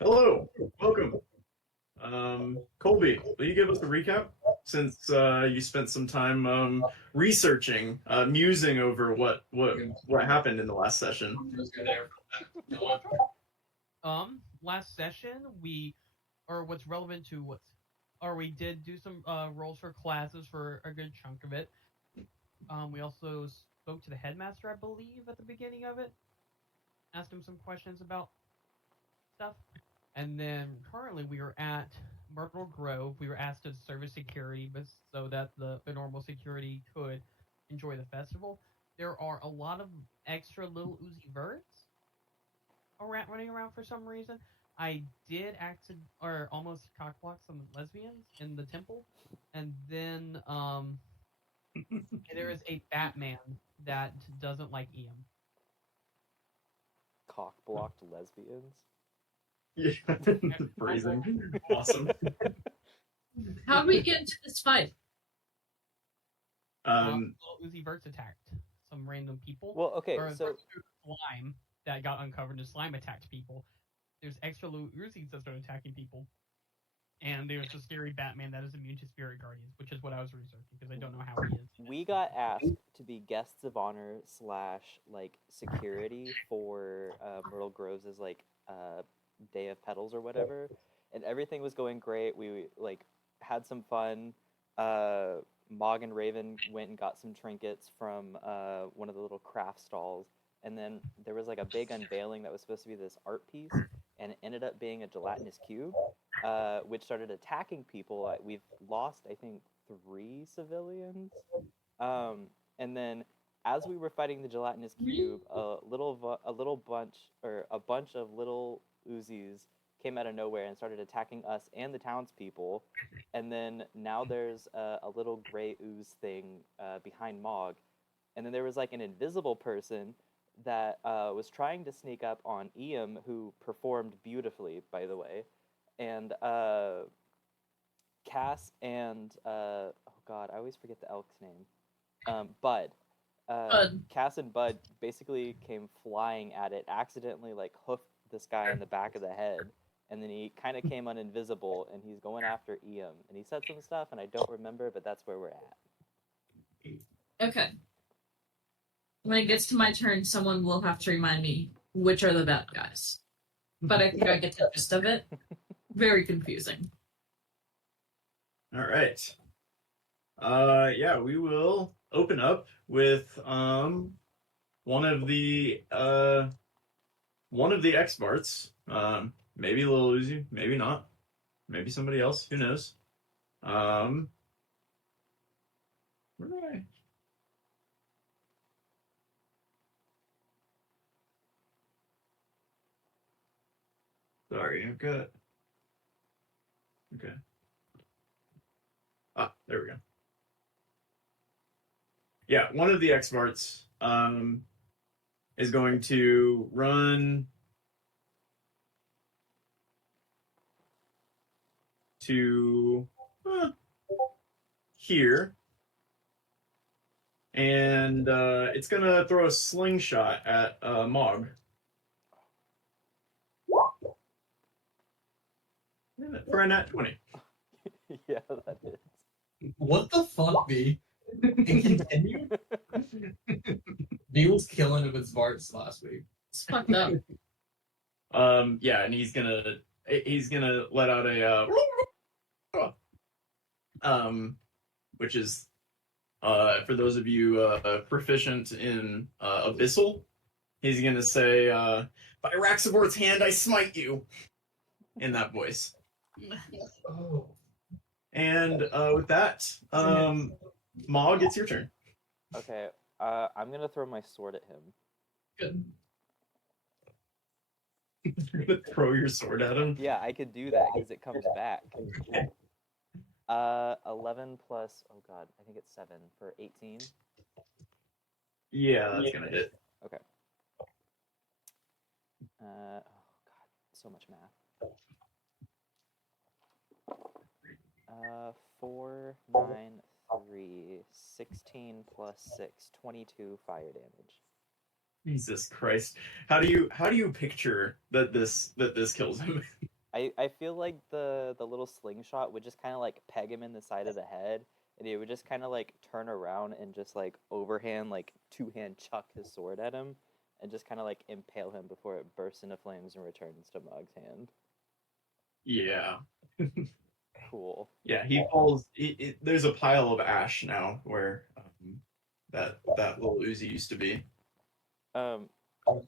Hello, welcome. Colby, will you give us a recap since you spent some time researching, musing over what happened in the last session? Last session or what's relevant to or we did do some roles for classes for a good chunk of it. We also spoke to the headmaster, I believe, at the beginning of it, asked him some questions about stuff, and then currently we are at Myrtle Grove. We were asked to serve as security, but so that the normal security could enjoy the festival. There are a lot of extra little Uzi verts around running around for some reason. I did or almost cockblock some lesbians in the temple, and then there is a Batman that doesn't like Ian. Cock blocked lesbians. Yeah, phrasing, awesome. How did we get into this fight? Little Uzi Verts attacked some random people. Well, okay, so slime that got uncovered and slime attacked people. There's extra little Uzis that started attacking people. And there's a scary Batman that is immune to spirit guardians, which is what I was researching because I don't know how he is. We got asked to be guests of honor / like security for Myrtle Groves' like Day of Petals or whatever, and everything was going great. We like had some fun. Mog and Raven went and got some trinkets from one of the little craft stalls, and then there was like a big unveiling that was supposed to be this art piece, and it ended up being a gelatinous cube, which started attacking people. We've lost, I think, 3 civilians, and then as we were fighting the gelatinous cube, a bunch of little Uzis came out of nowhere and started attacking us and the townspeople. And then now there's a little gray ooze thing behind Mog. And then there was like an invisible person that was trying to sneak up on Iam, who performed beautifully, by the way. And Cass and, oh god, I always forget the elk's name. Bud. Cass and Bud basically came flying at it, accidentally like hoofed this guy in the back of the head, and then he kind of came uninvisible, and he's going after Iam, and he said some stuff, and I don't remember, but that's where we're at. Okay. When it gets to my turn, someone will have to remind me which are the bad guys. But I think I get the gist of it. Very confusing. All right. Yeah, we will open up with one of the X-Barts. Maybe Lil Uzi, maybe not. Maybe somebody else, who knows? Where do I? Sorry, I've got. Okay. Ah, there we go. Yeah, one of the X-Barts is going to run to here, and it's gonna throw a slingshot at Mog. For a nat 20. Yeah, that is. What the fuck, B? And continue? B was killing it with Varts last week. It's fucked up. Yeah, and he's gonna let out a which is for those of you proficient in Abyssal, he's gonna say, by Raxabor's hand I smite you, in that voice. Oh. And with that, Mog, it's your turn. Okay, I'm gonna throw my sword at him. Good. You're gonna throw your sword at him? Yeah, I could do that because it comes back. 11 plus, oh god, I think it's 7 for 18. Yeah, that's gonna hit. Okay. Oh god, so much math. 4, 9, 3, 16 plus 6, 22 fire damage. Jesus Christ. How do you picture that this kills him? I feel like the little slingshot would just kind of like peg him in the side of the head, and he would just kind of like turn around and just like overhand, like two-hand chuck his sword at him, and just kind of like impale him before it bursts into flames and returns to Mog's hand. Yeah. Cool. Yeah, he falls. There's a pile of ash now where that little Uzi used to be.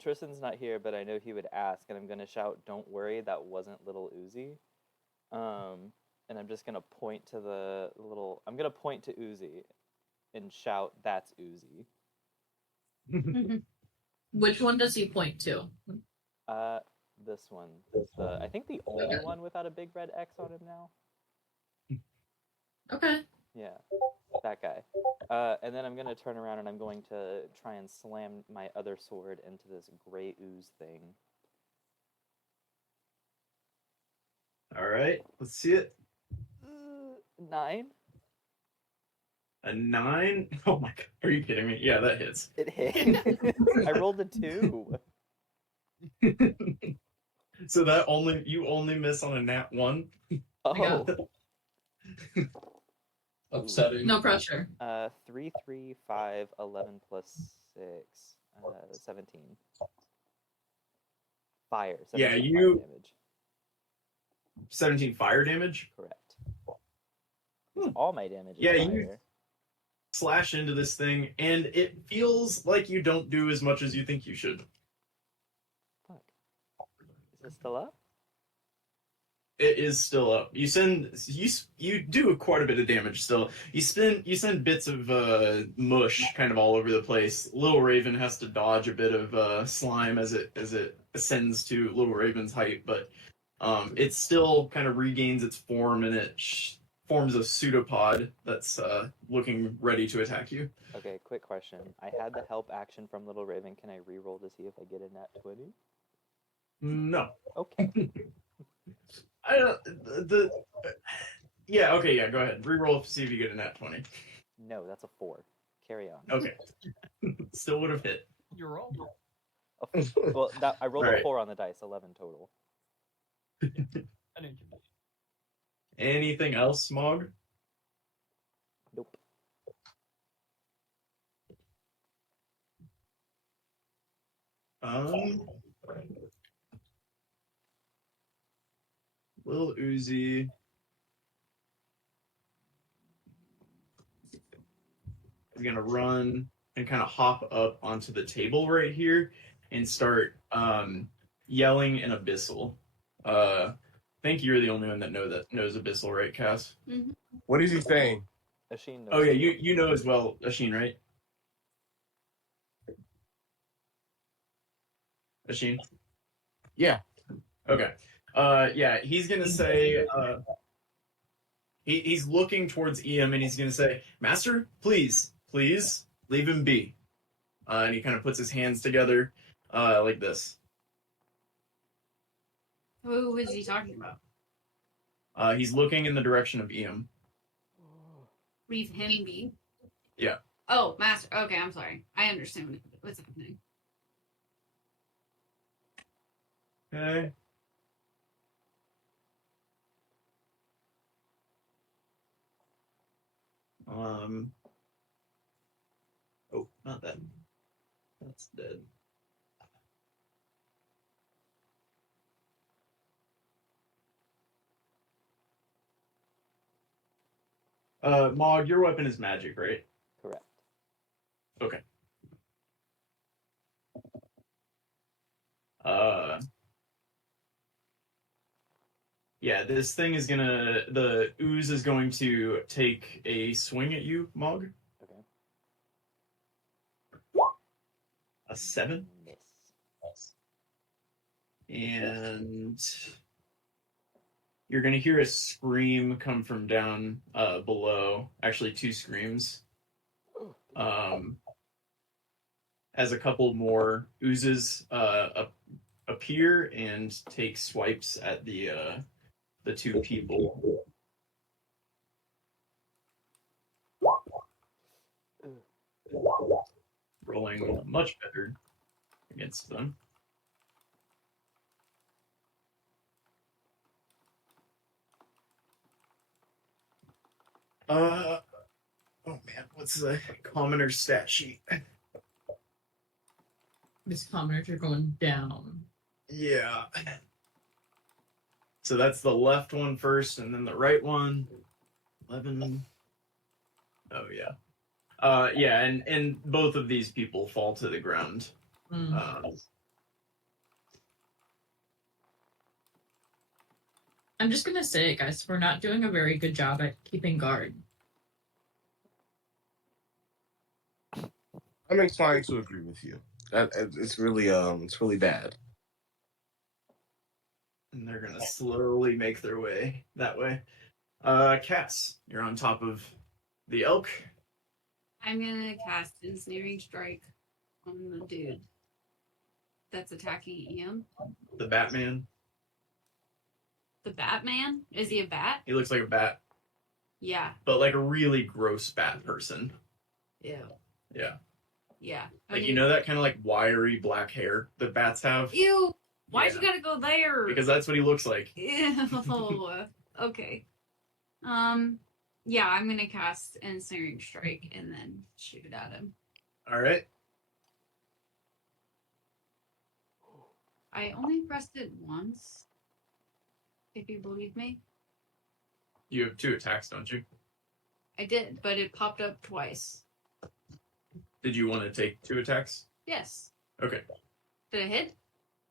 Tristan's not here, but I know he would ask, and I'm gonna shout, "Don't worry, that wasn't little Uzi." And I'm just gonna point to the little. I'm gonna point to Uzi, and shout, "That's Uzi." Which one does he point to? This one. I think the only one without a big red X on him now. Okay. Yeah, that guy. And then I'm gonna turn around and I'm going to try and slam my other sword into this gray ooze thing. All right, let's see it. 9. A 9? Oh my god, are you kidding me? Yeah, that hits. It hit. I rolled a 2. So you only miss on a nat 1? Oh. Upsetting. No pressure. 3, 3, 5, 11 plus 6, 17. Fire. 17 Yeah, fire damage. 17 fire damage? Correct. All my damage is Yeah, fire. you slash into this thing, and it feels like you don't do as much as you think you should. Fuck. Is it still up? It is still up. You do quite a bit of damage still. You send bits of mush kind of all over the place. Little Raven has to dodge a bit of slime as it ascends to Little Raven's height, but it still kind of regains its form, and it forms a pseudopod that's looking ready to attack you. Okay, quick question. I had the help action from Little Raven. Can I reroll to see if I get a nat 20? No. Okay. I don't. Yeah. Okay. Yeah. Go ahead. Reroll to see if you get a nat 20. No, that's a 4. Carry on. Okay. Still would have hit. You rolled. Well, I rolled Alright. a 4 on the dice, 11 total. I knew you meant. Anything else, Smog? Nope. Lil Uzi. Is gonna run and kind of hop up onto the table right here and start yelling in Abyssal. I think you're the only one that knows Abyssal, right, Cass? Mm-hmm. What is he saying? Ashin knows Oh yeah, too. you know as well, Ashin, right? Ashin? Yeah. Okay. Yeah, he's gonna say he's looking towards Iam and he's gonna say, "Master, please leave him be." And he kind of puts his hands together like this. Who is he talking about? He's looking in the direction of Iam. Leave him be. Yeah. Oh, master. Okay, I'm sorry. I understand what's happening. Okay. Oh, not that. That's dead. Mog, your weapon is magic, right? Correct. Okay. Yeah, this thing is the ooze is going to take a swing at you, Mog. Okay. A 7. Miss. And you're going to hear a scream come from down below. Actually, 2 screams. As a couple more oozes appear and take swipes at the 2 people. Rolling much better. against them. Oh man, what's the commoner stat sheet? These commoners are going down. Yeah. So that's the left one first, and then the right one. 11. Oh yeah. Yeah, and both of these people fall to the ground. I'm just gonna say it, guys. We're not doing a very good job at keeping guard. I'm inclined to agree with you. It's really bad. And they're gonna slowly make their way that way. Cass, you're on top of the elk. I'm gonna cast Ensnaring Strike on the dude that's attacking Ian. The Batman. The Batman? Is he a bat? He looks like a bat, Yeah. but like a really gross bat person. Ew. Yeah. Yeah. Like, you know that kind of like wiry black hair that bats have? Ew. Why'd Yeah. you gotta go there? Because that's what he looks like. Ew. Okay. Yeah, I'm gonna cast Ensnaring Strike and then shoot at him. All right. I only pressed it once. If you believe me. You have 2 attacks, don't you? I did, but it popped up twice. Did you want to take 2 attacks? Yes. Okay. Did it hit?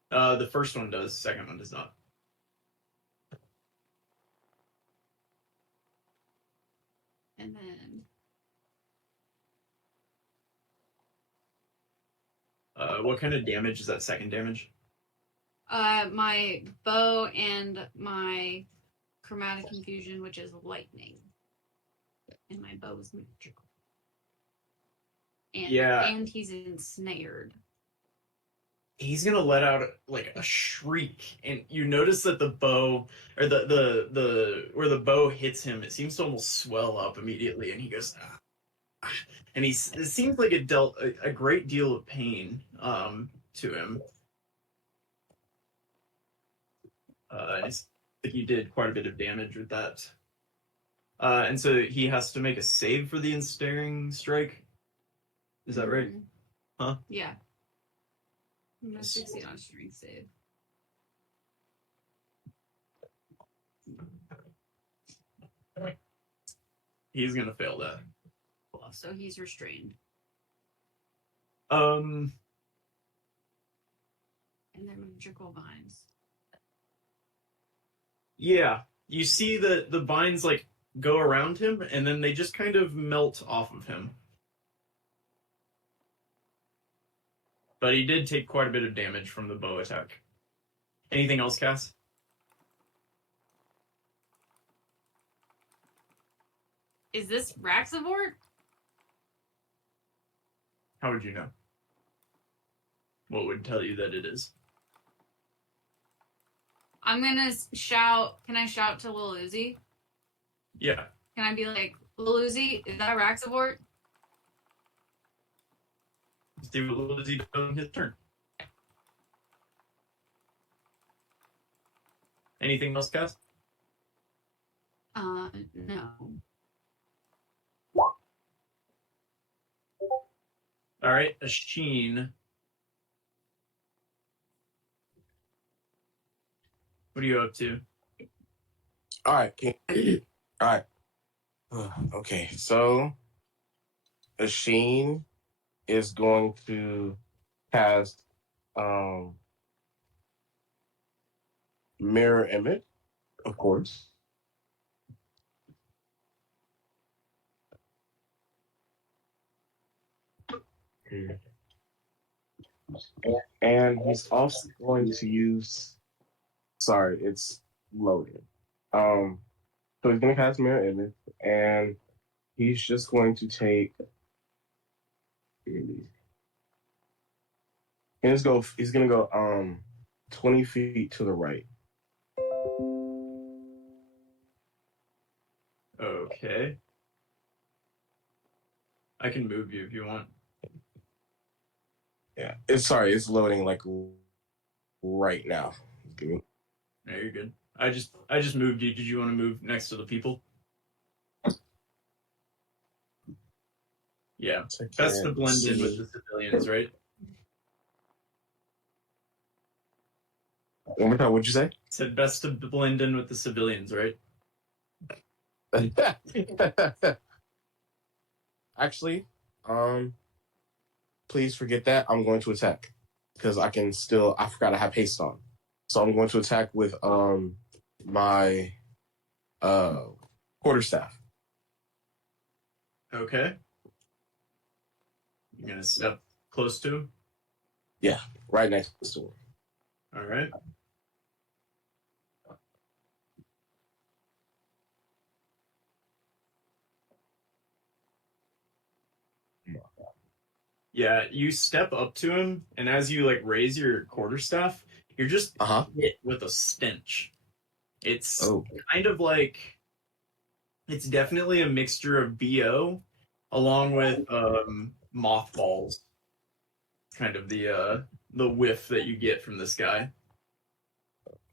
The first one does, second one does not. And then What kind of damage is that second damage? my bow and my chromatic confusion, which is lightning. And my bow is magical. And, Yeah. and he's ensnared. He's gonna let out like a shriek, and you notice that the bow, or the where the bow hits him, it seems to almost swell up immediately, and he goes, "Ah, ah," and it seems like it dealt a great deal of pain to him. I think he did quite a bit of damage with that, and so he has to make a save for the ensnaring strike. Is that right? Mhm. Huh? Yeah. I'm gonna succeed on a strength save. He's gonna fail that. Cool. So he's restrained. Um. And they're magical vines. Yeah, you see the vines like go around him, and then they just kind of melt off of him. But he did take quite a bit of damage from the bow attack. Anything else, Cass? Is this Raxivort? How would you know? What would tell you that it is? I'm gonna shout. Can I shout to Lil Uzi? Yeah. Can I be like, Lil Uzi, is that Raxivort? See what does he do on his turn. Anything else, Cass? No. All right, Asheen. What are you up to? All right. All right. Okay. So, Asheen is going to cast mirror image, of course. And he's also going to use. Sorry, it's loading. So he's going to cast mirror image, and he's just going to take. He's gonna go 20 feet to the right. Okay. I can move you if you want. Yeah, it's loading like right now. Give me. No, you're good. I just moved you. Did you want to move next to the people? Yeah. Best to blend in with the civilians, right? One more time, what'd you say? Said best to blend in with the civilians, right? Actually, please forget that. I'm going to attack because I forgot I have haste on, so I'm going to attack with my quarterstaff. Okay. You're gonna step close to him. Yeah, right next to him. All right. Yeah, you step up to him, and as you like raise your quarterstaff, you're just hit with a stench. It's kind of like it's definitely a mixture of BO along with mothballs. Kind of the whiff that you get from this guy.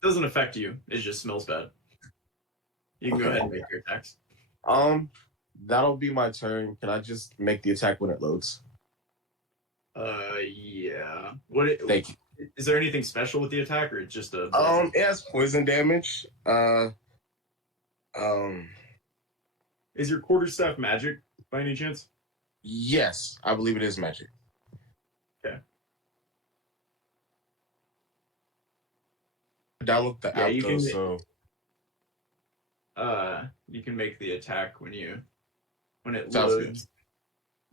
Doesn't affect you. It just smells bad. You can go ahead and make your attacks. That'll be my turn. Can I just make the attack when it loads? Yeah. Thank you. Is there anything special with the attack, or it's just a? It has poison damage. Is your quarterstaff magic by any chance? Yes, I believe it is magic. Okay. Download the app though, so. You can make the attack when it Sounds loads.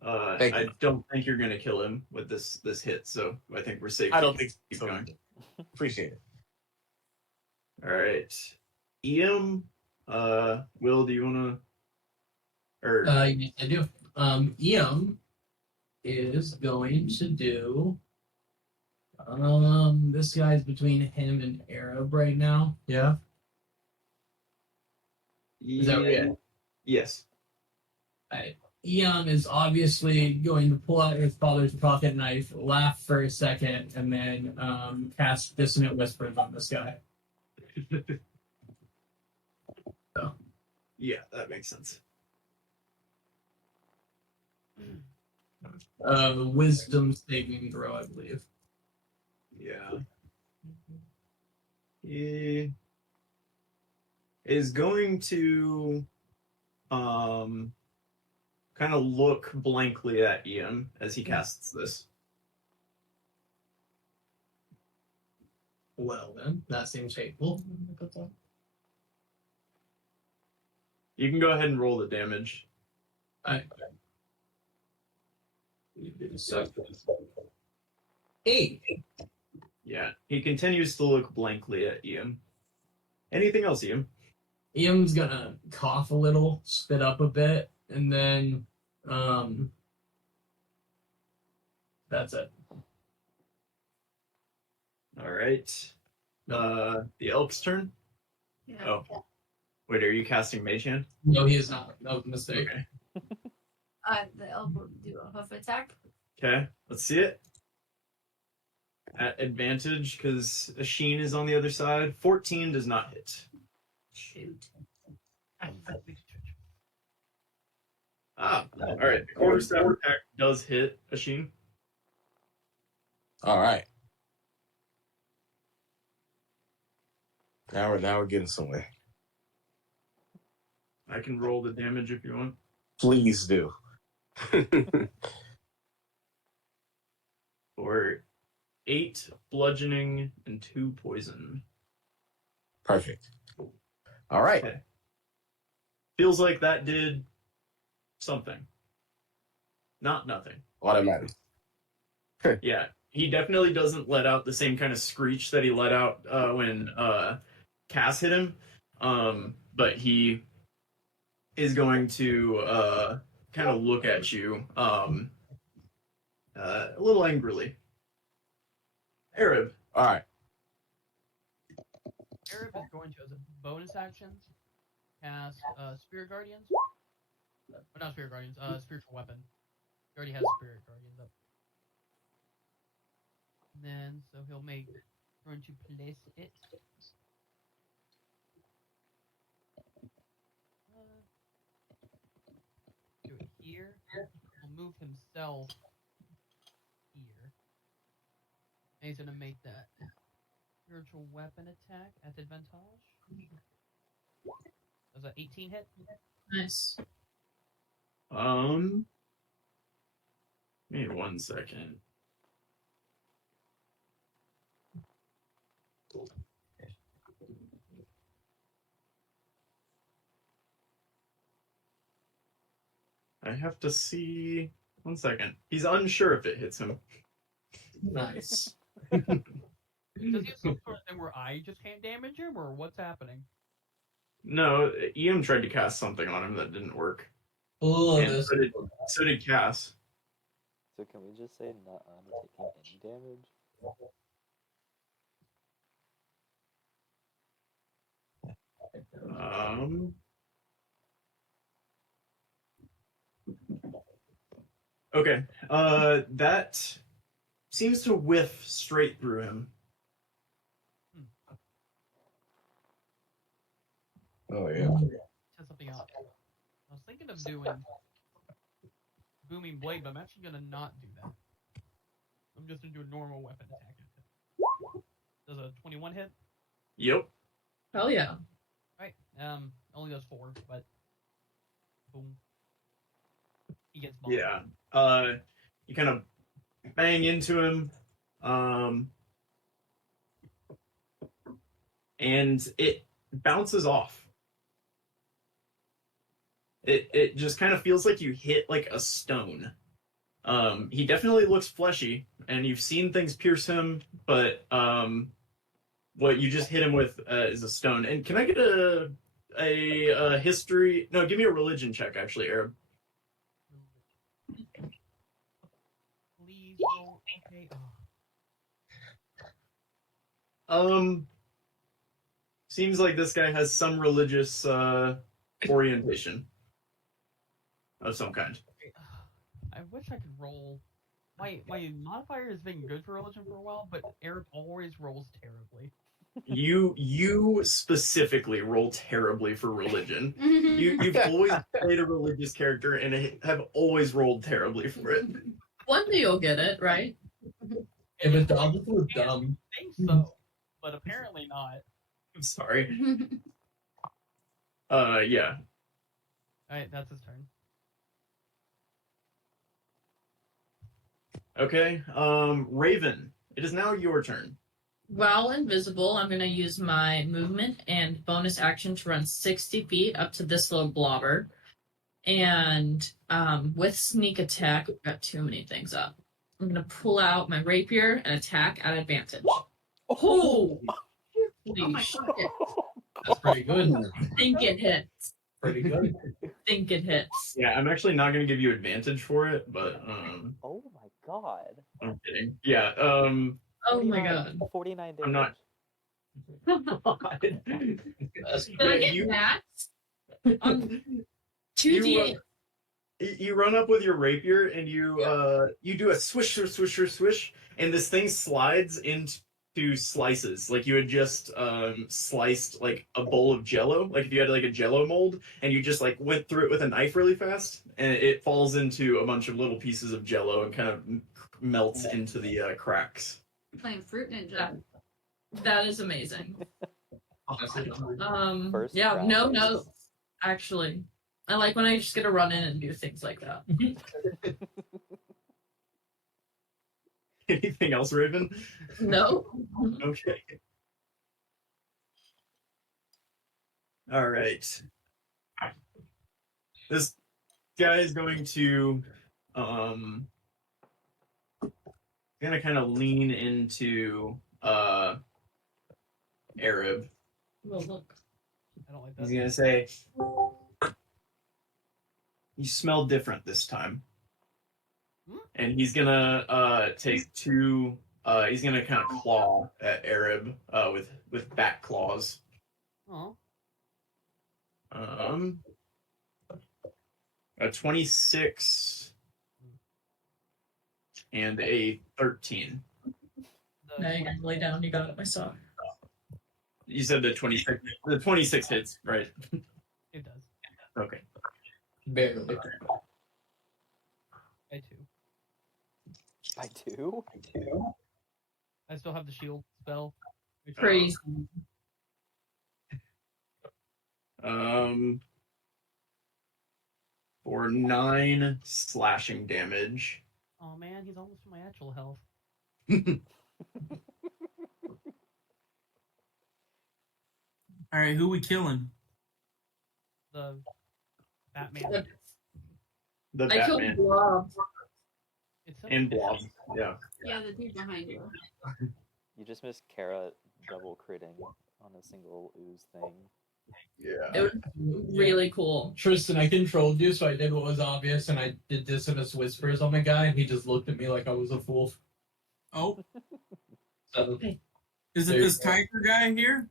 I don't think you're gonna kill him with this hit, so I think we're safe. I don't think keep so. going. Appreciate it. All right, Will, do you wanna? Yes, I do. Em is going to do. This guy's between him and Arab right now. Yeah. Is that right? Yes. Eon is obviously going to pull out his father's pocket knife, laugh for a second, and then cast Dissonant Whispers on this guy. So. Yeah, that makes sense. Wisdom saving throw, I believe. Yeah. He is going to kind of look blankly at Ian as he casts this. Well then, that seems hateful. You can go ahead and roll the damage. So, 8. Yeah, he continues to look blankly at Ian. Anything else, Ian? Ian's gonna cough a little, spit up a bit, and then that's it. All right. The elk's turn. Yeah. Oh, wait, are you casting Mage Hand? No, he is not. No mistake. Okay. The elk will do a hoof attack. Okay, let's see it. At advantage, because Asheen is on the other side. 14 does not hit. Shoot. All right. The quarterstaff attack does hit Asheen. All right. Now we're getting somewhere. I can roll the damage if you want. Please do. For 8 bludgeoning and 2 poison. Perfect. All right. Okay. Feels like that did something. Not nothing. Automatic. Yeah, he definitely doesn't let out the same kind of screech that he let out when Cass hit him. But he is going to kind of look at you a little angrily. Arab. All right. Arab is going to, as a bonus action, cast Spirit Guardians. Or not Spirit Guardians, Spiritual Weapon. He already has Spirit Guardians up. then so he'll make going to place it. Do it here. He'll move himself here. And he's gonna make that spiritual weapon attack at advantage. Does an 18 hit? Nice. Give me 1 second. I have to see. 1 second. He's unsure if it hits him. Nice. Does he have some sort of thing where I just can't damage him, or what's happening? No, Ian tried to cast something on him that didn't work. Oh, And this. so did Cass. So can we just say not taking any damage? Okay. That seems to whiff straight through him. Oh yeah. Test something out. I was thinking of doing Booming Blade, but I'm actually gonna not do that. I'm just gonna do a normal weapon attack. Does a 21 hit? Yep. Hell yeah. Right. Only does 4, but boom. He gets bombed. Yeah. You kind of bang into him. And it bounces off. It just kind of feels like you hit like a stone. He definitely looks fleshy, and you've seen things pierce him, but what you just hit him with is a stone. And can I get a history? No, give me a religion check, actually, Arab. Please roll. Okay. Seems like this guy has some religious orientation of some kind. I wish I could roll. My modifier has been good for religion for a while, but Arab always rolls terribly. You specifically roll terribly for religion. You've always played a religious character and have always rolled terribly for it. One day you'll get it, right? If it's dumb, it's dumb. I think so, but apparently not. I'm sorry. Yeah. Alright, that's his turn. Okay. Raven, it is now your turn. While invisible, I'm going to use my movement and bonus action to run 60 feet up to this little blobber. And with sneak attack, I've got too many things up. I'm going to pull out my rapier and attack at advantage. Oh! Holy shit. That's pretty good. Think it hits. Pretty good. Think it hits. Yeah, I'm actually not going to give you advantage for it, but Oh my god. I'm kidding. Yeah. Oh my god. 49 damage. I'm not. That's Did I get You- that? 2d8. You run up with your rapier and you do a swish, and this thing slides into slices. Like you had just sliced like a bowl of Jello, like if you had like a Jello mold, and you just like went through it with a knife really fast, and it falls into a bunch of little pieces of Jello and kind of melts into the cracks. Playing Fruit Ninja. That is amazing. Honestly, First Yeah, round. no. Actually, I like when I just get to run in and do things like that. Anything else, Raven? No. Okay. All right. This guy is going to gonna kind of lean into Arab. Well, look. I don't like He's that. gonna say, "You smell different this time," and he's gonna take two. He's gonna kind of claw at Arab with back claws. Oh, A 26 and a 13. Now you can lay down. You got it. I saw. You said the 26 hits, right? It does. Okay. Barely. By 2. By 2? I still have the shield spell. Crazy. For 9 slashing damage. Oh man, he's almost to my actual health. All right, who we killing? The Batman. The I killed Batman Blob. It's so and bad. Blob. Yeah. Yeah, the dude behind you. You just missed Kara double critting on a single ooze thing. Yeah. It was really cool. Tristan, I controlled you, so I did what was obvious, and I did dissonant whispers on the guy, and he just looked at me like I was a fool. Oh, So, is it There you this go. tiger guy here?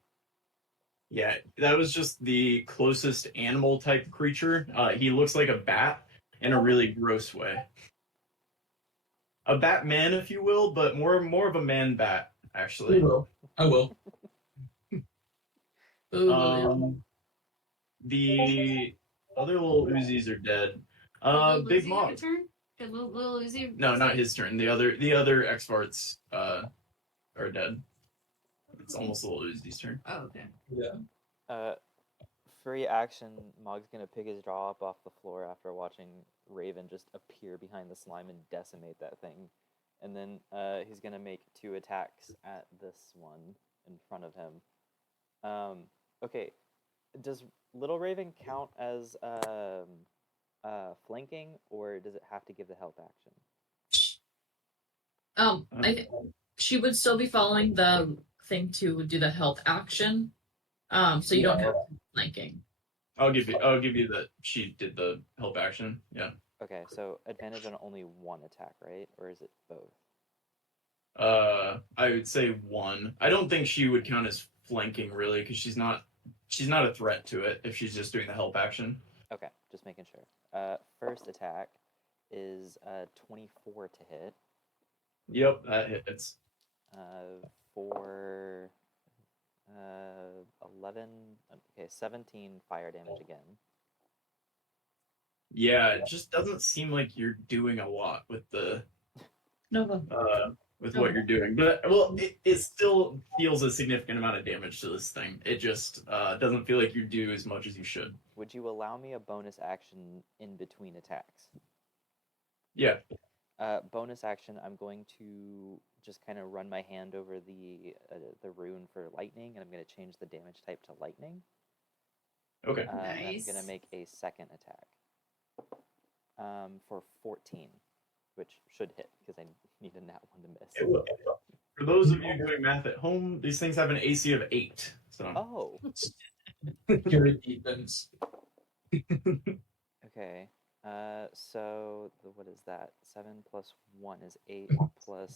Yeah, that was just the closest animal type creature. He looks like a bat in a really gross way. A Batman, if you will, but more of a man bat, I actually. will. I will. Ooh, The other little Uzis are dead. Did Big Lucy have a Mog. turn? Did Lil Uzi? No, not his turn. The other X-Farts are dead. It's almost little Uzi's turn. Oh, okay. Yeah. Free action, Mog's gonna pick his jaw up off the floor after watching Raven just appear behind the slime and decimate that thing. And then he's gonna make 2 attacks at this one in front of him. Okay, does Little Raven count as flanking, or does it have to give the help action? she would still be following the thing to do the help action. So you don't have to be flanking. I'll give you that she did the help action. Yeah. Okay, so advantage on only 1 attack, right? Or is it both? I would say 1. I don't think she would count as flanking really, because she's not a threat to it if she's just doing the help action. Okay, just making sure. First attack is 24 to hit. Yep, that hits. For 11, okay, 17 fire damage again. Yeah, it just doesn't seem like you're doing a lot with the No. with what you're doing. But well, it still feels a significant amount of damage to this thing. It just doesn't feel like you do as much as you should. Would you allow me a bonus action in between attacks? Yeah. Bonus action, I'm going to just kind of run my hand over the rune for lightning, and I'm going to change the damage type to lightning. Okay. And I'm Nice. going to make a second attack for 14, which should hit because I need a nat 1 to miss. It will. For those of you doing math at home, these things have an AC of 8. So Oh, Pure defense. okay. So what is that? 7 plus 1 is 8 plus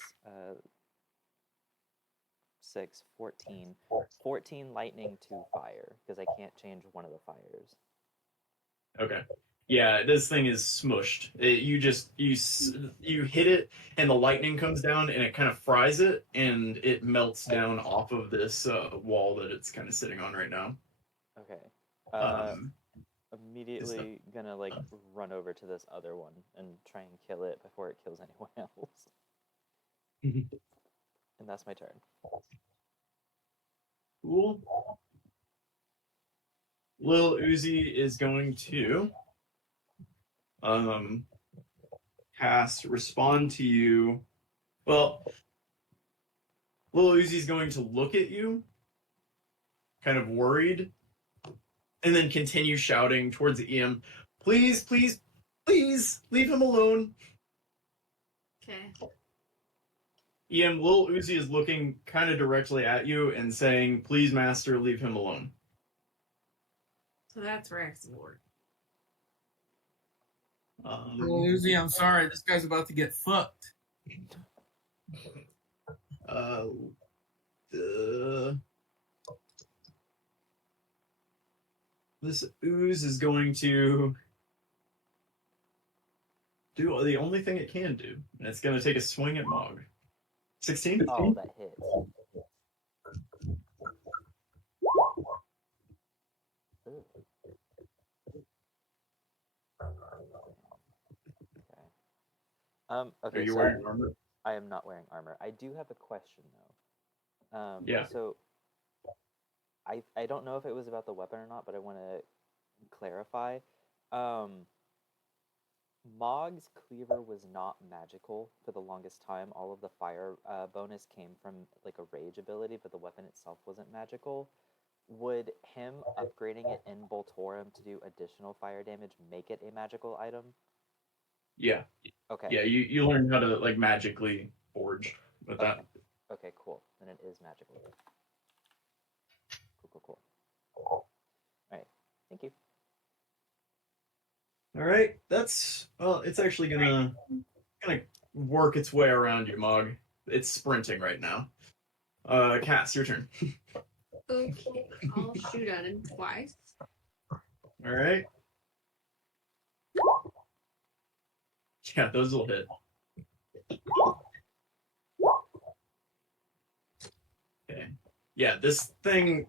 6, 14. 14 lightning to fire, because I can't change one of the fires. okay. Yeah, this thing is smushed. You hit it, and the lightning comes down, and it kind of fries it, and it melts down off of this wall that it's kind of sitting on right now. Okay. Immediately gonna like run over to this other one and try and kill it before it kills anyone else. And that's my turn. Cool. Lil Uzi is going to cast respond to you. Well, Lil Uzi's going to look at you, kind of worried, and then continue shouting towards the EM, please, please, please, leave him alone. Okay. EM, Lil Uzi is looking kind of directly at you and saying, please, master, leave him alone. So that's Rex Lord. Well, Uzi, I'm sorry. This guy's about to get fucked. This ooze is going to do the only thing it can do, and it's going to take a swing at Mog. 16? Oh, that hits. Ooh. Okay. Are Okay, you so wearing armor? I am not wearing armor. I do have a question though. Yeah. So I don't know if it was about the weapon or not, but I want to clarify. Mog's cleaver was not magical for the longest time. All of the fire bonus came from like a rage ability, but the weapon itself wasn't magical. Would him upgrading it in Voltorum to do additional fire damage make it a magical item? Yeah. Okay. Yeah, you learn how to like magically forge with that. Okay, cool. Then it is magical. Cool. Alright. Thank you. All right, that's well. It's actually gonna work its way around you, Mog. It's sprinting right now. Cass, your turn. Okay, I'll shoot at him twice. All right. Yeah, those will hit. Okay. Yeah, this thing,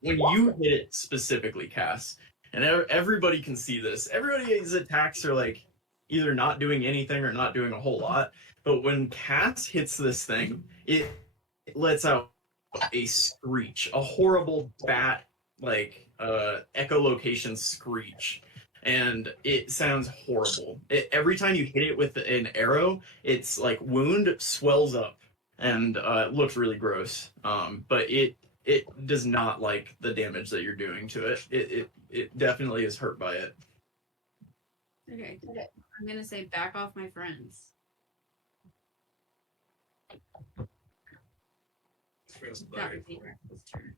when you hit it specifically, Cass, and everybody can see this. Everybody's attacks are like either not doing anything or not doing a whole lot. But when Cass hits this thing, it lets out a screech, a horrible bat like echolocation screech, and it sounds horrible. Every time you hit it with an arrow, its like wound swells up and looks really gross. But it does not like the damage that you're doing to it. It definitely is hurt by it. Okay, I'm gonna say back off, my friends. That would be Rex's turn.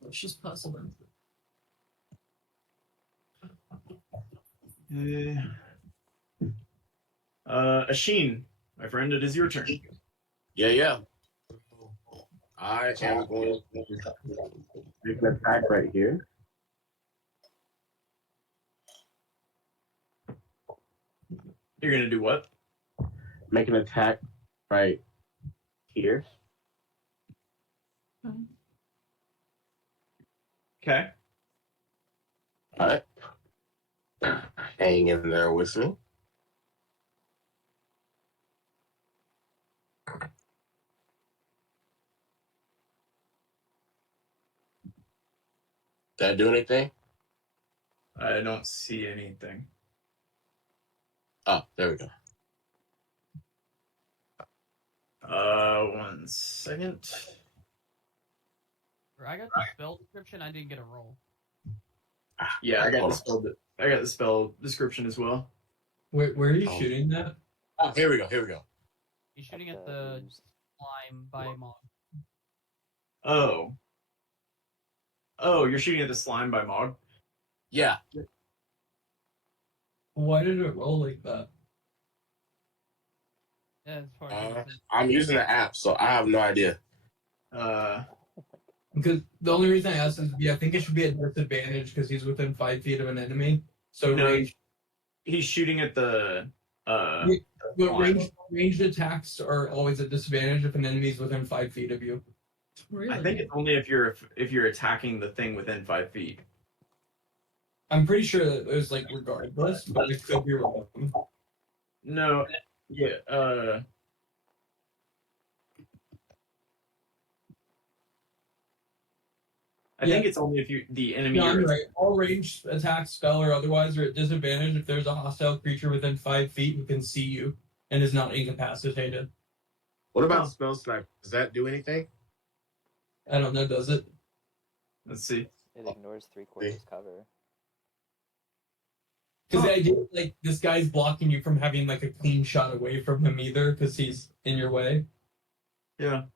Let's just puzzle them. Ashin, my friend, it is your turn. Yeah. I am going to make an attack right here. You're gonna do what? Make an attack right here. Okay. All right. Hang in there with me. Did I do anything? I don't see anything. Oh, there we go. 1 second. I got the spell description. I didn't get a roll. Yeah, I got Hold the spell. I got the spell description as well. Where are you Oh. shooting that? Oh, here we go. He's shooting at the slime by Mog. Oh, you're shooting at the slime by Mog. Yeah. Why did it roll like that? Yeah, as far as I'm using the app, so I have no idea. Because the only reason I asked is, I think it should be a disadvantage because he's within 5 feet of an enemy. So No, range, he's shooting at the. but ranged attacks are always a disadvantage if an enemy is within 5 feet of you. Really? I think it's only if you're attacking the thing within 5 feet. I'm pretty sure that it was like regardless, but it could be wrong. No, yeah. I think it's only if the enemy. No, you're- I'm right. All ranged attacks, spell or otherwise, are at disadvantage if there's a hostile creature within 5 feet who can see you and is not incapacitated. What about spell sniper? Does that do anything? I don't know, does it? Let's see. It ignores 3/4 cover. Because the idea is, like, this guy's blocking you from having like a clean shot away from him either, because he's in your way. Yeah.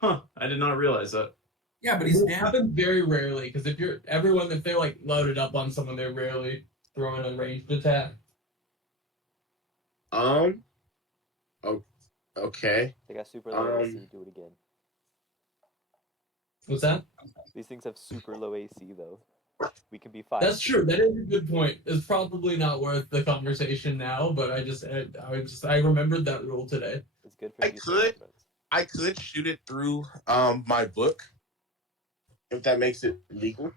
Huh. I did not realize that. Yeah, but he's It down. happens very rarely, because if they're like loaded up on someone, they're rarely throwing a ranged attack. Oh, okay. They got super low AC. Do it again. What's that? These things have super low AC though. We could be fine. That's true. That is a good point. It's probably not worth the conversation now, but I remembered that rule today. It's good for I future could. reference. I could shoot it through my book if that makes it legal.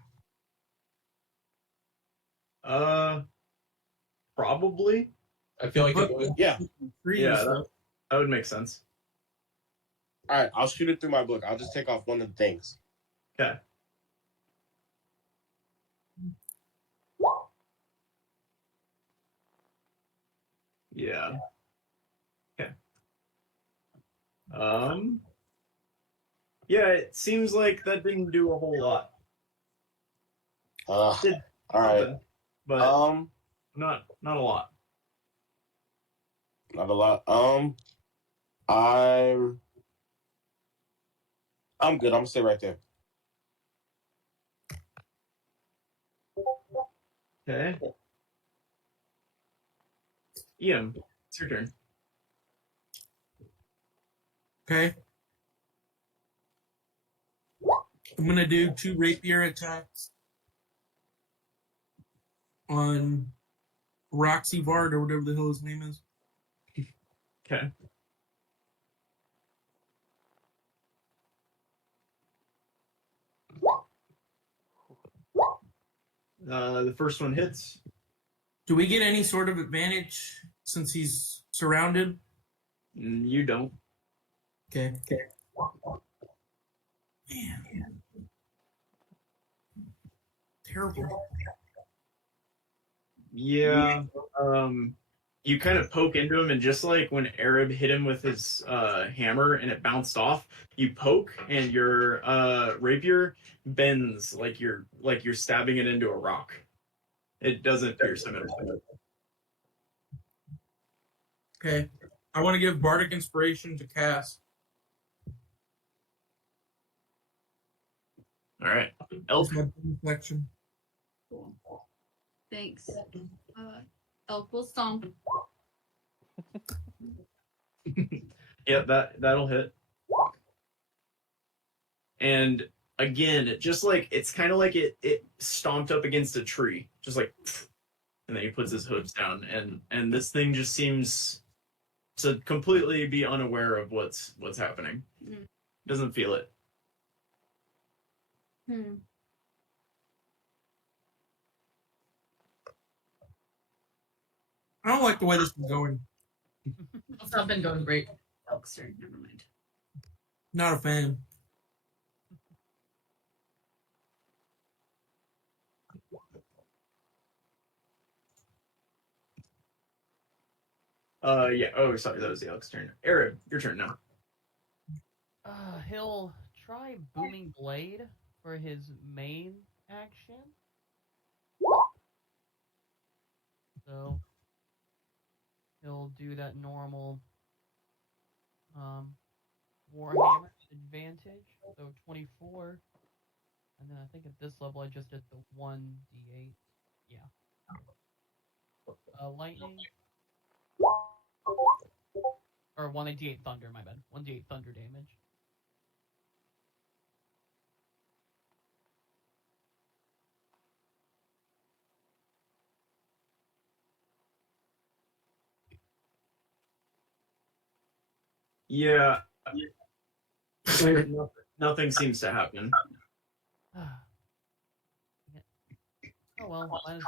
Probably. I feel like it would. Yeah. Yeah, that would make sense. All right, I'll shoot it through my book. I'll just take off one of the things. Okay. Yeah. Okay. Yeah, it seems like that didn't do a whole lot. All Did right. something, but not a lot. Not a lot. I'm good. I'm gonna stay right there. Okay. Ian, it's your turn. Okay. I'm gonna do 2 rapier attacks on Roxy Vard or whatever the hell his name is. Okay. The first one hits. Do we get any sort of advantage since he's surrounded? You don't. Okay. Man. Terrible. Yeah. You kind of poke into him, and just like when Arab hit him with his hammer and it bounced off, you poke and your rapier bends like you're stabbing it into a rock. It doesn't pierce him at all. Okay. I want to give Bardic Inspiration to Cass. All right. Elk. That's my reflection. Cool. Thanks. Elk will stomp. Yeah, that'll hit. And again, it's kind of like it stomped up against a tree, just like, and then he puts his hooves down, and this thing just seems to completely be unaware of what's happening. Doesn't feel it. I don't like the way this is going. It's not been going great. Elk's turn. Never mind. Not a fan. Yeah. Oh, sorry, that was the Elk's turn. Arab, your turn now. He'll try Booming Blade for his main action. So he'll do that normal Warhammer advantage. So 24. And then I think at this level I just did the 1d8. Yeah. Lightning. Or 1d8 thunder, my bad. 1d8 thunder damage. Yeah. Nothing seems to happen. Oh well, I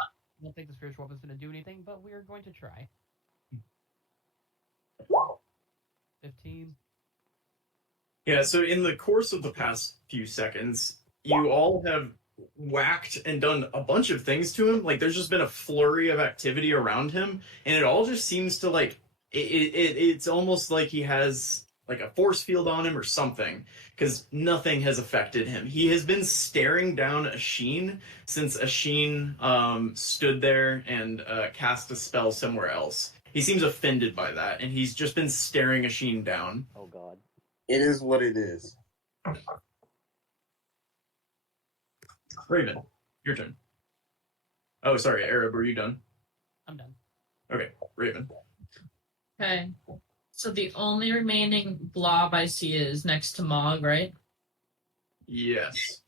don't think the spiritual weapon's going to do anything, but we are going to try. 15. Yeah, so in the course of the past few seconds, you all have whacked and done a bunch of things to him. Like, there's just been a flurry of activity around him, and it all just seems to, like, it's almost like he has, like, a force field on him or something, because nothing has affected him. He has been staring down Asheen since Asheen stood there and cast a spell somewhere else. He seems offended by that, and he's just been staring Asheen down. Oh god. It is what it is. Raven, your turn. Oh, sorry, Arab, were you done? I'm done. Okay, Raven. Okay. So the only remaining blob I see is next to Mog, right? Yes.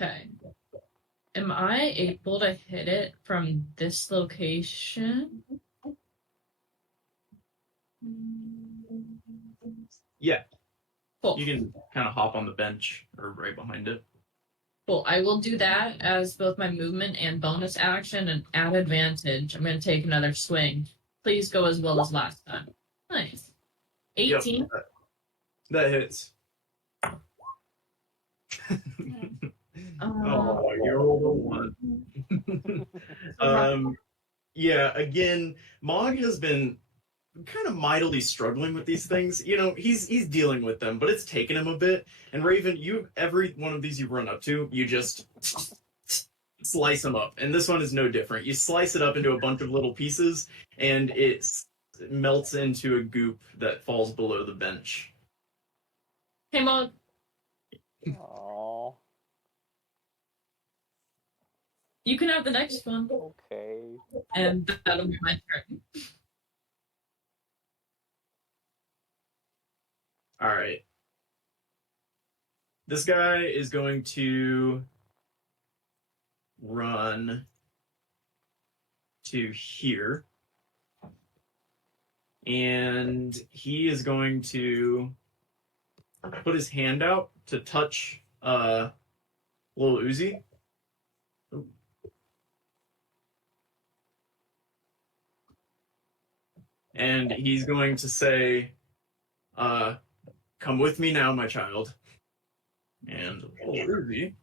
Okay. Am I able to hit it from this location? Yeah, Cool. you can kind of hop on the bench or right behind it. Cool. I will do that as both my movement and bonus action and add advantage. I'm going to take another swing. Please go as well as last time. Nice. 18. Yep, that hits. Oh, you're all the one. Yeah, again, Mog has been kind of mightily struggling with these things. You know, he's dealing with them, but it's taken him a bit. And Raven, every one of these you run up to, you just slice them up. And this one is no different. You slice it up into a bunch of little pieces, and it melts into a goop that falls below the bench. Hey, Mog. Aww. You can have the next one. Okay. And that'll be my turn. All right. This guy is going to run to here. And he is going to put his hand out to touch little Uzi. Ooh. And he's going to say, come with me now, my child. And little Uzi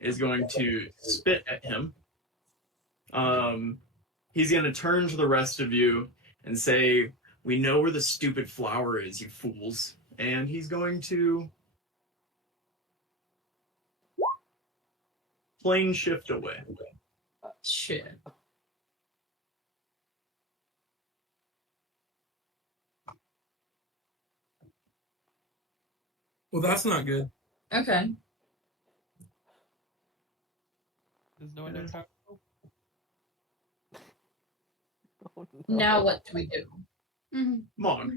is going to spit at him. He's going to turn to the rest of you and say, we know where the stupid flower is, you fools. And he's going to plane shift away. Shit. Well, that's not good. Okay. There's no one there. Oh, no. Now what do we do? Mhm. Mog.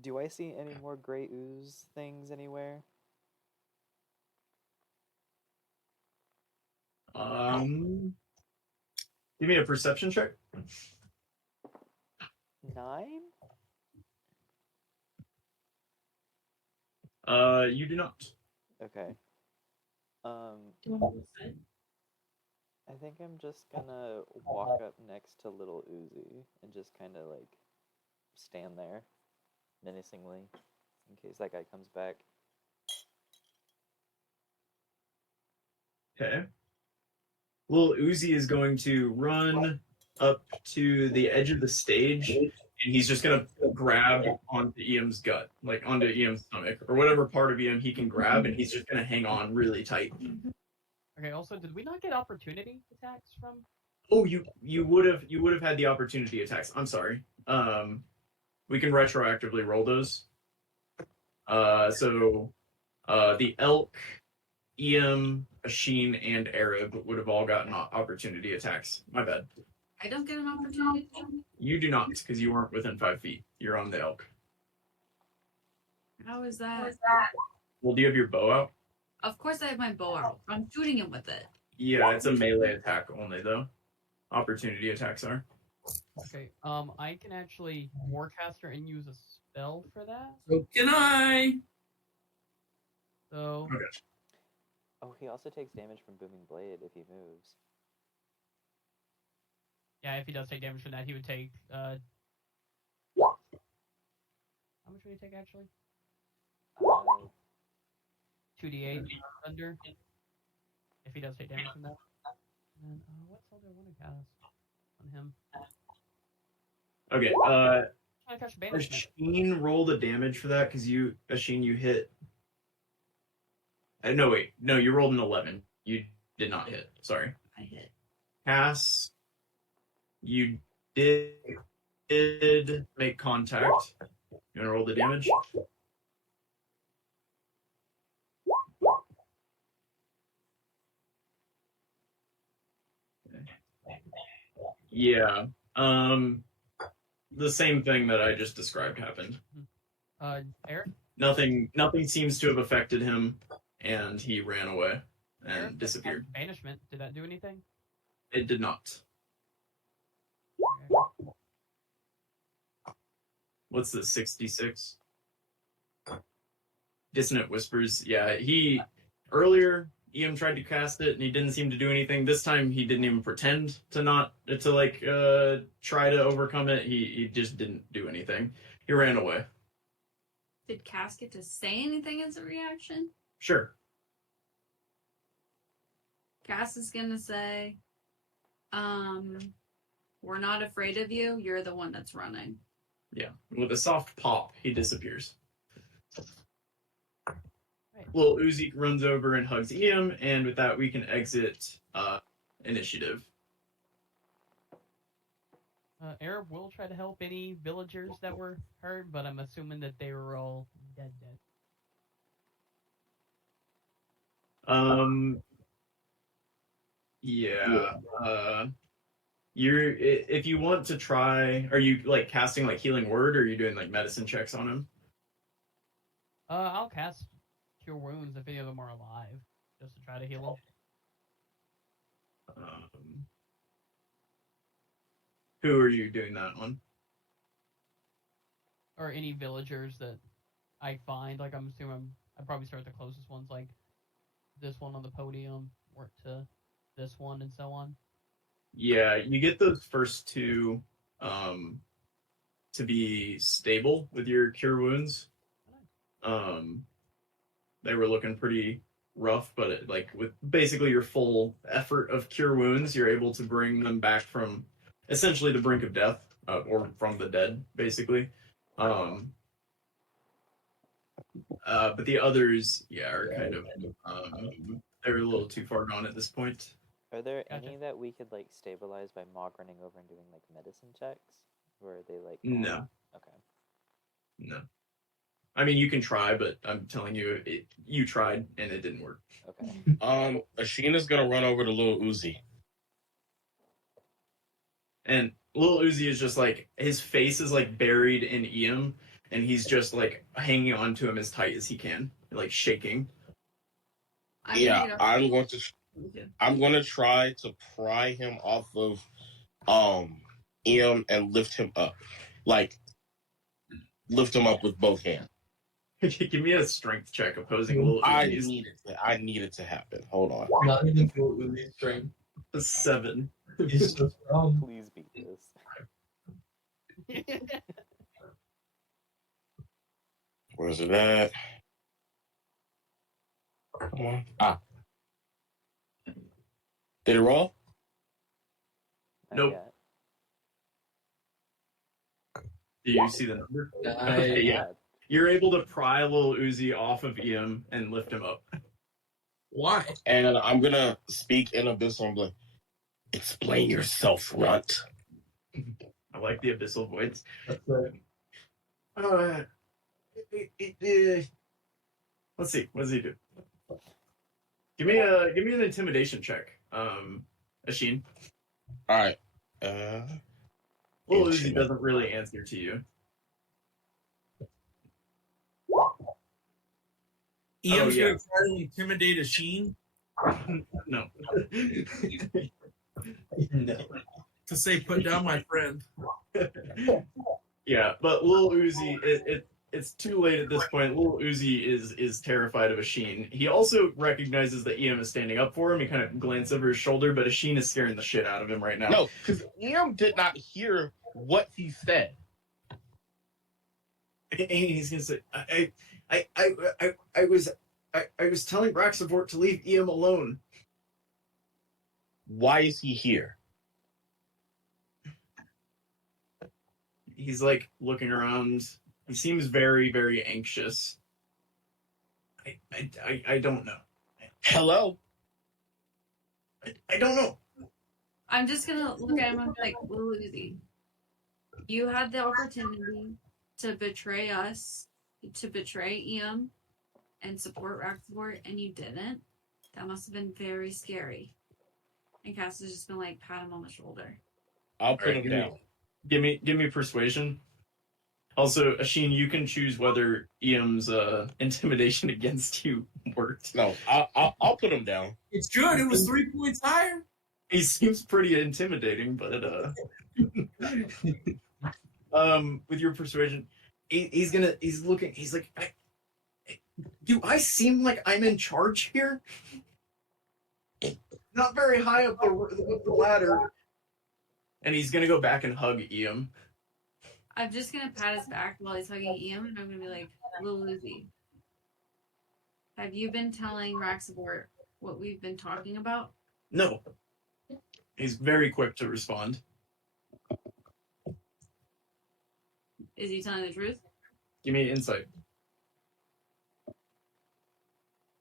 Do I see any more gray ooze things anywhere? Give me a perception check. 9? You do not. Okay. Do you want to say? I think I'm just gonna walk up next to little Uzi and just kind of like stand there menacingly in case that guy comes back. Okay. Little Uzi is going to run up to the edge of the stage, and he's just going to grab onto EM's gut, like onto EM's stomach, or whatever part of EM he can grab, and he's just going to hang on really tight. Okay. Also, did we not get opportunity attacks from? Oh, you would have had the opportunity attacks. I'm sorry. We can retroactively roll those. So the elk, EM, Asheen, and Arab would have all gotten opportunity attacks. My bad. I don't get an opportunity. You do not, because you weren't within 5 feet. You're on the elk. How is that? Well, do you have your bow out? Of course I have my bow out. I'm shooting him with it. Yeah, it's a melee attack only, though. Opportunity attacks are. Okay. I can actually Warcaster and use a spell for that. So can I? So Okay. Oh, he also takes damage from Booming Blade if he moves. yeah, if he does take damage from that, he would take. How much would he take actually? 2d8 thunder. If he does take damage from that. And then what spell do I want to cast on him? Okay, I cast banishment. Asheen, roll the damage for that, because Asheen, you hit... no, wait. No, you rolled an 11. You did not hit. Sorry. I hit. Cass, you did make contact. You want to roll the damage? Yeah. the same thing that I just described happened. Eric? Nothing seems to have affected him, and he ran away and Eric, disappeared. Banishment. Did that do anything? It did not. Okay. What's this, 66? Dissonant Whispers. Yeah, earlier Ian tried to cast it and he didn't seem to do anything. This time he didn't even pretend to try to overcome it. He just didn't do anything. He ran away. Did Cass get to say anything as a reaction? Sure. Cass is gonna say, we're not afraid of you. You're the one that's running. Yeah. With a soft pop, he disappears. Right. Little Uzi runs over and hugs Ian, and with that we can exit initiative. Arab will try to help any villagers that were hurt, but I'm assuming that they were all dead. Yeah. If you want to try, are you like casting like healing word, or are you doing like medicine checks on him? I'll cast Cure Wounds if any of them are alive, just to try to heal them. Who are you doing that on? Or any villagers that I find. Like, I'm assuming I'd probably start the closest ones, like this one on the podium, work to this one, and so on. Yeah, you get those first two to be stable with your cure wounds. They were looking pretty rough, but with basically your full effort of cure wounds, you're able to bring them back from essentially the brink of death, or from the dead, basically. But the others, yeah, are kind of they're a little too far gone at this point. Are there Gotcha. any that we could like stabilize by Mog running over and doing like medicine checks? Or are they like No. Okay. No. I mean, you can try, but I'm telling you, you tried and it didn't work. Okay. Ashina's gonna run over to Lil Uzi. And Lil Uzi is just like, his face is like buried in Iam, and he's just like hanging on to him as tight as he can, like shaking. Yeah, I'm going to try to pry him off of Iam and lift him up. Like lift him up with both hands. Give me a strength check opposing Lil Uzi's. I need it to happen. Hold on. Not even full Uzi strength. A 7. He's so strong. Please beat this. Where's it at? Come on. Did it roll? Not Nope. yet. Do you see the number? Okay, yeah. You're able to pry Lil Uzi off of Iam and lift him up. Why? And I'm gonna speak in Abyssal and be like, explain yourself, runt. I like the abyssal voice. That's it. Let's see. What does he do? Give me an intimidation check, Ashin. All right. Lil Uzi doesn't really answer to you. Ian's yeah. gonna try to intimidate a Sheen No. No. to say, "Put down my friend." Yeah, but Lil Uzi, it's too late at this point. Lil Uzi is terrified of Ashin. He also recognizes that Iam is standing up for him. He kind of glances over his shoulder, but Ashin is scaring the shit out of him right now. No, because Iam did not hear what he said. And he's gonna say, I was telling Braxavort to leave Iam alone. Why is he here? He's like looking around. He seems very, very anxious. I don't know. Hello? I don't know. I'm just gonna look at him and be like, Lil Uzi, you had the opportunity to betray us, to betray Iam, and support Raxavort, and you didn't. That must have been very scary. And Cass is just gonna like pat him on the shoulder. I'll put Alright, him down. Give me persuasion. Also, Ashin, you can choose whether Iam's intimidation against you worked. No, I'll put him down. It's good. It was 3 points higher. He seems pretty intimidating, but with your persuasion, he's looking. He's like, do I seem like I'm in charge here? Not very high up the ladder. And he's gonna go back and hug Iam. I'm just gonna pat his back while he's hugging Ian, and I'm gonna be like, Lil Uzi, have you been telling Raxabort what we've been talking about? No. He's very quick to respond. Is he telling the truth? Give me insight.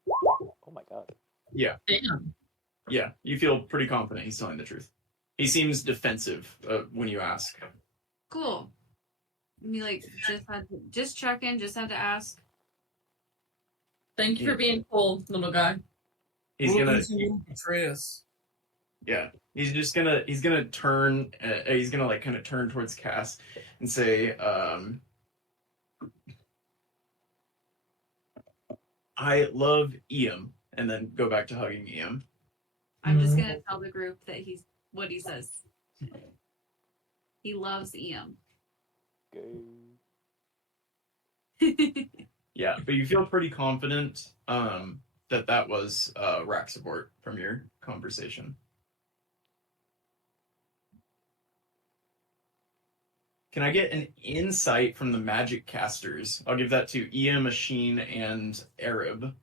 Oh my god. Yeah. Damn. Yeah, you feel pretty confident he's telling the truth. He seems defensive when you ask. Cool. I mean, like, just check in, just had to ask. Thank you for being cool, little guy. He's gonna betray us. Yeah, he's gonna turn. He's gonna like kind of turn towards Cass and say, "I love Iam," and then go back to hugging Iam. I'm just gonna tell the group that he's what he says. He loves Iam. Yeah, but you feel pretty confident that was Raxabort from your conversation. Can I get an insight from the magic casters? I'll give that to Iam, Machine, and Arab.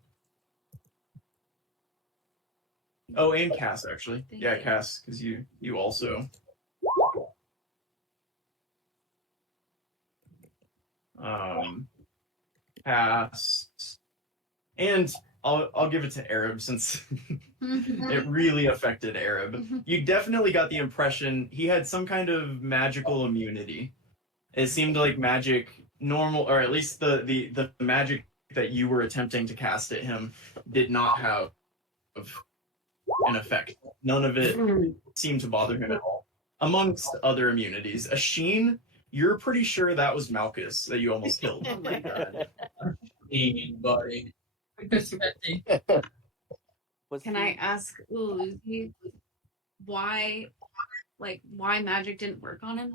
Oh, and Cass, actually. Thank Yeah, you. Cass, because you also. Cass. And I'll give it to Arab since it really affected Arab. You definitely got the impression he had some kind of magical immunity. It seemed like magic normal, or at least the magic that you were attempting to cast at him did not have an effect. None of it seemed to bother him at all. Amongst other immunities. Ashin, you're pretty sure that was Malchus that you almost killed. Oh my god. Buddy. 50-50. Can I ask Lil Uzi why magic didn't work on him?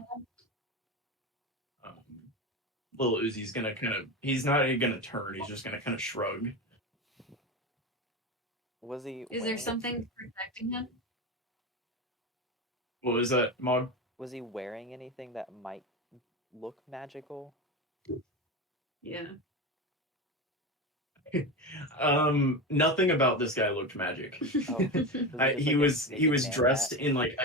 Lil Uzi's gonna he's not gonna turn, he's just gonna kind of shrug. Was he? Is there something protecting him? What was that, Mog? Was he wearing anything that might look magical? Yeah. Nothing about this guy looked magic. Oh, He was dressed in like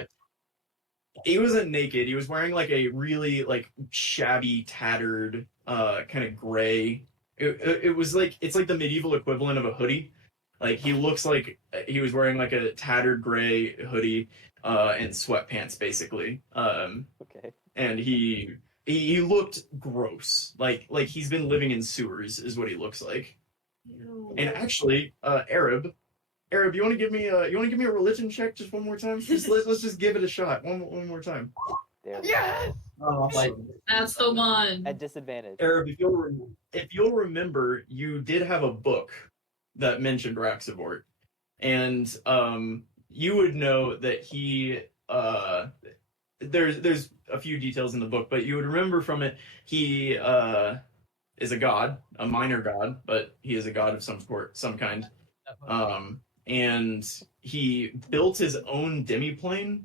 he wasn't naked. He was wearing like a really like shabby, tattered, kind of gray. It was like it's like the medieval equivalent of a hoodie. Like he looks like he was wearing like a tattered gray hoodie and sweatpants, basically. Okay. And he looked gross. Like he's been living in sewers, is what he looks like. Ew. And actually, Arab, you want to give me a religion check just one more time? Let's just give it a shot one more time. There. Yes! Oh, like That's the one. At disadvantage. Arab, if you'll remember, you did have a book that mentioned Raxabort, and you would know that he there's a few details in the book, but you would remember from it he is a god, a minor god, but he is a god of some kind. And he built his own demiplane,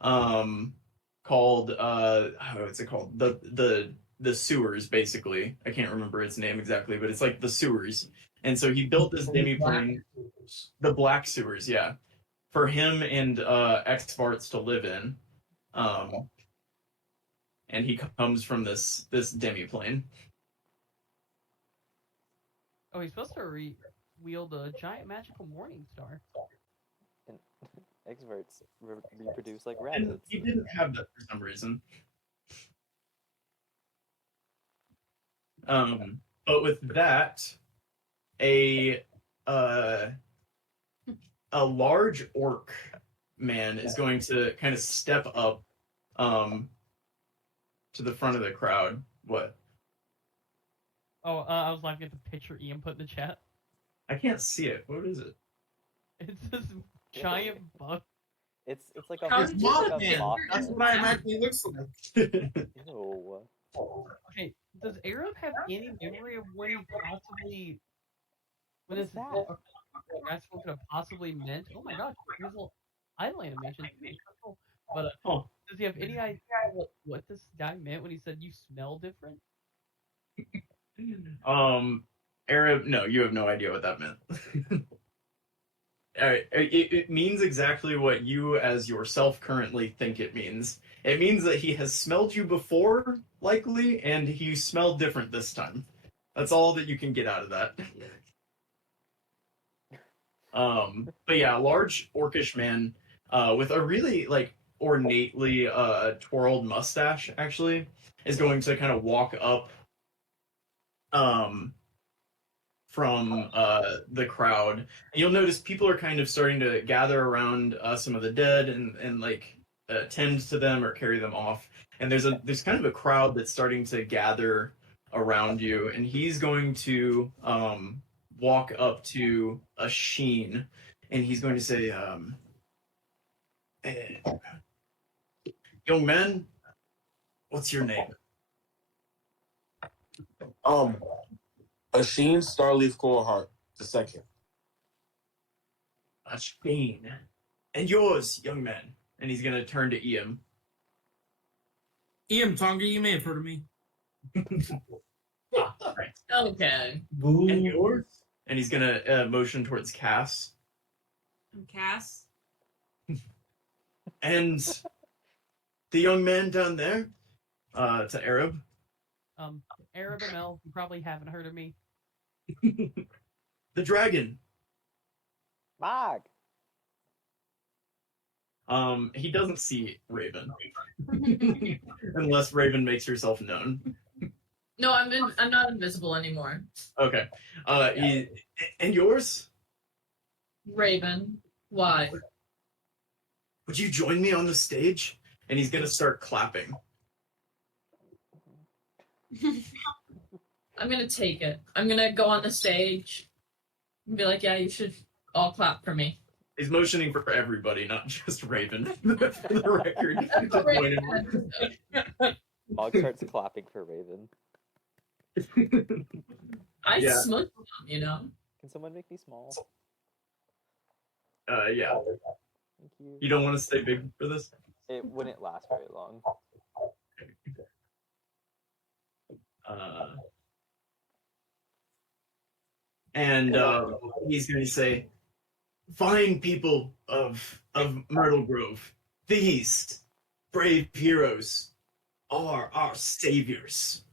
called what's it called? The sewers, basically. I can't remember its name exactly, but it's like the sewers. And so he built this demiplane, the black sewers, yeah, for him and X-Varts to live in. And he comes from this demiplane. Oh, he's supposed to wield a giant magical morning star. And experts reproduce like And rabbits. he didn't have that for some reason. But with that, a large orc man is going to kind of step up to the front of the crowd. What? Oh, I was laughing at the picture Ian put in the chat. I can't see it. What is it? It's this giant bug. It's like a How it's did you like do a that? moth. That's what I imagine he looks like. Ew. Okay, does Arab have any memory of when he possibly What when is this that? Maxwell could have possibly meant? Oh my gosh, here's a little idle animation. Too. Cool. But Oh. does he have any idea what this guy meant when he said you smell different? Arab, no, you have no idea what that meant. It means exactly what you as yourself currently think it means. It means that he has smelled you before, likely, and he smelled different this time. That's all that you can get out of that. But yeah, a large orcish man with a really like ornately twirled mustache actually is going to kind of walk up from the crowd. And you'll notice people are kind of starting to gather around some of the dead and like tend to them or carry them off. And there's kind of a crowd that's starting to gather around you, and he's going to walk up to a Sheen, and he's going to say, "Young man, what's your name?" Asheen Starleaf Coreheart II. A Sheen. And yours, young man. And he's gonna turn to Ian. Ian Tonga, you may have heard of me. Right. Okay. Boo. And yours? And he's gonna motion towards Cass. I'm Cass. And the young man down there, to Arab. Arab and Mel, you probably haven't heard of me. The dragon. Mog. He doesn't see Raven. Unless Raven makes herself known. No, I'm not invisible anymore. Okay. And yours? Raven. Why? Would you join me on the stage? And he's gonna start clapping. I'm gonna take it. I'm gonna go on the stage and be like, yeah, you should all clap for me. He's motioning for everybody, not just Raven. For the record. Mog starts clapping for Raven. I Yeah. smushed them, you know? Can someone make me small? Yeah. Thank you. You don't want to stay big for this? It wouldn't last very long. And he's going to say, "Fine people of Myrtle Grove, these brave heroes are our saviors."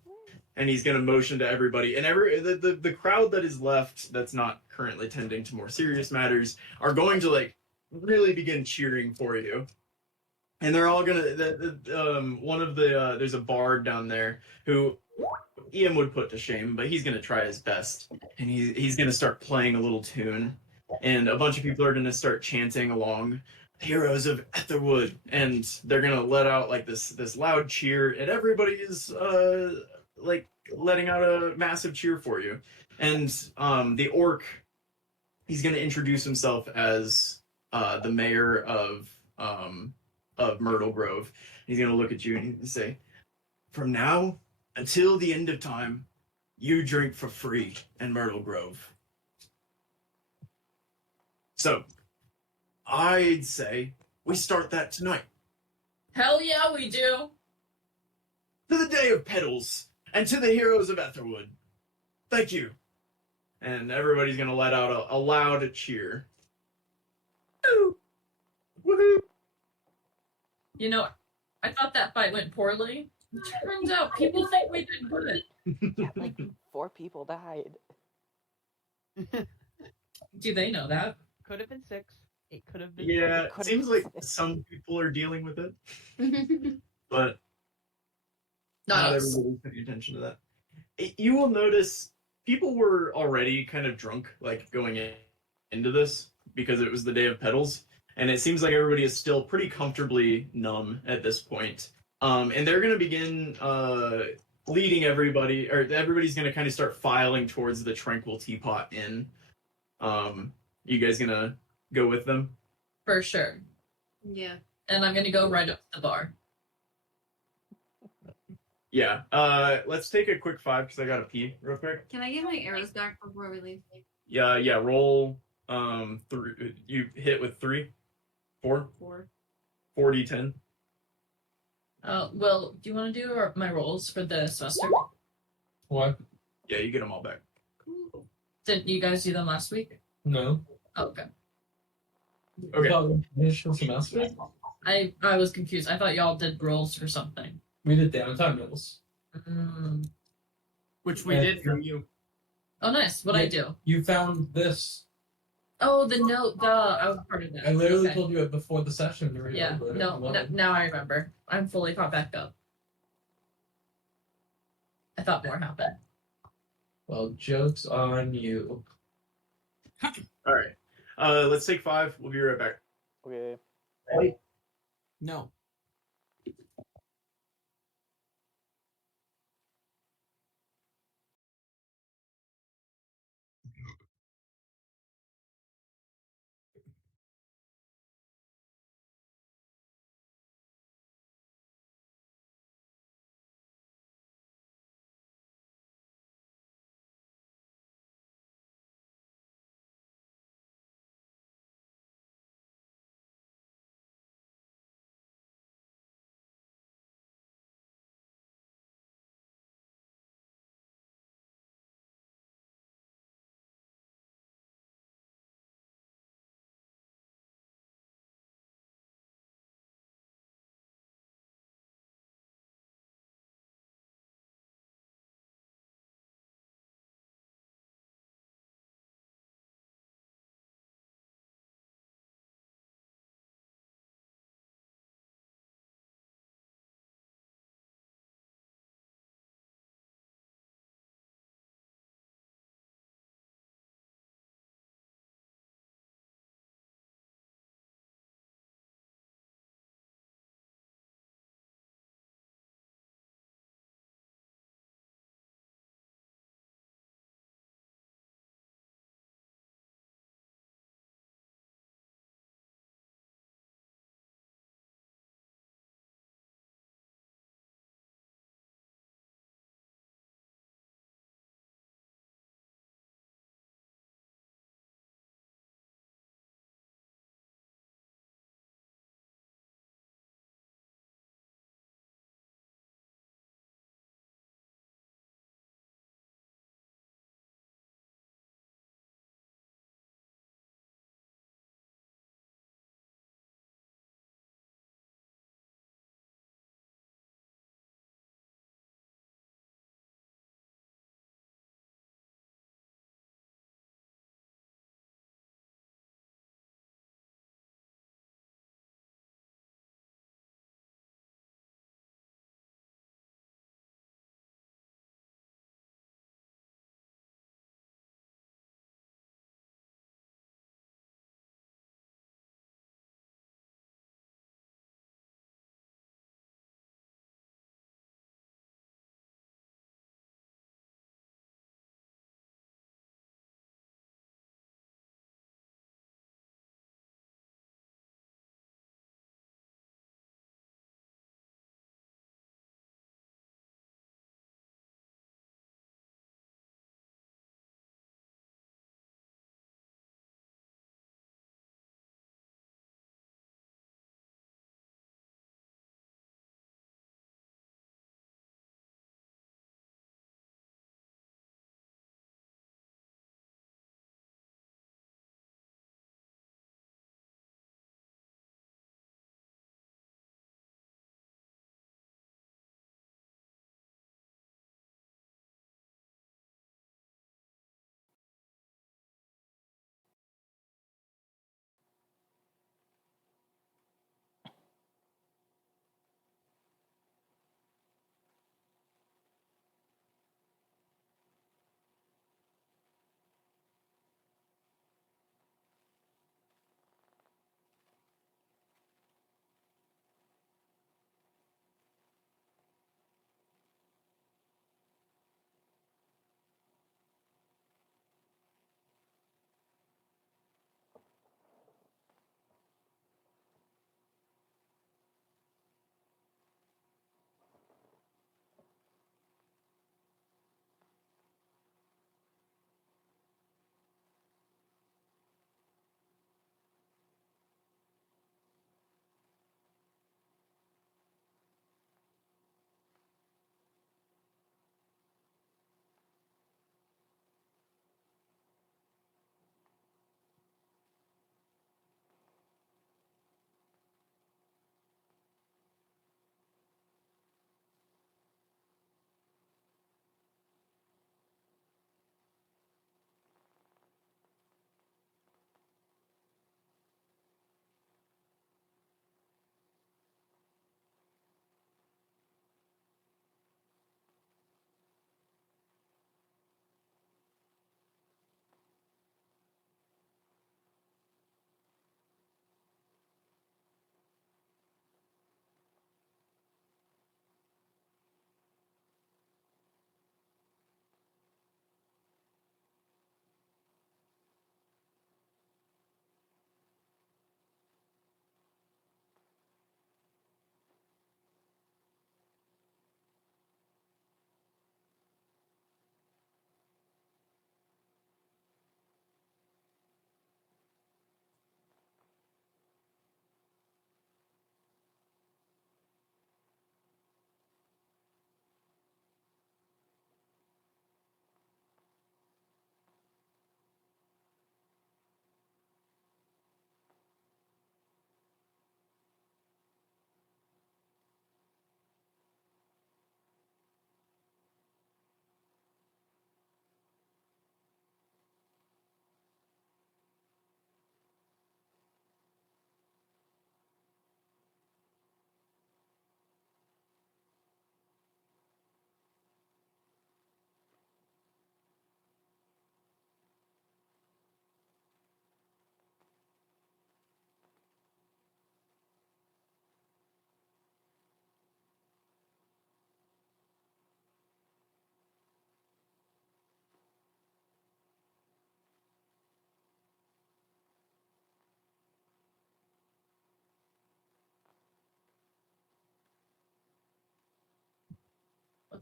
And he's going to motion to everybody, and the crowd that is left that's not currently tending to more serious matters are going to like really begin cheering for you. And they're all gonna. One of the there's a bard down there who Ian would put to shame, but he's gonna try his best, and he's gonna start playing a little tune, and a bunch of people are gonna start chanting along, "Heroes of Aetherwood," and they're gonna let out like this loud cheer, and everybody is like letting out a massive cheer for you. And the orc, he's gonna introduce himself as the mayor of Myrtle Grove. He's gonna look at you and say, "From now until the end of time, you drink for free in Myrtle Grove." So, I'd say we start that tonight. Hell yeah, we do. To the Day of Petals, and to the heroes of Aetherwood, thank you. And everybody's gonna let out a loud cheer. Woo! Woohoo! You know, I thought that fight went poorly. Turns out people think we did good. Yeah, like 4 people died. Do they know that? Could have been 6. It could have been. Yeah, it seems like some people are dealing with it, but not us. everybody's paying attention to that. You will notice people were already kind of drunk, like going into this because it was the Day of Petals, and it seems like everybody is still pretty comfortably numb at this point. And they're gonna begin leading everybody, or everybody's gonna kind of start filing towards the Tranquil Teapot Inn. You guys gonna go with them? For sure. Yeah. And I'm gonna go right up to the bar. Yeah. Let's take a quick 5 because I gotta pee real quick. Can I get my arrows back before we leave? Yeah. Yeah. Roll 3. You hit with 3, 4, 4. 4d10. Will, do you want to do my rolls for the semester? What? Yeah, you get them all back. Didn't you guys do them last week? No. Oh, okay. Okay. Initial semester? I was confused. I thought y'all did rolls for something. We did downtime rolls. Mm. Which we did from you. Oh, nice. What'd I do? You found this. Oh, the note. I was part of that. I literally Okay. told you it before the session to read Yeah. over it. No, now I remember. I'm fully caught back up. I thought more happened. Well, joke's on you. All right. Let's take 5. We'll be right back. Okay. No.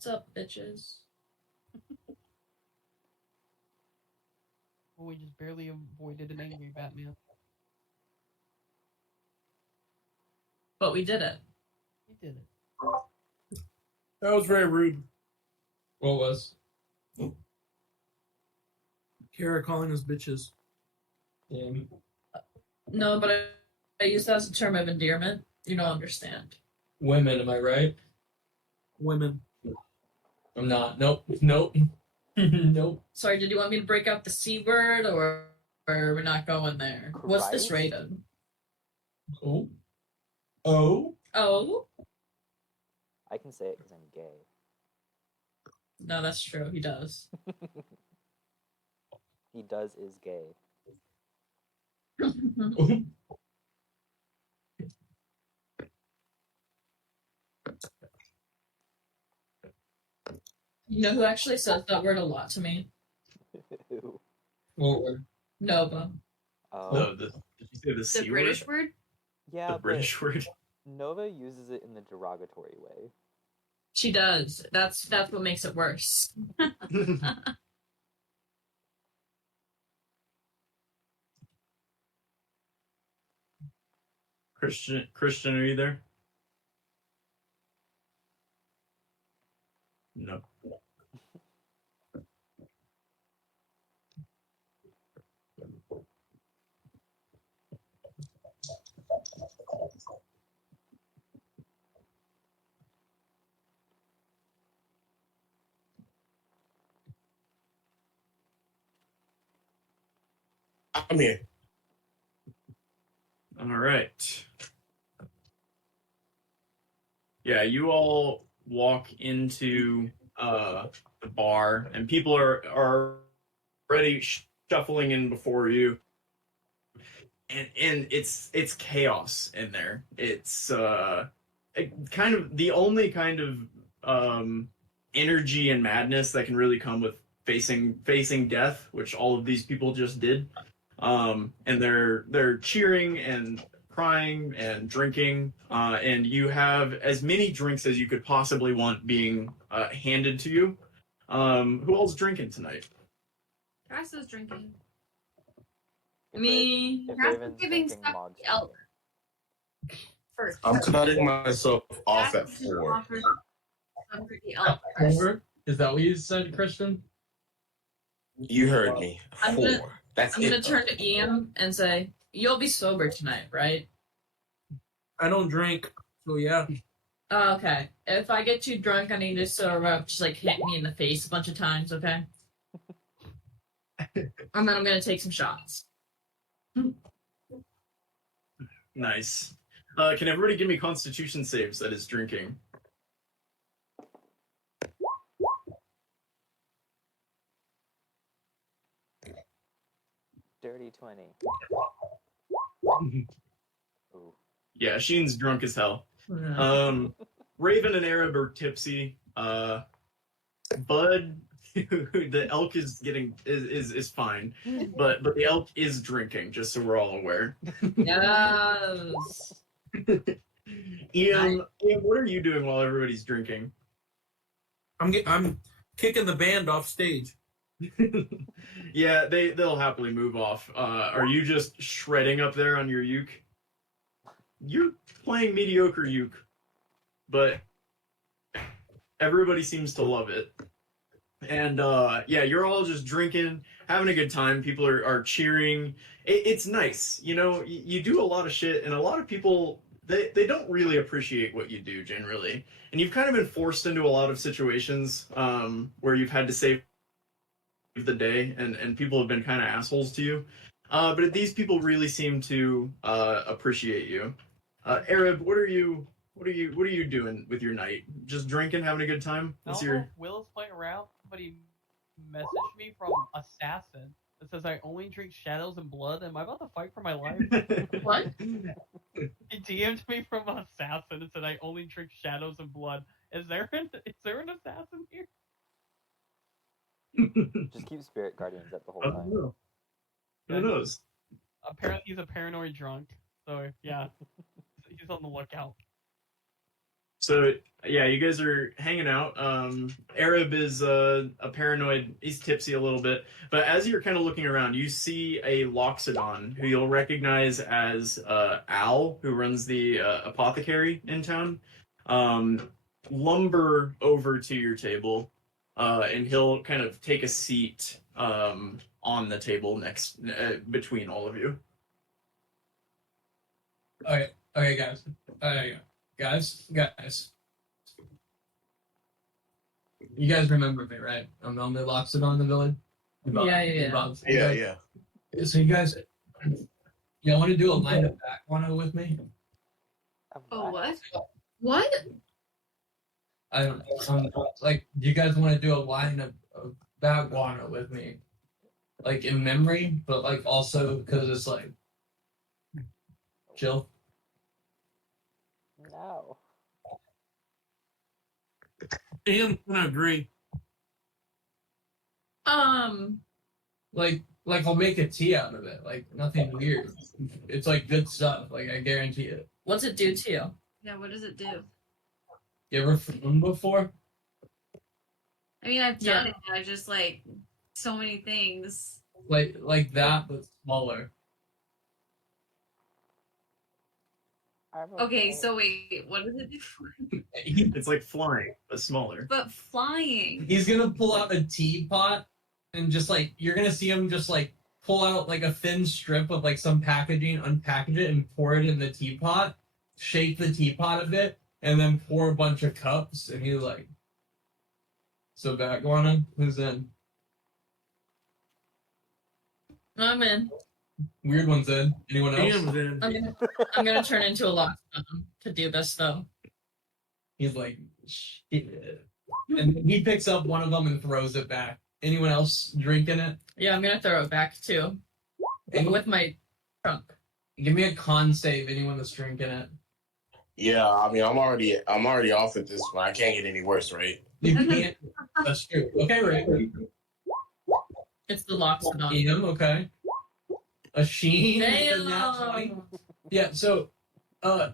What's up, bitches? Well, we just barely avoided an angry Batman. But we did it. We did it. That was very rude. What was? Kara calling us bitches. No, but I use that as a term of endearment. You don't understand. Women, am I right? Women. I'm not. Nope. Nope. Nope. Sorry, did you want me to break out the C word or we're not going there? What's this Right? rated? Oh. Oh. Oh? I can say it because I'm gay. No, that's true. He does. He does is gay. You know who actually says that word a lot to me? What word? Nova. Oh. Did you say the The C British word? word? Yeah, The British word? but Nova uses it in the derogatory way. She does. That's what makes it worse. Christian, are you there? No. I'm here. All right. Yeah, you all walk into the bar, and people are already shuffling in before you, and it's chaos in there. It's kind of the only kind of energy and madness that can really come with facing death, which all of these people just did. And they're cheering and crying and drinking, and you have as many drinks as you could possibly want being handed to you. Who all's drinking tonight? Cass is drinking. Me. If Cass Raven's is giving drinking, stuff Mog's to the elk drinking. first. I'm cutting myself off Cass at is 4. offering some for the elk first. 4? Is that what you said, Christian? You heard me. I'm 4. gonna- That's I'm it. gonna turn to Ian and say, "You'll be sober tonight, right?" I don't drink, so yeah. Oh, okay. If I get too drunk, I need to sort of just like hit me in the face a bunch of times, okay? And then I'm gonna take some shots. Nice. Can everybody give me Constitution saves that is drinking? Dirty 20. Ooh. Yeah, Sheen's drunk as hell. Yeah. Raven and Arab are tipsy. Bud, the elk is getting is fine, but the elk is drinking. Just so we're all aware. Yes. Ian, what are you doing while everybody's drinking? I'm kicking the band off stage. Yeah, they'll happily move off. Are you just shredding up there on your uke? You're playing mediocre uke, but everybody seems to love it. And yeah, you're all just drinking, having a good time. People are cheering. It's nice, you know. You do a lot of shit, and a lot of people they don't really appreciate what you do generally. And you've kind of been forced into a lot of situations where you've had to save the day, and people have been kind of assholes to you. But these people really seem to appreciate you. Arab, what are you doing with your night? Just drinking, having a good time? I don't know if Will is playing around, but he messaged me from Assassin that says I only drink shadows and blood. Am I about to fight for my life? What? He DM'd me from Assassin and said I only drink shadows and blood. Is there an assassin here? Just keep Spirit Guardians up the whole I time. don't know. Who knows? Apparently he's a paranoid drunk. So yeah, he's on the lookout. So yeah, you guys are hanging out. Arab is a paranoid. He's tipsy a little bit, but as you're kind of looking around, you see a Loxodon who you'll recognize as Al, who runs the apothecary in town. Lumber over to your table, and he'll kind of take a seat on the table next between all of you. Okay, guys. Guys. You guys remember me, right? I'm the only Loxodon in the village. Yeah. So you guys, y'all want to do a line of back guano with me? Oh, what? What? I don't know. Like, do you guys want to do a line of back guano with me? Like in memory, but like also because it's like chill. No. I'm gonna agree. Like I'll make a tea out of it. Like nothing weird. It's like good stuff. Like I guarantee it. What's it do to you? Yeah, what does it do? You ever flown before? I mean, I've done it. I just like so many things. Like that, but smaller. Okay, so wait, what does it do? It's like flying, but smaller. But flying. He's gonna pull out a teapot and just like you're gonna see him just like pull out like a thin strip of like some packaging, unpackage it, and pour it in the teapot. Shake the teapot a bit, and then pour a bunch of cups. And he's like, "So back on who's in? I'm in. Weird one's in. Anyone else?" Ian's in. I'm gonna turn into a Loxodon to do this though. He's like, "Shit." And he picks up one of them and throws it back. Anyone else drinking it? Yeah, I'm gonna throw it back too. With my trunk. Give me a con save. Anyone that's drinking it. Yeah, I mean, I'm already off at this point. I can't get any worse, right? You can't. That's true. Okay, right. It's the Loxodon. Ian, okay. A Sheen. Damn. Yeah, so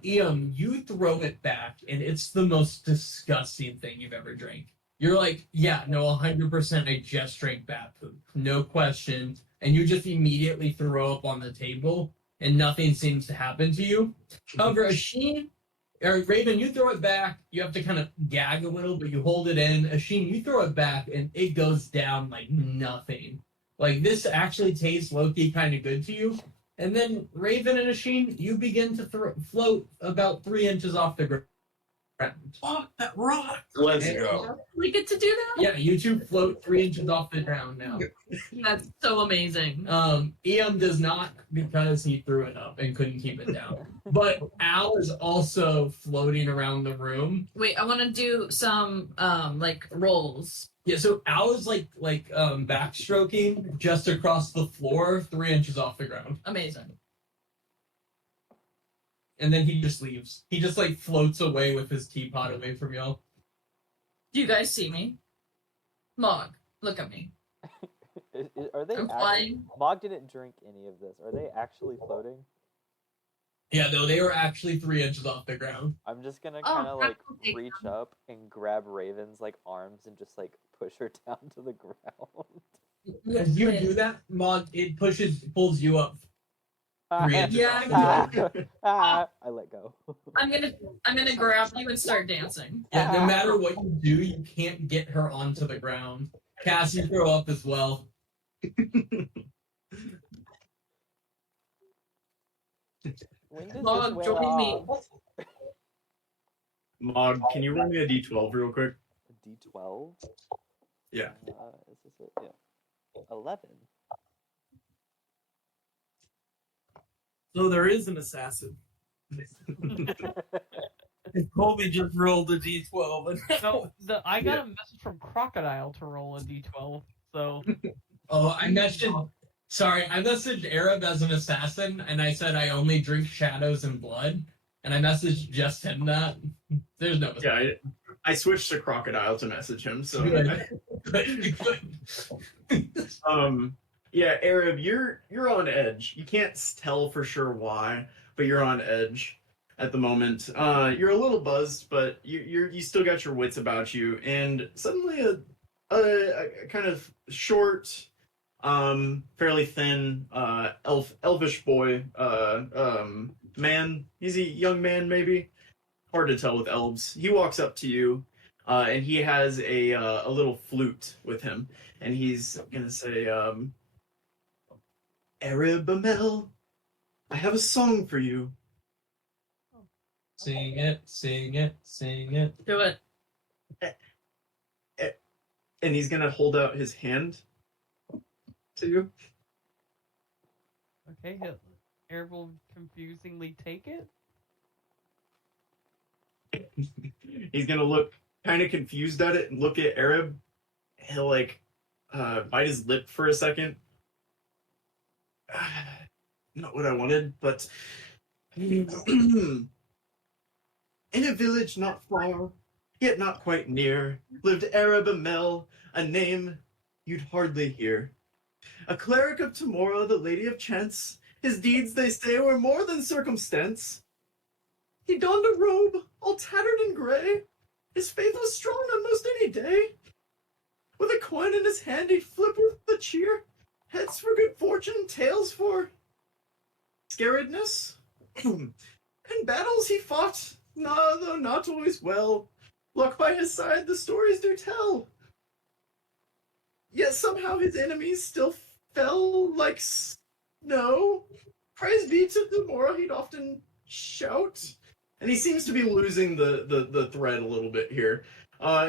Ian, you throw it back and it's the most disgusting thing you've ever drank. You're like, yeah, no, 100% I just drank bat poop. No question. And you just immediately throw up on the table and nothing seems to happen to you. However, a Sheen or Raven, you throw it back, you have to kind of gag a little, but you hold it in. A Sheen, you throw it back and it goes down like nothing. Like, this actually tastes low-key kind of good to you. And then, Raven and Asheen, you begin to float about 3 inches off the ground. Fuck, that rock. Let's go. We get to do that? Yeah, you two float 3 inches off the ground now. That's so amazing. Ian does not because he threw it up and couldn't keep it down. But Al is also floating around the room. Wait, I want to do some like rolls. Yeah, so Al is like backstroking just across the floor, 3 inches off the ground. Amazing. And then he just leaves. He just like floats away with his teapot away from y'all. Do you guys see me? Mog, look at me. Are they I'm flying. Mog didn't drink any of this. Are they actually floating? Yeah, no, they were actually 3 inches off the ground. I'm just gonna kind of like reach up and grab Raven's like arms and just like push her down to the ground. As you do that, Mog, it pulls you up 3 inches. Yeah, I let go. I'm gonna grab you and start dancing. Yeah, no matter what you do, you can't get her onto the ground. Cassie, throw up as well. When does Mog, this wear join me. off? Mog, can you roll me a d12 real quick? D12? Yeah. Is this it? Yeah. 11. So there is an assassin. Colby just rolled a d12. And So I got a message from Crocodile to roll a d12. So Oh, I messaged Arab as an assassin, and I said I only drink shadows and blood, and I messaged just him that. There's no mistake. Yeah, I switched to Crocodile to message him. So, yeah, Arab, you're on edge. You can't tell for sure why, but you're on edge. at the moment. You're a little buzzed, but you still got your wits about you, and suddenly a kind of short, fairly thin, elvish boy, man. He's a young man, maybe. Hard to tell with elves. He walks up to you, and he has a little flute with him, and he's gonna say, Arabamel, I have a song for you. Sing it, sing it, sing it. Do it. And he's gonna hold out his hand to you. Okay, Arab will confusingly take it. He's gonna look kind of confused at it and look at Arab. He'll like bite his lip for a second. Not what I wanted, but in a village not far, yet not quite near, lived Arabamel, a name you'd hardly hear. A cleric of Tamora, the lady of chance, his deeds, they say, were more than circumstance. He donned a robe, all tattered and gray. His faith was strong on most any day. With a coin in his hand, he'd flip with the cheer. Heads for good fortune, tails for scaredness. In battles he fought, though not always well. Luck by his side, the stories do tell. Yet somehow his enemies still fell like snow. Praise be to Demora, he'd often shout. And he seems to be losing the thread a little bit here.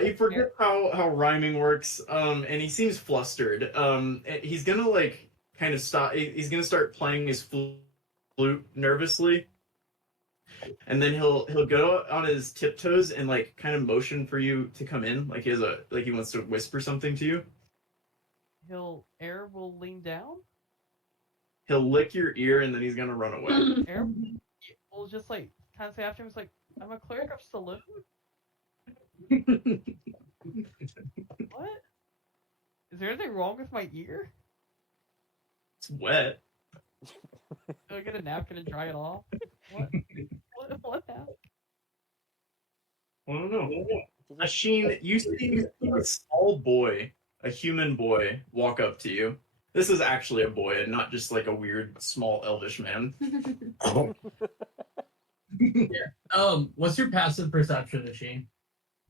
He forgets how rhyming works, and he seems flustered. He's gonna like kind of stop. He's gonna start playing his flute nervously, and then he'll go on his tiptoes and like kind of motion for you to come in, like he wants to whisper something to you. Arab will lean down. He'll lick your ear, and then he's gonna run away. Arab will just like kind of say after him, it's like, I'm a cleric of Saloon. What? Is there anything wrong with my ear? It's wet. Do I get a napkin and dry it off? What? What happened? I don't know. Asheen, you see a small boy, a human boy, walk up to you. This is actually a boy and not just like a weird small elvish man. What's your passive perception, Asheen?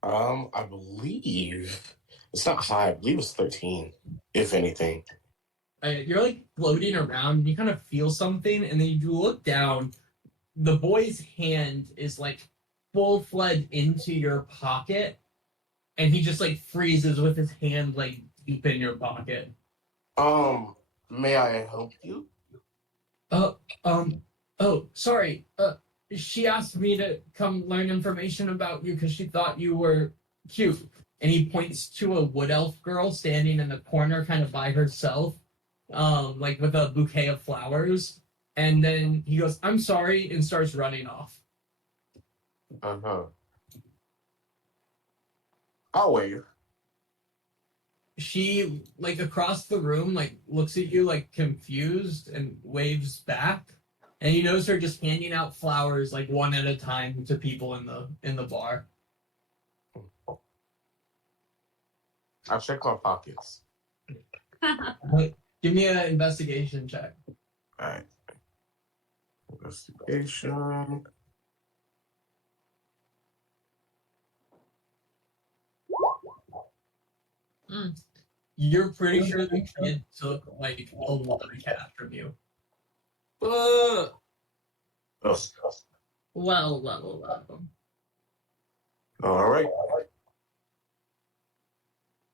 I believe it's not high. I believe it's 13, if anything. You're like floating around, and you kind of feel something, and then you look down. The boy's hand is like full-fledged into your pocket, and he just like freezes with his hand like deep in your pocket. May I help you? Sorry. She asked me to come learn information about you because she thought you were cute. And he points to a wood elf girl standing in the corner kind of by herself, like with a bouquet of flowers. And then he goes, I'm sorry, and starts running off. Uh-huh. I'll wave. She, like, across the room, like, looks at you, like, confused and waves back. And you notice her just handing out flowers, like, one at a time to people in the bar. I'll check my pockets. Give me an investigation check. Alright. Investigation. You're pretty sure the kid took, like, a lot of cash from you. Ugh. Well. Alright.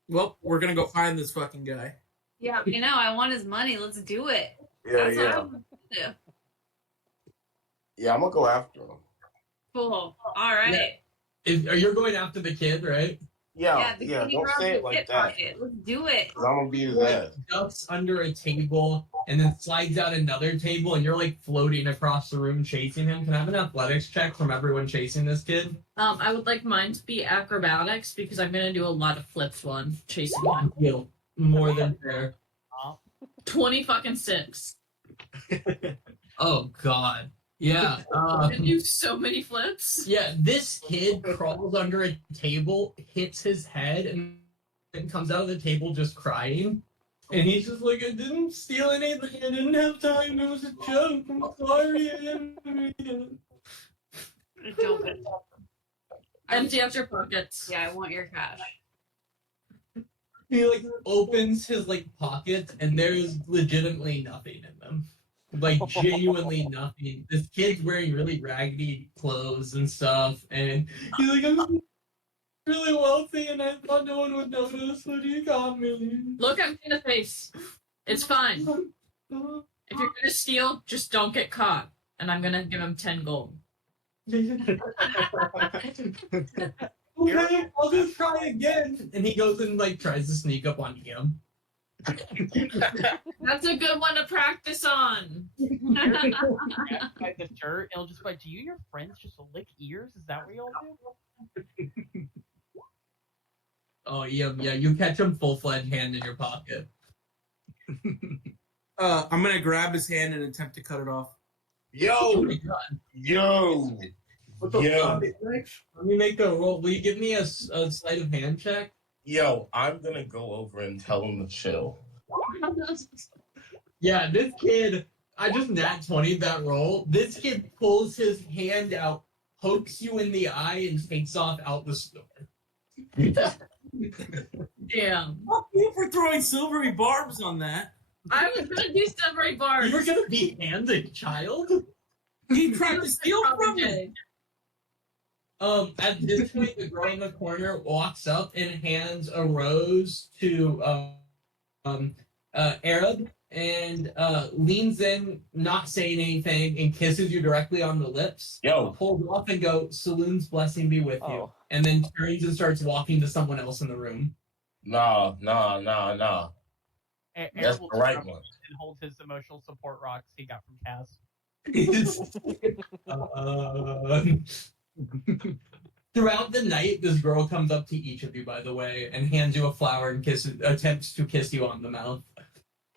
Well, we're gonna go find this fucking guy. Yeah, I want his money. Let's do it. Yeah, That's what yeah. I'm gonna do. Yeah, I'm gonna go after him. Cool. All right. You're going after the kid, right? Yeah, the yeah, kitty don't grabs say the it like kid that. pocket. Let's do it. 'Cause I'm gonna beat his Like, ass. ducks under a table and then slides out another table, and you're like floating across the room chasing him. Can I have an athletics check from everyone chasing this kid? I would like mine to be acrobatics because I'm gonna do a lot of flips while I'm chasing one. Feel more than fair. 20 fucking 6. Oh God. Yeah. I do so many flips. Yeah, this kid crawls under a table, hits his head, and then comes out of the table just crying. And he's just like, I didn't steal anything. I didn't have time. It was a joke. I'm sorry. I didn't mean it." Don't. Empty out your pockets. Yeah, I want your cash. He like opens his like pockets, and there's legitimately nothing in them. Like genuinely nothing. This kid's wearing really raggedy clothes and stuff, and he's like, I'm really wealthy, and I thought no one would notice, but you got me. Look at me in the face. It's fine. If you're gonna steal, just don't get caught. And I'm gonna give him 10 gold. Okay, I'll just try again. And he goes and like tries to sneak up on him. That's a good one to practice on. Like the shirt, it'll just be like, do you and your friends just lick ears? Is that what y'all do? Oh yeah, you catch him full-fledged hand in your pocket. I'm gonna grab his hand and attempt to cut it off. Oh Yo, my god. yo, yo, Let me make a roll. Will you give me a sleight of hand check? yo! I'm gonna go over and tell him to chill. Yeah, this kid, I just nat 20'd that roll. This kid pulls his hand out, pokes you in the eye, and takes off out the store. Damn. Fuck you for throwing silvery barbs on that. I was gonna do silvery bars. You were gonna be handed, child? He tried to steal from me. At this point, the girl in the corner walks up and hands a rose to Arab and leans in, not saying anything, and kisses you directly on the lips. Yo, Pulls off and go, Saloon's blessing be with you. Oh. And then turns and starts walking to someone else in the room. nah. Aaron That's will the right just one. and hold his emotional support rocks he got from Cass. Throughout the night, this girl comes up to each of you, by the way, and hands you a flower and attempts to kiss you on the mouth.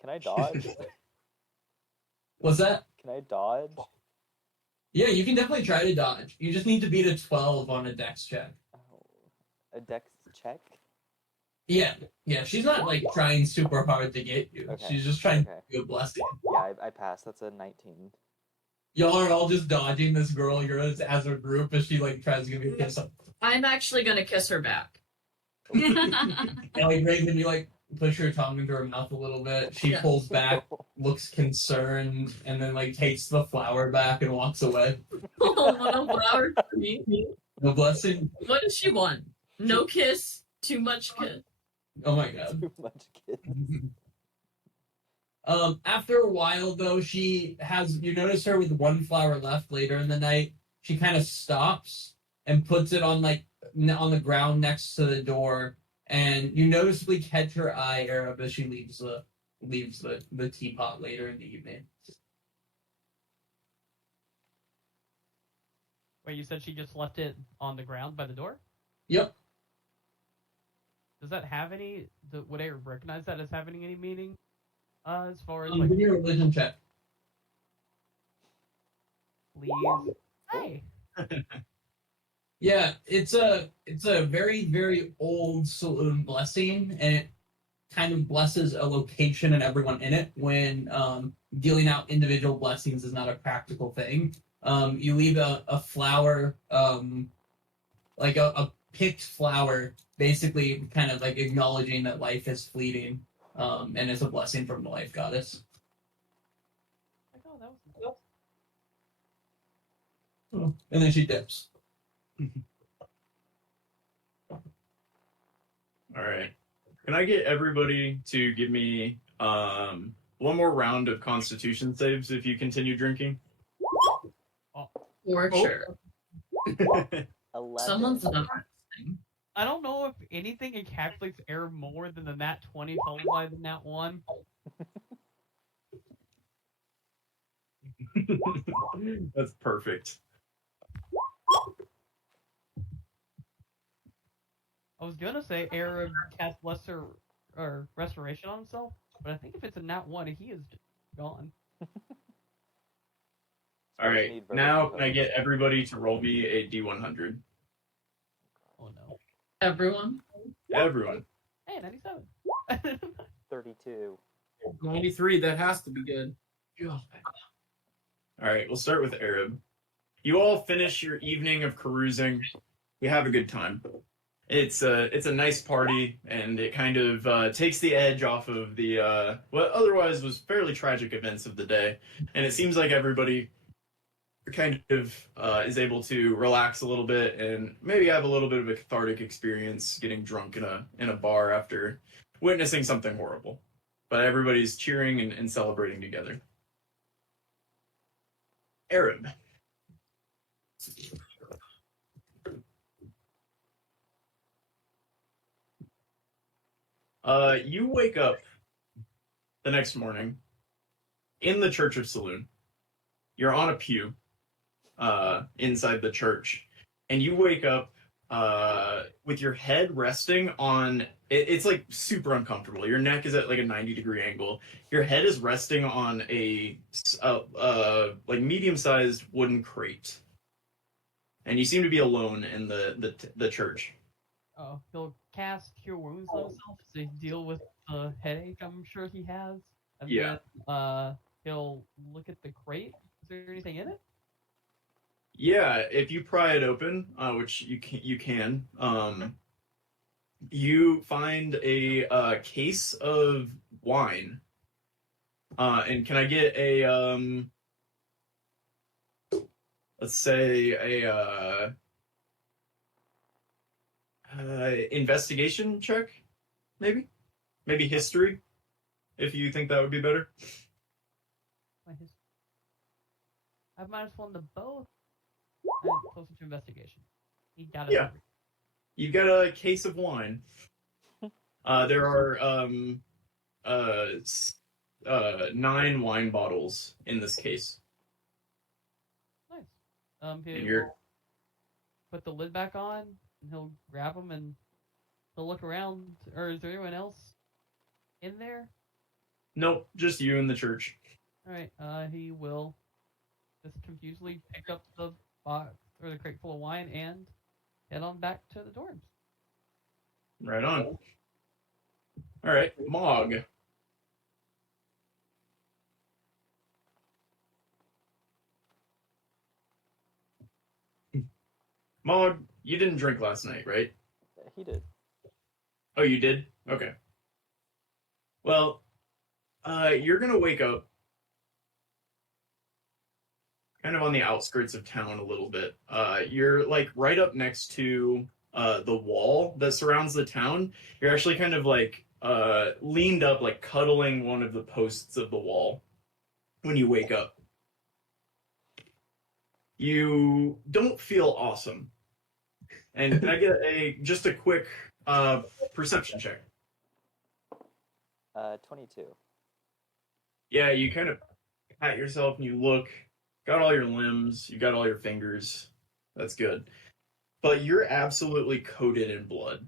Can I dodge? What's that? Can I dodge? Yeah, you can definitely try to dodge. You just need to beat a 12 on a dex check. Oh, a dex check? Yeah, she's not like trying super hard to get you. Okay, She's just trying okay. to do a blessing. Yeah, I passed. That's a 19. Y'all are all just dodging this girl yours as a group as she like tries to give you a kiss. I'm actually gonna kiss her back. And like Raven, you like push her tongue into her mouth a little bit. She Yeah. pulls back, looks concerned, and then like takes the flower back and walks away. Oh, what a flower for me. No blessing. What does she want? No kiss, too much kiss. Oh my god. Too much kids. After a while though, you notice her with one flower left later in the night. She kind of stops and puts it on on the ground next to the door, and you noticeably catch her eye, Arab, as she leaves the teapot later in the evening. Wait, you said she just left it on the ground by the door? Yep. Does that have any? Would I recognize that as having any meaning? As far as like, Give me a religion check. please. Hey. Yeah, it's a very, very old saloon blessing, and it kind of blesses a location and everyone in it when dealing out individual blessings is not a practical thing. You leave a flower, like a picked flower, basically kind of like acknowledging that life is fleeting, and it's a blessing from the life goddess. Like, oh, that was. And then she dips. All right. Can I get everybody to give me one more round of Constitution saves if you continue drinking? For sure. 11. Someone's not. I don't know if anything encapsulates air more than the nat 20 followed by the nat 1. That's perfect. I was gonna say Arab cast lesser or restoration on himself, but I think if it's a nat 1, he is gone. All I just right. need verbal Now can I components. get everybody to roll me a D100? Oh no. Everyone. Everyone. Hey, 97. 32. 93. That has to be good. All right. We'll start with Arab. You all finish your evening of carousing. You have a good time. It's a nice party, and it kind of takes the edge off of the what otherwise was fairly tragic events of the day. And it seems like everybody kind of is able to relax a little bit and maybe have a little bit of a cathartic experience getting drunk in a bar after witnessing something horrible. But everybody's cheering and celebrating together. Arab. You wake up the next morning in the Church of Saloon. You're on a pew inside the church, and you wake up with your head resting on it's like super uncomfortable. Your neck is at like a 90-degree angle. Your head is resting on a like medium-sized wooden crate, and you seem to be alone in the church. Oh, he'll cast Cure Wounds on himself to deal with the headache I'm sure he has. And Yeah. then he'll look at the crate. Is there anything in it? Yeah, if you pry it open, which you can, you find a case of wine. And can I get a let's say a investigation check, maybe history, if you think that would be better. I have -1 to both. And closer to investigation. He got it. Yeah. You've got a case of wine. There are 9 wine bottles in this case. Nice. And He'll you're put the lid back on, and he'll grab them, and he'll look around. Or is there anyone else in there? Nope, just you in the church. All right. He will just confusedly pick up the box or the crate full of wine and head on back to the dorms. Right on. All right, Mog. Mog, you didn't drink last night, right? He did. Oh, you did? Okay. Well, you're gonna wake up kind of on the outskirts of town a little bit. You're like right up next to the wall that surrounds the town. You're actually kind of like leaned up, like cuddling one of the posts of the wall when you wake up. You don't feel awesome. And can I get just a quick perception check? 22. Yeah, you kind of pat yourself and you look. Got all your limbs, you got all your fingers. That's good. But you're absolutely coated in blood.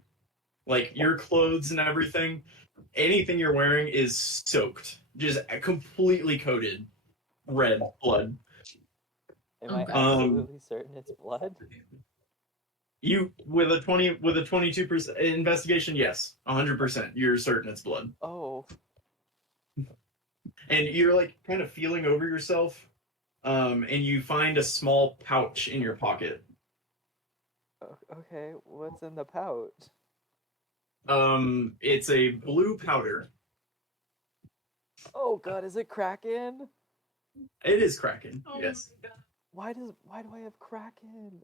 Like your clothes and everything, anything you're wearing is soaked. Just completely coated red blood. Am I Okay. absolutely certain it's blood? You with a 22% investigation, yes, 100%. You're certain it's blood. Oh. And you're like kind of feeling over yourself, and you find a small pouch in your pocket. Okay, what's in the pouch? It's a blue powder. Oh god, is it Kraken? It is Kraken, Oh yes. my God. Why do I have Kraken?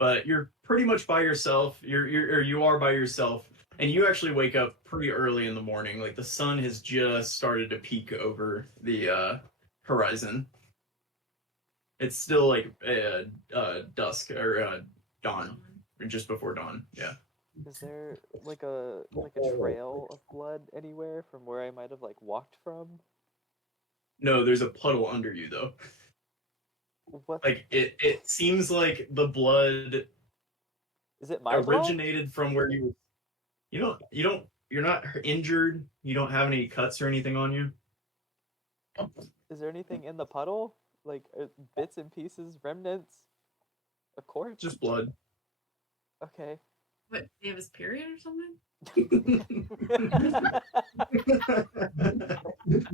But you're pretty much by yourself. You are by yourself, and you actually wake up pretty early in the morning. Like the sun has just started to peek over the horizon. It's still like dusk or dawn, or just before dawn. Yeah. Is there like a trail of blood anywhere from where I might have like walked from? No, there's a puddle under you though. What? Like it seems like the blood Is it my blood? originated from where you're not injured. You don't have any cuts or anything on you. Is there anything in the puddle? like bits and pieces, remnants, a corpse? Just blood. Okay. What? Do you have his period or something?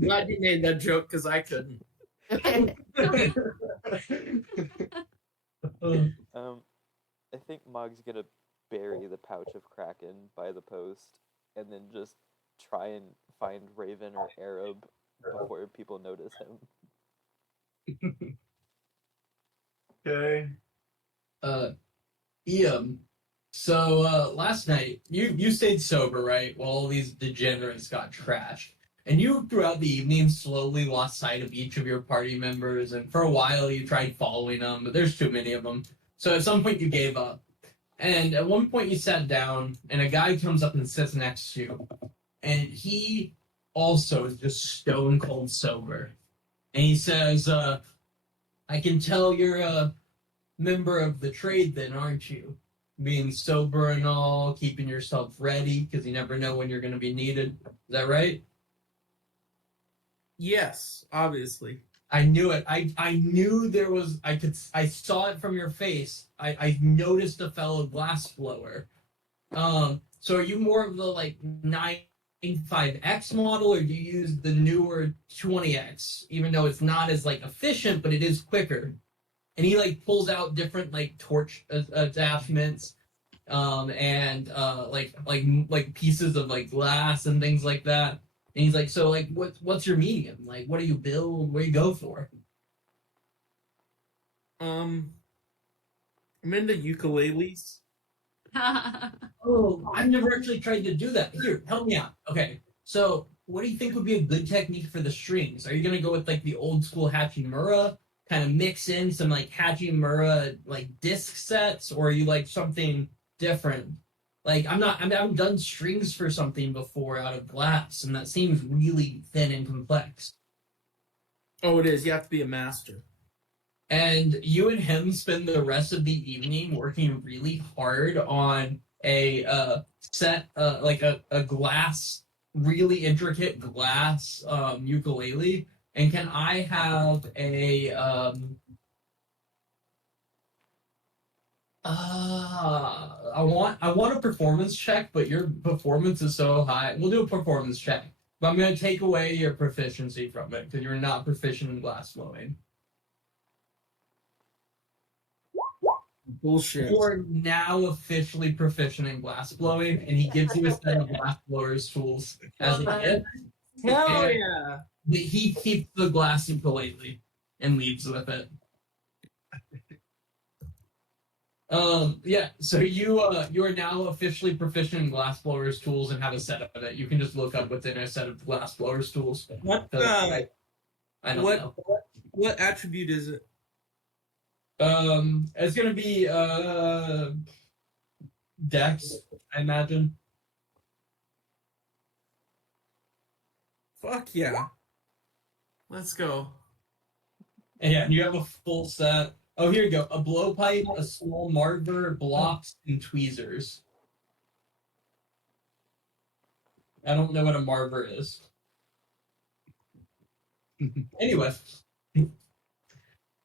Glad you made that joke because I couldn't. I think Mog's gonna bury the pouch of Kraken by the post, and then just try and find Raven or Arab before people notice him. Okay. Ian, so last night you stayed sober, right? While all these degenerates got trashed. And you, throughout the evening, slowly lost sight of each of your party members, and for a while you tried following them, but there's too many of them. So at some point you gave up. And at one point you sat down, and a guy comes up and sits next to you. And he also is just stone cold sober. And he says, I can tell you're a member of the trade then, aren't you? Being sober and all, keeping yourself ready, because you never know when you're going to be needed. Is that right? Yes, obviously. I knew it. I knew there was. I saw it from your face. I noticed a fellow glass blower. So are you more of the like 95X model, or do you use the newer 20X? Even though it's not as like efficient, but it is quicker. And he like pulls out different like torch attachments, and like pieces of like glass and things like that. And he's like, so like, what's your medium? Like, what do you build? What do you go for? I'm into ukuleles. Oh, I've never actually tried to do that. Here, help me out. Okay, so what do you think would be a good technique for the strings? Are you gonna go with like the old school Hachimura, kind of mix in some like Hachimura like disc sets, or are you like something different? Like I haven't done strings for something before out of glass, and that seems really thin and complex. Oh, it is. You have to be a master. And you and him spend the rest of the evening working really hard on a set, like a glass, really intricate glass ukulele. And can I have a I want a performance check, but your performance is so high. We'll do a performance check, but I'm gonna take away your proficiency from it because you're not proficient in glass blowing. Bullshit. You're now officially proficient in glass blowing, and he gives you a set of glass blowers tools as a gift. Hell And yeah! he keeps the glass ukulele and leaves with it. Yeah, so you are now officially proficient in glass blowers tools and have a set of it. You can just look up within a set of glass blowers tools. What I don't know. What attribute is it? It's gonna be Dex, I imagine. Fuck yeah. Let's go. Yeah, and you have a full set. Oh, here you go. A blowpipe, a small marver, blocks, and tweezers. I don't know what a marver is. Anyway. All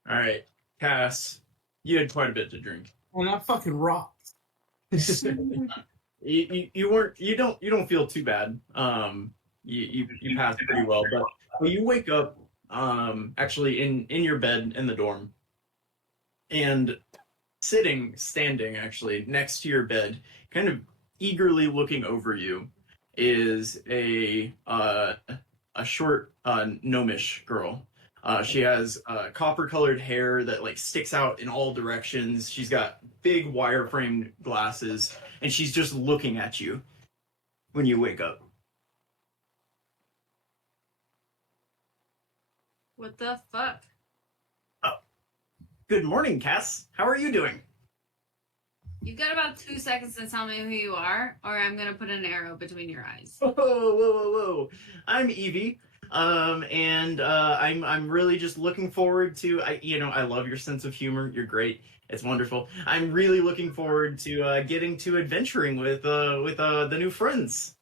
right, Cass, you had quite a bit to drink. Oh, that fucking rocks. You don't feel too bad. You passed pretty well, but you wake up actually in your bed in the dorm, and standing actually next to your bed, kind of eagerly looking over you, is a short gnomish girl. She has copper-colored hair that like sticks out in all directions. She's got big wire-framed glasses, and she's just looking at you when you wake up. What the fuck? Good morning, Cass. How are you doing? You got about 2 seconds to tell me who you are, or I'm gonna put an arrow between your eyes. Whoa. I'm Evie. And I'm really just looking forward to I love your sense of humor. You're great. It's wonderful. I'm really looking forward to getting to adventuring with the new friends.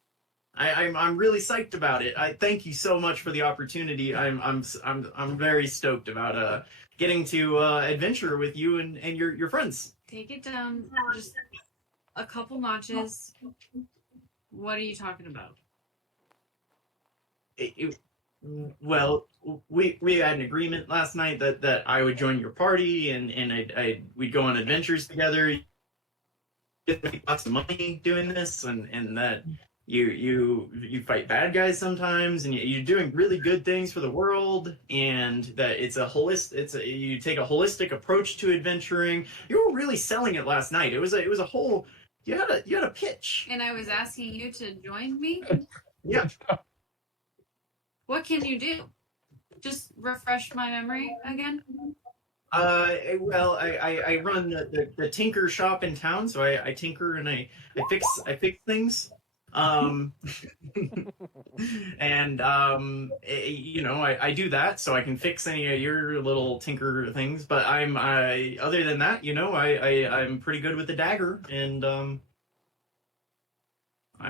I'm really psyched about it. I thank you so much for the opportunity. I'm very stoked about getting to adventure with you and your friends. Take it down just a couple notches. What are you talking about? Well, we had an agreement last night that I would join your party and we'd go on adventures together. You'd make lots of money doing this, and that you fight bad guys sometimes, and you're doing really good things for the world, and that you take a holistic approach to adventuring. You were really selling it last night. It was a whole you had a pitch. And I was asking you to join me? Yeah. What can you do? Just refresh my memory again? Well, I run the tinker shop in town, so I tinker and I fix things. And I do that so I can fix any of your little tinker things. But other than that, I'm pretty good with the dagger, and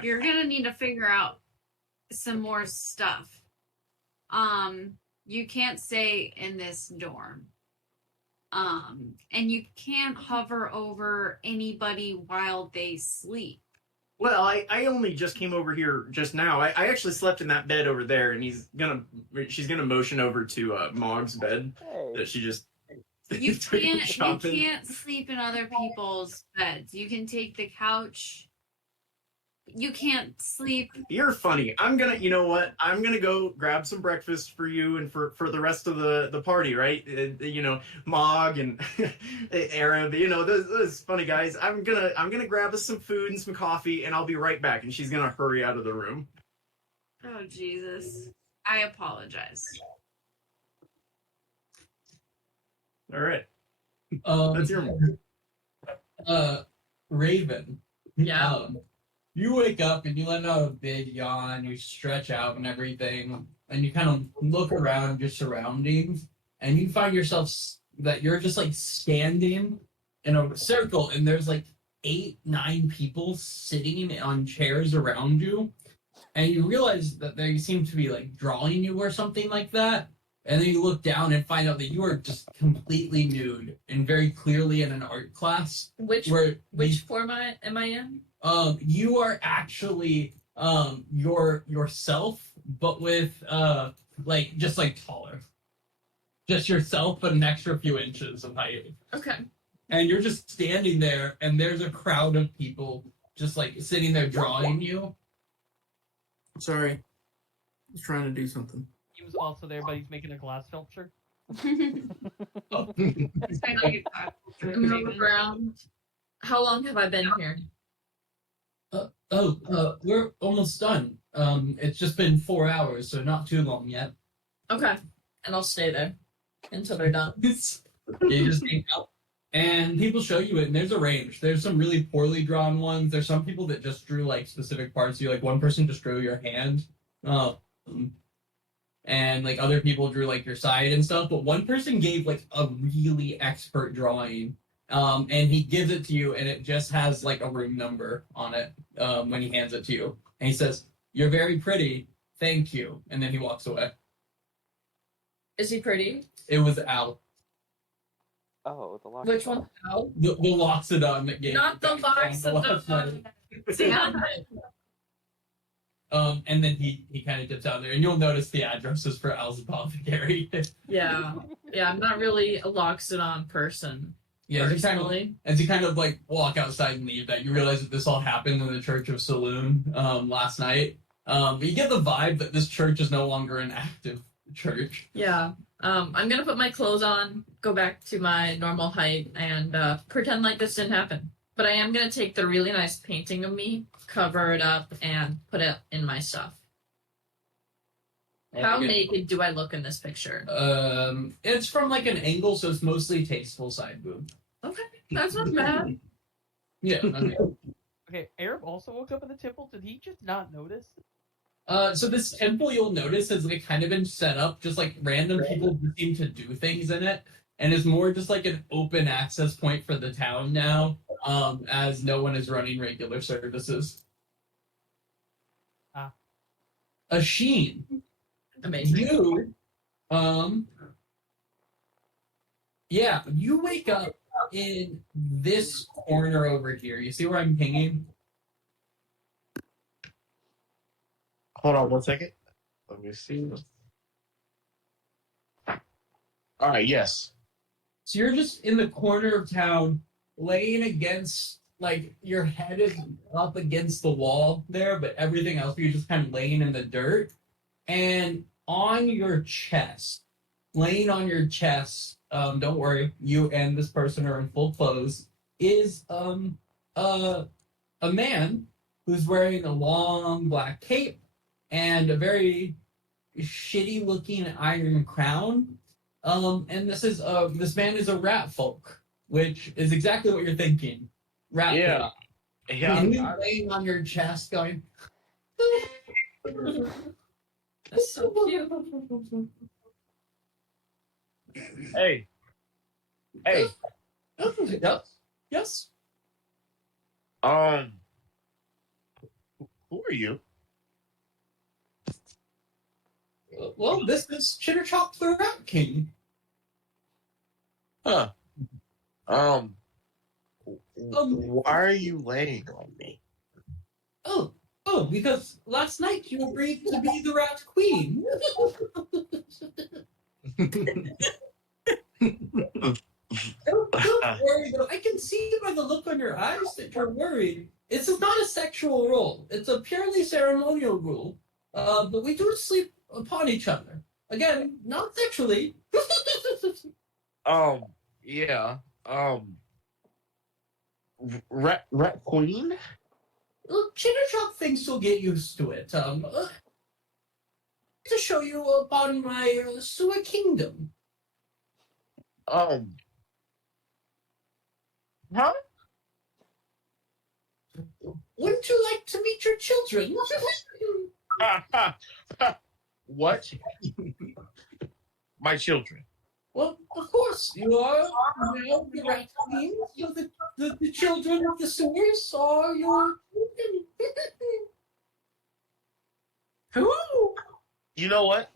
You're gonna need to figure out some more stuff. You can't stay in this dorm. And you can't hover over anybody while they sleep. Well, I only just came over here just now. I actually slept in that bed over there, and she's gonna motion over to Mog's bed that she just You can't sleep in other people's beds. You can take the couch. You can't sleep. You're funny. You know what? I'm gonna go grab some breakfast for you and for the rest of the party, right? Mog and Arab, those funny guys. I'm gonna grab us some food and some coffee, and I'll be right back. And she's gonna hurry out of the room. Oh, Jesus. I apologize. All right. That's your move. Raven. Yeah. You wake up and you let out a big yawn, you stretch out and everything, and you kind of look around your surroundings, and you find yourself that you're just like standing in a circle, and there's like 8-9 people sitting on chairs around you, and you realize that they seem to be like drawing you or something like that, and then you look down and find out that you are just completely nude and very clearly in an art class. Which format am I in? You are actually yourself, but with just taller. Just yourself, but an extra few inches of height. Okay. And you're just standing there, and there's a crowd of people just like sitting there drawing you. Sorry, I was trying to do something. He was also there, but he's making a glass sculpture. It's kind of like Move around. How long have I been here? We're almost done. It's just been 4 hours, so not too long yet. Okay. And I'll stay there until they're done. You just hang out. And people show you it, and there's a range. There's some really poorly drawn ones. There's some people that just drew like specific parts. You like one person just drew your hand. And like other people drew like your side and stuff, but one person gave like a really expert drawing. And he gives it to you, and it just has like a room number on it when he hands it to you. And he says, "You're very pretty, thank you." And then he walks away. Is he pretty? It was Al. Oh, the lock. Which one? Al? The Loxodon that gave Not the Loxodon. Damn it. And then he kind of dips out there, and you'll notice the addresses for Al's apothecary. Yeah, I'm not really a Loxodon person. Yeah, as you kind of like walk outside and leave that, you realize that this all happened in the Church of Saloon last night. But you get the vibe that this church is no longer an active church. Yeah. I'm gonna put my clothes on, go back to my normal height, and pretend like this didn't happen. But I am gonna take the really nice painting of me, cover it up, and put it in my stuff. How naked do I look in this picture? It's from like an angle, so it's mostly tasteful side boob. Okay, that's not bad. Yeah. Okay. Okay, Arab also woke up in the temple. Did he just not notice? So this temple, you'll notice, has like kind of been set up, just like random people who seem to do things in it, and is more just like an open access point for the town now, as no one is running regular services. a sheen. Amazing. You, yeah, you wake up in this corner over here. You see where I'm pinging? Hold on 1 second. Let me see. All right. Yes. So you're just in the corner of town, laying against, like, your head is up against the wall there, but everything else you're just kind of laying in the dirt. And on your chest, laying on your chest, don't worry, you and this person are in full clothes, is a man who's wearing a long black cape and a very shitty looking iron crown. And this man is a rat folk, which is exactly what you're thinking. Rat Yeah. folk. Yeah. And you laying on your chest going, That's so cute. Hey. Hey. Yes. Yes. Who are you? Well, this is Chitter Chop the Rat King. Huh. Why are you laying on me? Oh, because last night you agreed to be the Rat Queen. Don't worry, though. I can see by the look on your eyes that you're worried. This is not a sexual role. It's a purely ceremonial rule. But we do sleep upon each other. Again, not sexually. Yeah. Rat Queen? Look, Chitter Chop thinks you'll get used to it. To show you upon my sewer kingdom. Huh? Wouldn't you like to meet your children? What? My children. Well, of course, you are now the Rat Queen, so the children of the sewers are your Who? You know what?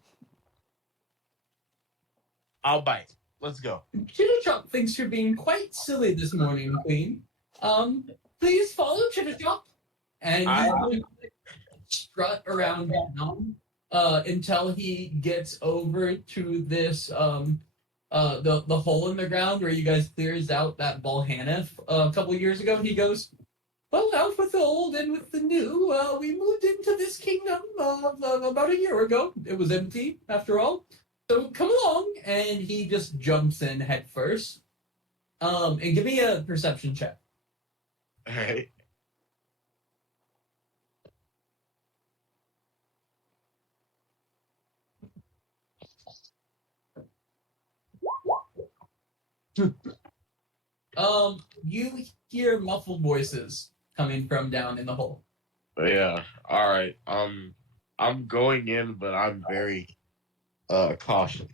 I'll bite. Let's go. Chitter Chop thinks you're being quite silly this morning, Queen. Please follow Chitter Chop. And you strut around town until he gets over to this the hole in the ground where you guys clears out that Balhanif a couple years ago, and he goes, well, out with the old and with the new, we moved into this kingdom about a year ago. It was empty, after all. So come along, and he just jumps in head first. And give me a perception check. All right. You hear muffled voices coming from down in the hole. Yeah. All right. I'm going in, but I'm very cautious.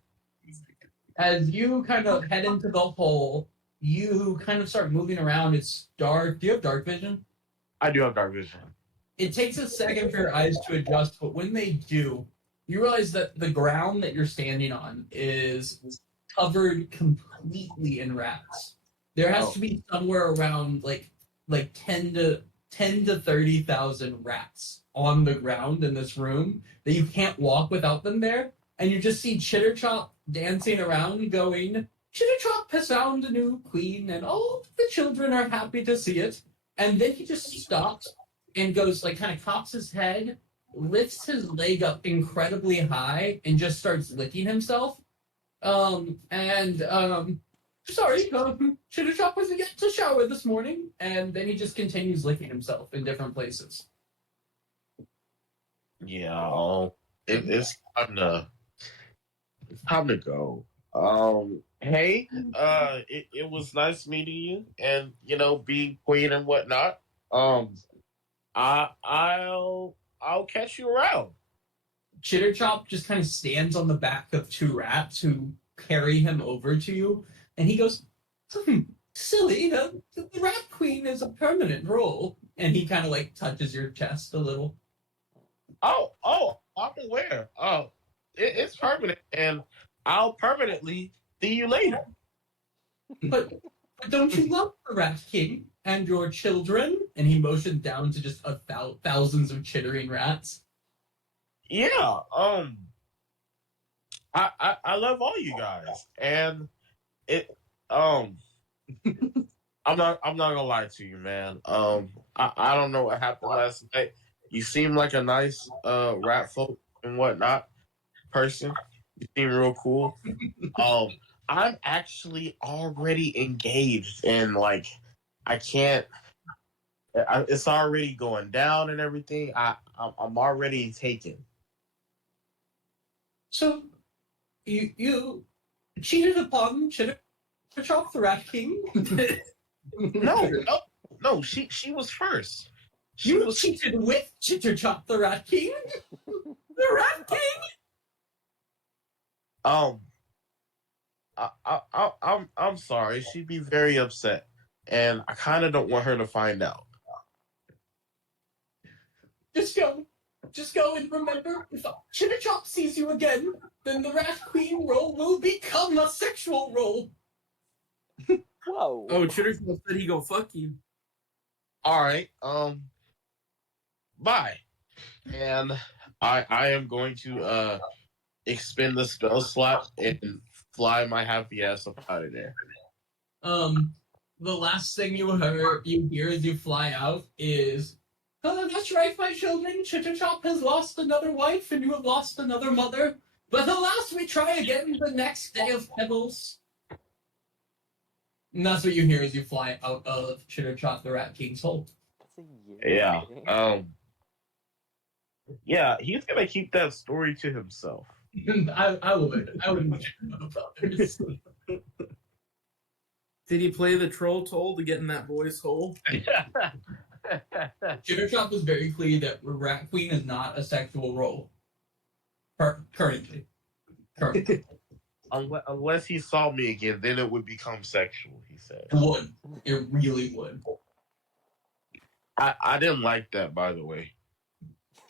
As you kind of head into the hole, you kind of start moving around. It's dark. Do you have dark vision? I do have dark vision. It takes a second for your eyes to adjust, but when they do, you realize that the ground that you're standing on is covered completely in rats. There has to be somewhere around like 10 to 30,000 rats on the ground in this room that you can't walk without them there. And you just see Chitter Chop dancing around going, Chitter Chop has found a new queen and all the children are happy to see it. And then he just stops and goes, like, kind of cocks his head, lifts his leg up incredibly high and just starts licking himself. Sorry, Chitter Chop was yet to shower this morning. And then he just continues licking himself in different places. Yeah. It's time to go. Hey, it was nice meeting you, and being queen and whatnot. I'll catch you around. Chitter Chop just kind of stands on the back of two rats who carry him over to you, and he goes, silly, the Rat Queen is a permanent role. And he kind of like touches your chest a little. Oh, I'm aware. Oh, it's permanent, and I'll permanently see you later. But don't you love the Rat King and your children? And he motioned down to just thousands of chittering rats. Yeah. I love all you guys, and it I'm not gonna lie to you, man. I don't know what happened last night. You seem like a nice rat folk and whatnot person. You seem real cool. I'm actually already engaged, and like I can't. It's already going down and everything. I'm already taken. So you cheated upon Chitterchop the Rat King? No. She was first. You cheated with Chitterchop the Rat King? The Rat King? I'm sorry. She'd be very upset, and I kind of don't want her to find out. Just go and remember, if Chitterchop sees you again, then the Rat Queen role will become a sexual role. Whoa. Oh, Chitterfield said he go fuck you. All right. Bye. And I am going to expend the spell slot and fly my happy ass up out of there. The last thing you hear as you fly out is, "Oh, that's right, my children. Chitterchop has lost another wife, and you have lost another mother. But alas, we try again the next day of Pebbles." And that's what you hear as you fly out of Chitterchop the Rat King's hole. That's a year. Yeah. Yeah, he's gonna keep that story to himself. I wouldn't care about others. Did he play the troll toll to get in that boy's hole? Chitterchop was very clear that Rat Queen is not a sexual role. Currently. Unless he saw me again, then it would become sexual, he said. It would. It really would. I didn't like that, by the way.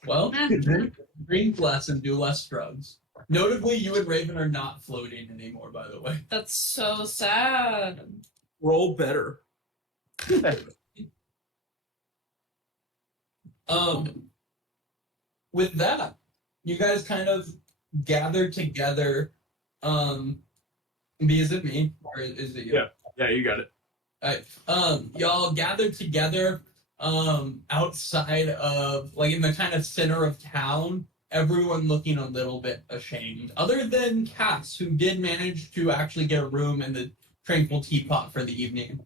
Well, drink less and do less drugs. Notably, you and Raven are not floating anymore, by the way. That's so sad. Roll better. With that, you guys kind of gather together. Is it me or is it you? Yeah, you got it. Y'all gathered together outside of, like, in the kind of center of town, everyone looking a little bit ashamed, other than Cass, who did manage to actually get a room in the Tranquil Teapot for the evening.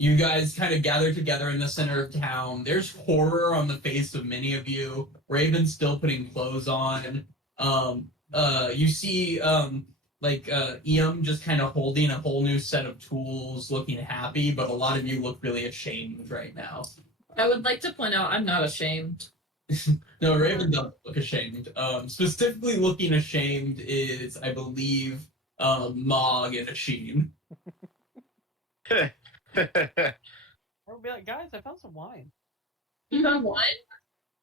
You guys kind of gather together in the center of town. There's horror on the face of many of you. Raven's still putting clothes on. You see Iam just kind of holding a whole new set of tools, looking happy, but a lot of you look really ashamed right now. I would like to point out I'm not ashamed. No, Raven doesn't look ashamed. Specifically looking ashamed is, I believe, Mog and Asheen. Or we'll be like, guys, I found some wine. You found wine?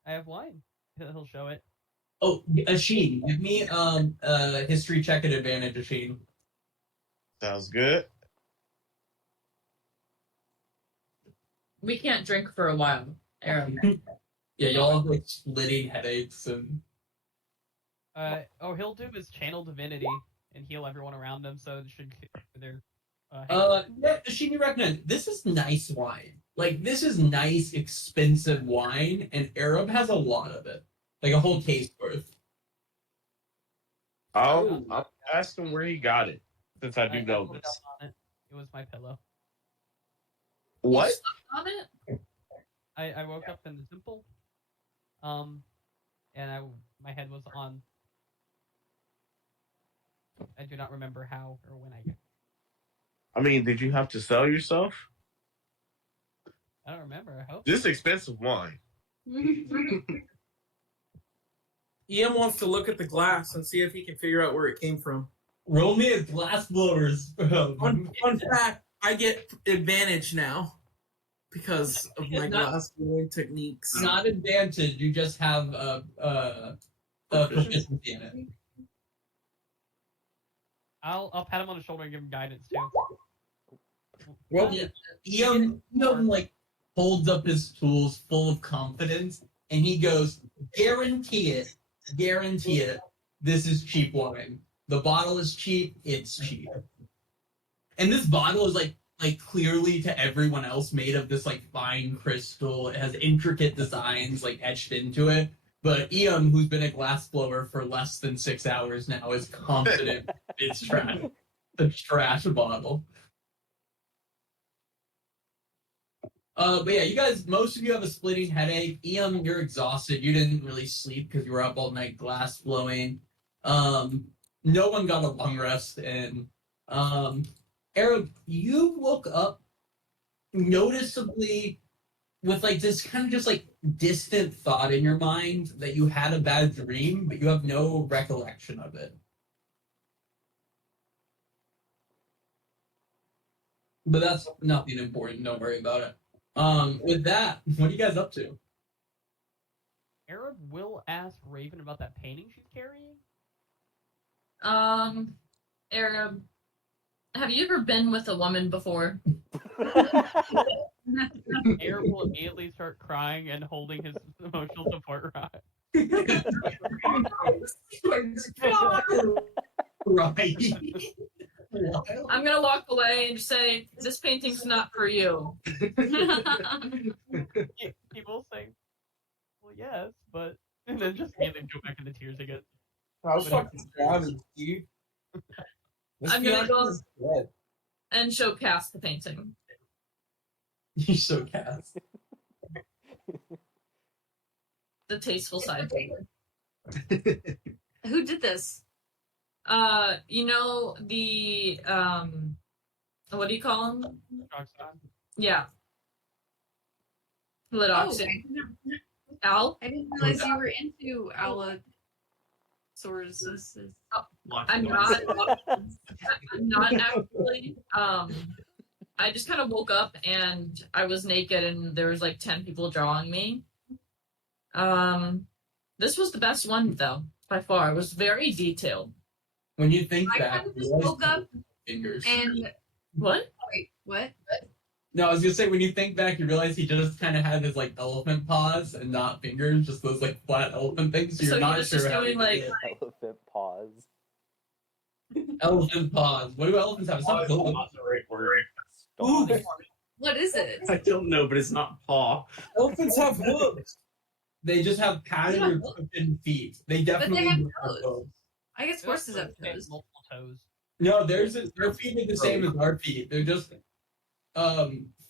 I have wine. He'll show it. Oh, Asheen, give me history check at advantage, Asheen. Sounds good. We can't drink for a while, Aaron. Yeah, y'all have like splitting headaches and. He'll do his channel divinity and heal everyone around him, so it should their. Yeah, Asheen, you recognize this is nice wine. Like, this is nice, expensive wine, and Arab has a lot of it. Like a whole case worth. I'll ask him where he got it, since I do know woke this. up on it. It was my pillow. What? You slept on it? I woke up in the temple, and my head was on. I do not remember how or when I got. I mean, did you have to sell yourself? I don't remember. I hope. This is expensive wine. Ian wants to look at the glass and see if he can figure out where it came from. Roll me a glass blowers. Fun fact, I get advantage now. because of my Not- glass blowing techniques. It's not advantage. You just have a proficiency in it. I'll pat him on the shoulder and give him guidance too. Well, Ian like holds up his tools full of confidence, and he goes, guarantee it, this is cheap wine. The bottle is cheap, it's cheap. And this bottle is like clearly to everyone else made of this like fine crystal. It has intricate designs like etched into it. But Ian, who's been a glass blower for less than 6 hours now, is confident it's trash. The trash bottle. But yeah, you guys, most of you have a splitting headache. Ian, you're exhausted. You didn't really sleep because you were up all night glass blowing. No one got a long rest, and Eric, you woke up noticeably with like this kind of just like distant thought in your mind that you had a bad dream, but you have no recollection of it. But that's nothing important. Don't worry about it. With that, what are you guys up to? Arab will ask Raven about that painting she's carrying. Arab, have you ever been with a woman before? Arab will immediately start crying and holding his emotional support rod. Right. I'm gonna walk away and say, this painting's not for you. He will say, well, yes, but... And then just immediately go back into tears again. I was fucking drowning, dude. I'm gonna go and show Cass the painting. You so cast. The tasteful side. Who did this? You know the what do you call him? Roxanne. Yeah. Oh, Lidoxin. Al? I didn't realize you were into Allosaurus. I'm not. I'm not actually. I just kind of woke up and I was naked and there was like 10 people drawing me. This was the best one though, by far. It was very detailed. When you think I back, kind of just you realize woke up fingers. and What? wait, what? No, I was gonna say when you think back, you realize he just kind of had his like elephant paws and not fingers, just those like flat elephant things. So you're So he not was sure just how doing, he like- did it. Elephant paws. Elephant paws. What do elephants have? It's not Paw is gold. not the right word. Ooh, What is it? I don't know, but it's not paw. elephants have hooves. They just have padded or open feet. They definitely have do toes. toes. I guess horses have toes. Multiple toes. No, their feet are the same as our feet. They're just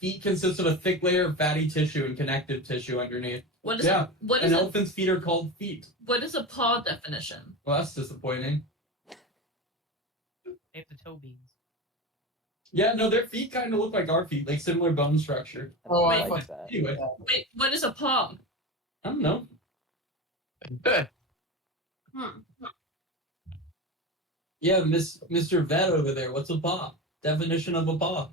feet consist of a thick layer of fatty tissue and connective tissue underneath. What is Yeah, what An is a elephant's feet are called feet. what is a paw definition? Well, that's disappointing. They have the toe beans. Yeah, no, their feet kind of look like our feet, like similar bone structure. Oh, I I Wait. like that. Anyway, Wait, what is a paw? I don't know. Hmm. Yeah, Mr. Vet over there. What's a paw? Definition of a paw.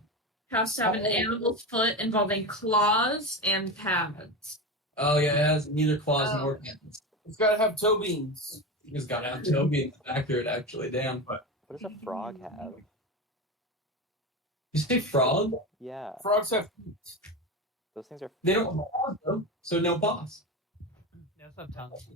Has to have an animal's foot involving claws and pads. Oh yeah, it has neither claws Oh. nor hands. It's gotta have toe beans. It's got to have Toby. Accurate, actually. Damn. What does a frog have? You say frog? Yeah, Frogs have those things are. They don't have paws though, so no paws. Yeah, some tongues.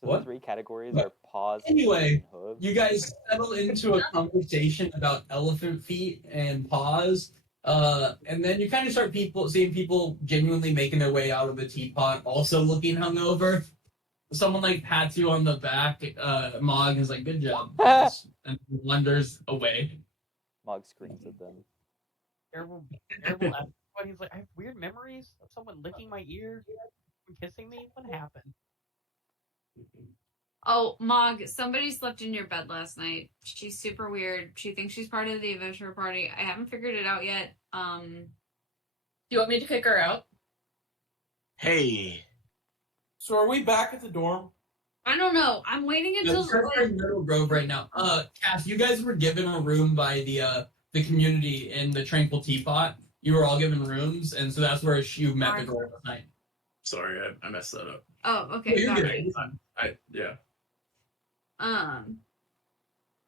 So What? the three categories What? are paws, Anyway, feet, and hooves. You guys settle into a conversation about elephant feet and paws, and then you kind of start seeing people genuinely making their way out of the teapot, also looking hungover. Someone like pats you on the back. Mog is like, "Good job," boss," and wanders away. Mog screams at them. Arab will ask, but he's like, I have weird memories of someone licking my ear and kissing me. What happened? Oh, Mog, somebody slept in your bed last night. She's super weird. She thinks she's part of the adventure party. I haven't figured it out yet. Do you want me to kick her out? Hey, So are we back at the dorm? I don't know. I'm waiting until We're in Middle Grove right now. Cass, you guys were given a room by the community in the Tranquil Teapot. You were all given rooms, and so that's where you met the girl last night. Sorry, I messed that up. Oh, okay. You're Got good. it. Yeah.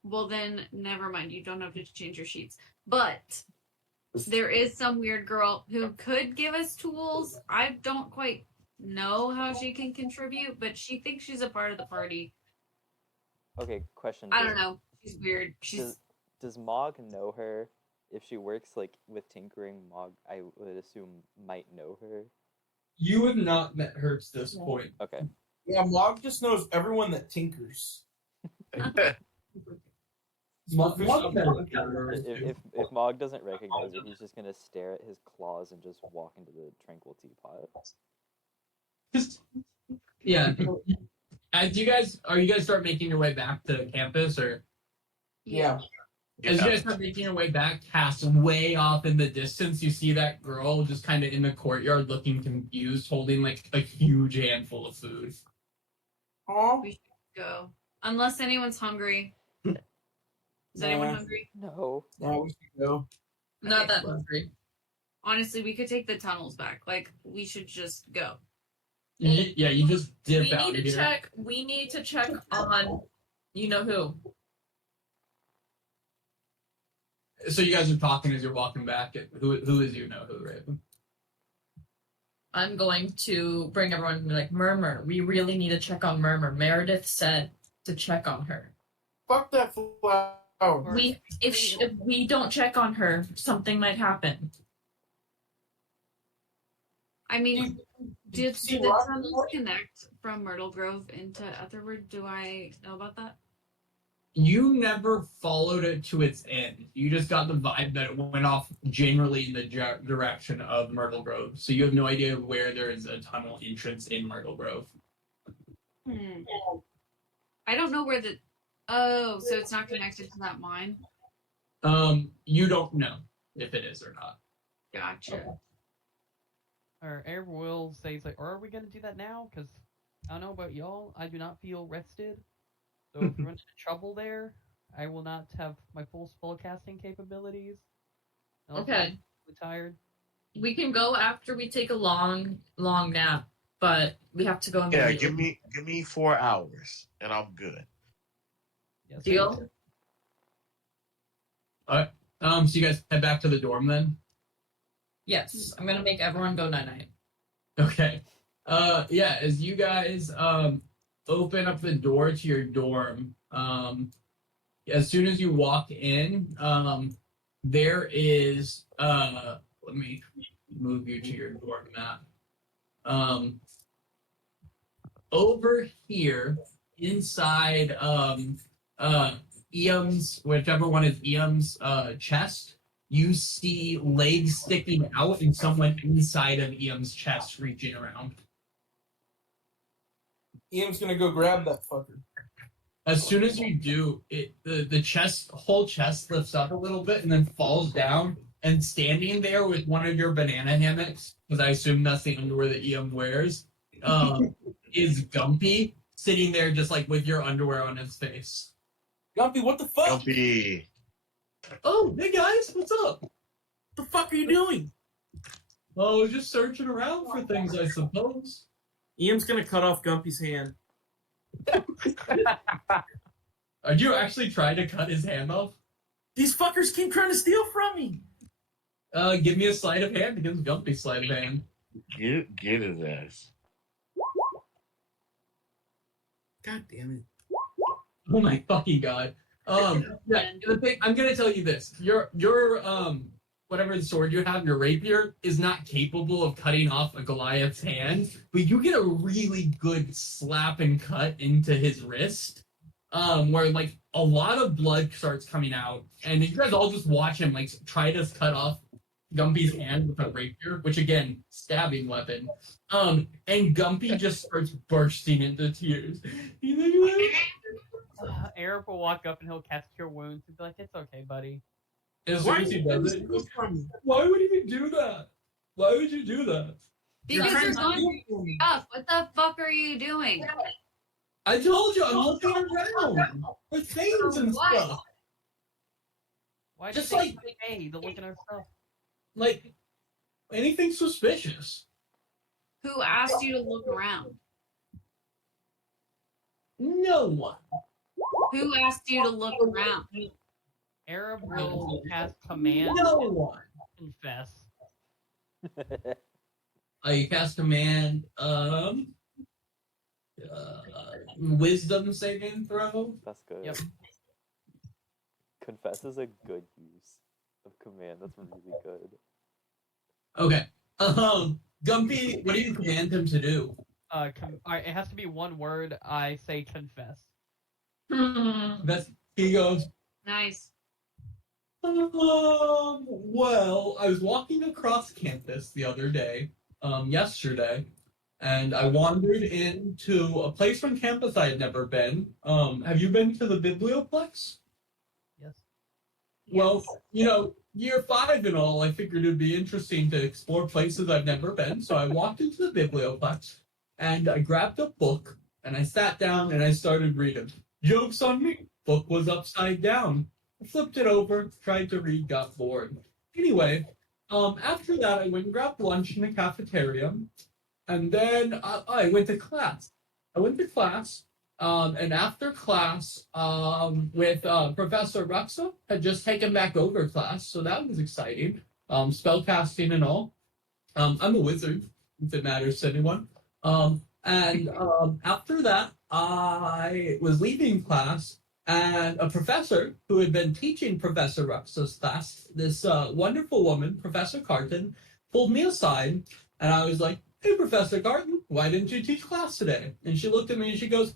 Well then, never mind. You don't have to change your sheets. But there is some weird girl who could give us tools. I don't quite know how she can contribute, but she thinks she's a part of the party. Okay, question. I don't know. She's weird. She's Does Mog know her? If she works like with tinkering, Mog, I would assume, might know her. You have not met her to this point. Okay. Yeah, Mog just knows everyone that tinkers. Mog If Mog doesn't recognize her, he's just gonna stare at his claws and just walk into the tranquil teapot. Yeah. As you guys start making your way back to campus, or Yeah. as you guys start making your way back, past way off in the distance, you see that girl just kind of in the courtyard, looking confused, holding like a huge handful of food. Oh. we should go. Unless anyone's hungry. Is anyone hungry? No. Now we should go. Not that hungry. Honestly, we could take the tunnels back. Like, we should just go. Yeah, you just dip We out need to here. check. We need to check on, you know who. So you guys are talking as you're walking back. Who is you know who, Raven? I'm going to bring everyone and be like, Murmur, we really need to check on Murmur. Meredith said to check on her. Fuck that flower. If we don't check on her, something might happen. I mean, do see the Rock- tunnels connect from Myrtle Grove into Aetherwood? Do I know about that? You never followed it to its end. You just got the vibe that it went off generally in the direction of Myrtle Grove. So you have no idea where there is a tunnel entrance in Myrtle Grove. I don't know where the. Oh, so it's not connected to that mine? You don't know if it is or not. Gotcha. Or Air will say, like, or are we going to do that now? Because I don't know about y'all. I do not feel rested. So if we run into trouble there, I will not have my full spellcasting capabilities. I'll Okay. be tired. We can go after we take a long nap, but we have to go Yeah, immediately. give me 4 hours and I'm good. Yes, Deal? So you guys head back to the dorm then? Yes. I'm gonna make everyone go night-night. Okay. Yeah, as you guys open up the door to your dorm, as soon as you walk in, there is let me move you to your dorm map. Over here inside Eam's, whichever one is Eam's chest, you see legs sticking out and someone inside of Eam's chest reaching around. Ian's gonna go grab that fucker. As soon as you do, the whole chest lifts up a little bit and then falls down. And standing there with one of your banana hammocks, because I assume that's the underwear that Ian wears, is Gumpy sitting there just like with your underwear on his face. Gumpy, what the fuck? Gumpy. Oh, hey guys, what's up? What the fuck are you doing? Well, I was just searching around for things, I suppose. Ian's gonna cut off Gumpy's hand. Are you actually trying to cut his hand off? These fuckers keep trying to steal from me. Give me a sleight of hand against Gumpy's sleight of hand. Get his ass. God damn it. Oh my fucking god. Yeah, the thing, I'm gonna tell you this. Your whatever sword you have, your rapier, is not capable of cutting off a Goliath's hand, but you get a really good slap and cut into his wrist, where like a lot of blood starts coming out, and you guys all just watch him like try to cut off Gumpy's hand with a rapier, which again, stabbing weapon. And Gumpy just starts bursting into tears. He's like, Eric will walk up and he'll catch your wounds and be like, "It's okay, buddy." as soon as he does it, why would he do that? Why would you do that? Because you're going through stuff. What the fuck are you doing? I told you, I'm looking around for things and stuff. Why Just just like- hey to look at our stuff? Like, Anything suspicious? Who asked you to look around? No one. Who asked you to look around? Arab will cast command No and one. confess. You cast command. Wisdom saving throw. That's good. Yep. Confess is a good use of command. That's really good. Okay. Gumpy, what do you command him to do? It has to be one word. I say confess. He goes, Nice. well, I was walking across campus the other day, yesterday, and I wandered into a place on campus I had never been. Have you been to the Biblioplex? Yes. Well, year 5 and all, I figured it'd be interesting to explore places I've never been. So I walked into the Biblioplex and I grabbed a book and I sat down and I started reading. Joke's on me. Book was upside down. I flipped it over, tried to read, got bored. Anyway, after that, I went and grabbed lunch in the cafeteria, and then I went to class. And after class, with Professor Ruxa, had just taken back over class, so that was exciting. Spellcasting and all. I'm a wizard, if it matters to anyone. And after that, I was leaving class, and a professor who had been teaching Professor Ruxa's class, this wonderful woman, Professor Carton, pulled me aside, and I was like, "Hey, Professor Carton, why didn't you teach class today?" And she looked at me and she goes,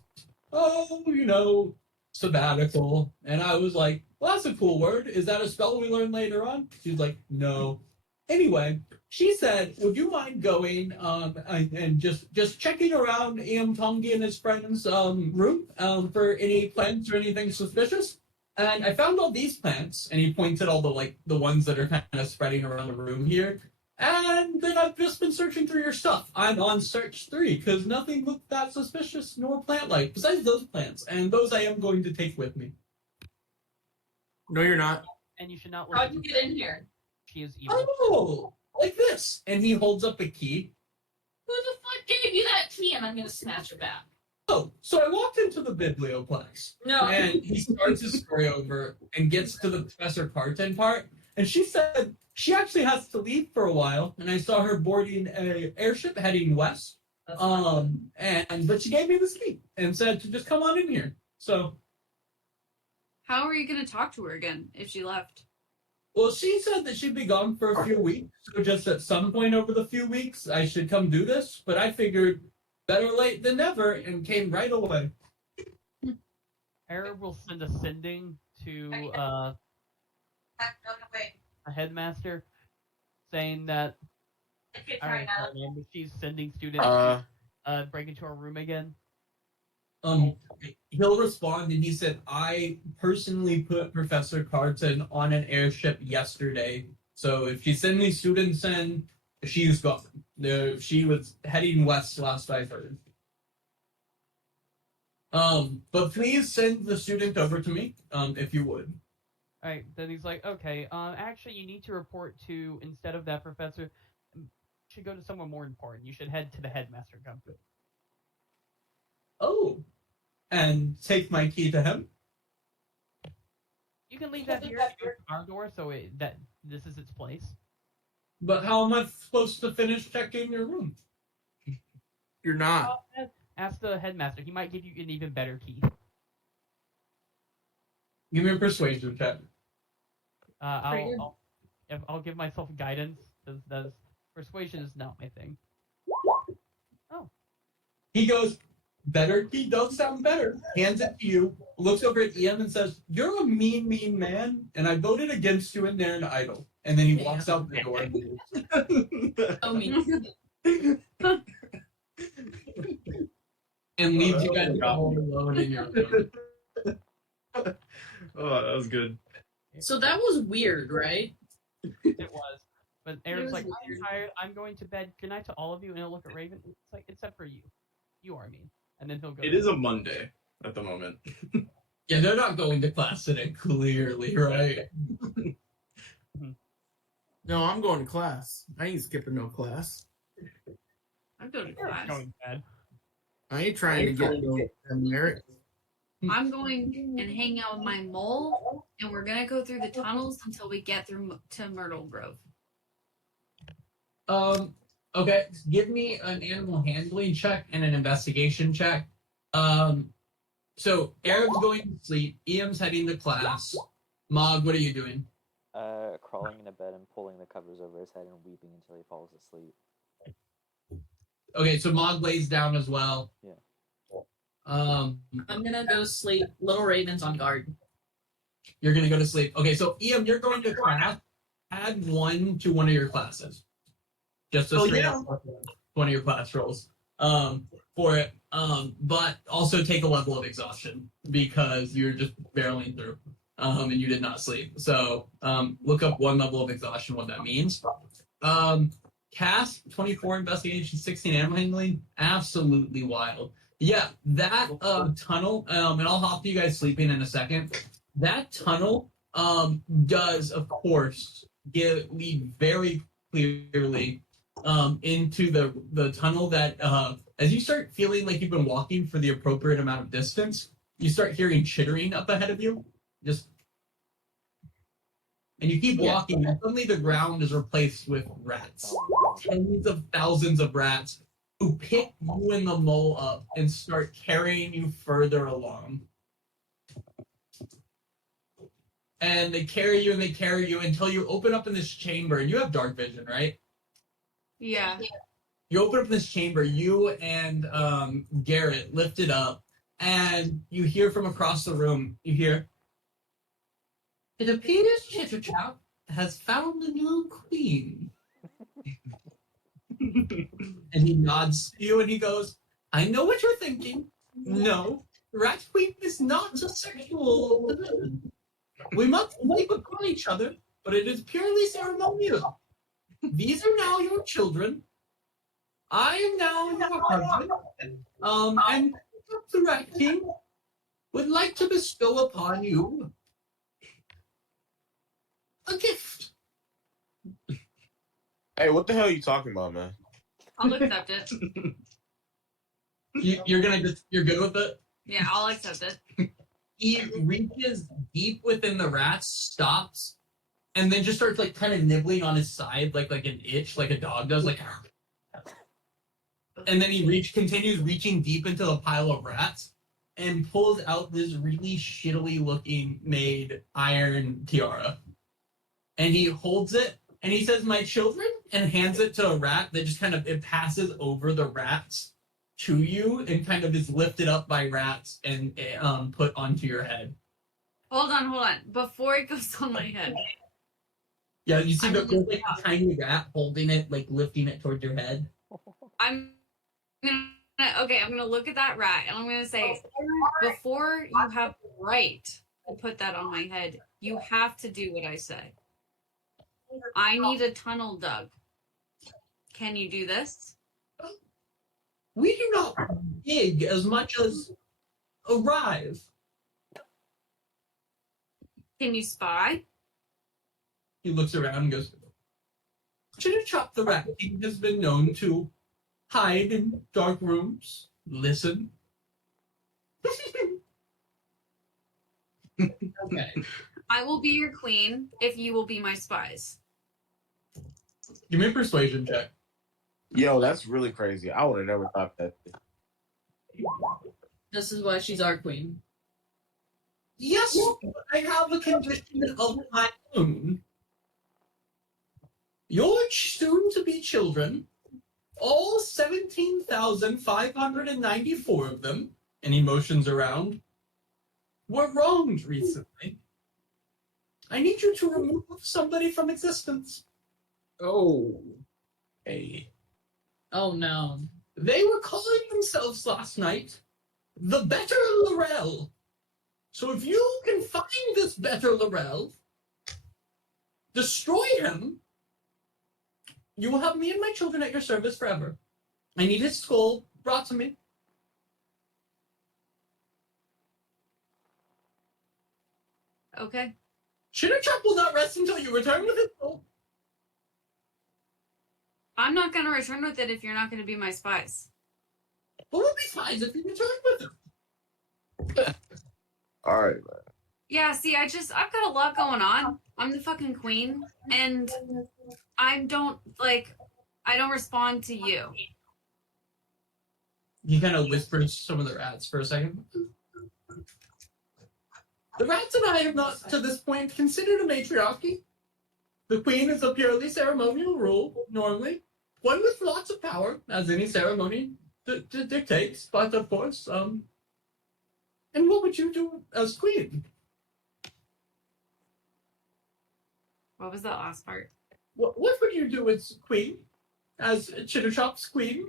"Oh, sabbatical." And I was like, "Well, that's a cool word. Is that a spell we learn later on?" She's like, "No." Anyway, she said, "Would you mind going and just checking around Iam Tongi and his friend's room for any plants or anything suspicious?" And I found all these plants, and he points at all the ones that are kind of spreading around the room here. And then I've just been searching through your stuff. I'm on search 3 because nothing looked that suspicious nor plant-like besides those plants, and those I am going to take with me. No, you're not. And you should not. How'd you get in here? She is evil. Oh, like this. And he holds up a key. Who the fuck gave you that key? And I'm gonna snatch it back. Oh, so I walked into the Biblioplex. No. And he starts his story over and gets to the Professor Carton part. And she said she actually has to leave for a while. And I saw her boarding an airship heading west. But she gave me this key and said to just come on in here. So. How are you going to talk to her again if she left? Well, she said that she'd be gone for a few weeks. So just at some point over the few weeks, I should come do this. But I figured better late than never and came right away. Arab will send a sending to a headmaster saying that she's sending students break into our room again. He'll respond, and he said, "I personally put Professor Carton on an airship yesterday. So if she's sending students in, she's gone. She was heading west last I heard. But please send the student over to me, if you would." Alright, then he's like, okay, actually you need to report to, instead of that professor, you should go to someone more important. You should head to the headmaster company. Oh, and take my key to him? You can leave that here our door so that this is its place. But how am I supposed to finish checking your room? You're not. Ask the headmaster. He might give you an even better key. Give me a persuasion check. I'll give myself guidance. Because persuasion is not my thing. Oh. He goes, "Better key does sound better." Hands it to you, looks over at Ian and says, "You're a mean, mean man, and I voted against you in there and idle." And then he walks out the door and leaves. Oh, me. And leaves you guys all alone in your room. Oh, that was good. So that was weird, right? It was. But Aaron's like, was "I'm tired. I'm going to bed. Good night to all of you." And he'll look at Raven. It's like, except for you. You are mean. And then he'll go. It is a Monday at the moment. Yeah, they're not going to class today, clearly, right? No, I'm going to class. I ain't skipping no class. I'm going to You're class. going to bed. I ain't trying to get no merit. I'm going and hang out with my mole, and we're gonna go through the tunnels until we get through to Myrtle Grove. Okay. Give me an animal handling check and an investigation check. So Arab's going to sleep. Iam's heading to class. Mog, what are you doing? Crawling in a bed and pulling the covers over his head and weeping until he falls asleep. Okay, so Mog lays down as well. Yeah. I'm gonna go to sleep. Little Raven's on guard. You're gonna go to sleep. Okay, so Iam, you're going to class. Add 1 to one of your classes. Just a straight up one of your class rolls. For it. But also take a level of exhaustion because you're just barreling through. And you did not sleep. So look up 1 level of exhaustion, what that means. Cast 24 investigation, 16 animal handling, absolutely wild. Yeah, that tunnel, and I'll hop to you guys sleeping in a second. That tunnel does, of course, lead very clearly into the tunnel that as you start feeling like you've been walking for the appropriate amount of distance, you start hearing chittering up ahead of you. And you keep walking, and suddenly the ground is replaced with rats. Tens of thousands of rats who pick you and the mole up and start carrying you further along. And they carry you until you open up in this chamber, and you have dark vision, right? Yeah. You open up this chamber, you and Garrett lift it up, and you hear from across the room, it appears Chitterchop has found a new queen. And he nods to you and he goes, I know what you're thinking. No, Rat Queen is not a sexual position. We must sleep upon each other, but it is purely ceremonial. These are now your children. I am now your husband. And the Rat King would like to bestow upon you a gift. Hey, what the hell are you talking about, man? I'll accept it. You're good with it? Yeah, I'll accept it. He reaches deep within the rat, stops, and then just starts like kind of nibbling on his side, like an itch, like a dog does, like. And then he continues reaching deep into the pile of rats, and pulls out this really shittily looking made iron tiara, and he holds it, and he says, "My children," and hands it to a rat that just kind of it passes over the rats to you and kind of is lifted up by rats and put onto your head. Hold on. Before it goes on my head. Yeah, you see the like tiny rat holding it, like lifting it towards your head. I'm gonna look at that rat and I'm gonna say, before you have the right to put that on my head, you have to do what I say. I need a tunnel dug. Can you do this? We do not dig as much as arrive. Can you spy? He looks around and goes, Chitterchop the Rat King has been known to hide in dark rooms, listen. Okay. I will be your queen if you will be my spies. Give me a persuasion check. Yo, that's really crazy. I would have never thought that. This is why she's our queen. Yes, but I have a condition of my own. Your soon-to-be children, all 17,594 of them, and he motions around, were wronged recently. I need you to remove somebody from existence. Oh. Hey. Oh no. They were calling themselves last night the Better Laurel. So if you can find this Better Laurel, destroy him, you will have me and my children at your service forever. I need his skull brought to me. Okay. Chitterchop will not rest until you return with his skull. I'm not gonna return with it if you're not gonna be my spies. What would be spies if you returned with them? All right. Yeah, see, I've got a lot going on. I'm the fucking queen, and I don't respond to you. He kind of whispers to some of the rats for a second. The rats and I have not, to this point, considered a matriarchy. The queen is a purely ceremonial rule, normally. One with lots of power, as any ceremony dictates, but of course, And what would you do as queen? What was that last part? What would you do as queen? As Chitterchop's queen?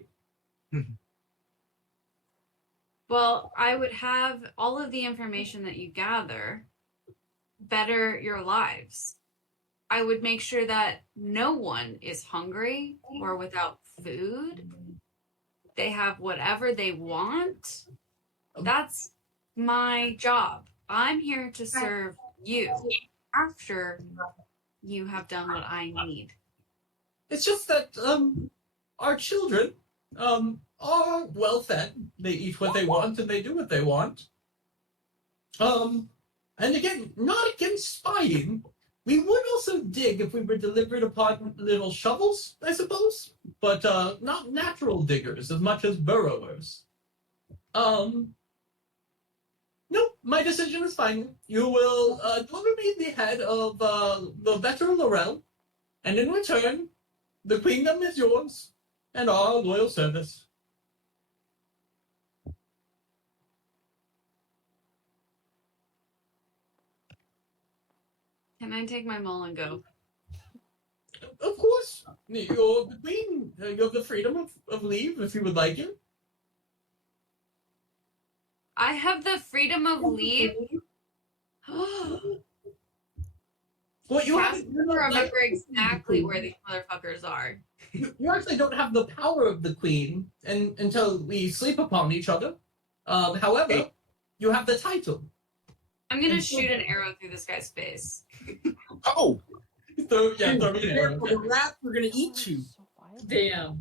Well, I would have all of the information that you gather better your lives. I would make sure that no one is hungry or without food. They have whatever they want. That's my job. I'm here to serve you after you have done what I need. It's just that, our children, are well fed. They eat what they want and they do what they want. And again, not against spying. We would also dig if we were delivered upon little shovels, I suppose, but not natural diggers as much as burrowers. Nope, my decision is final. You will deliver me the head of the veteran Laurel, and in return, the queendom is yours and our loyal service. Can I take my mole and go? Of course, you're the queen. You have the freedom of leave if you would like it. I have the freedom of leave. Well, you Cast haven't. You're not remember like- exactly where these motherfuckers are. You actually don't have the power of the queen until we sleep upon each other. However, you have the title. I'm gonna shoot an arrow through this guy's face. Oh, Throw me an arrow. The rats are gonna eat you. So violent. Damn.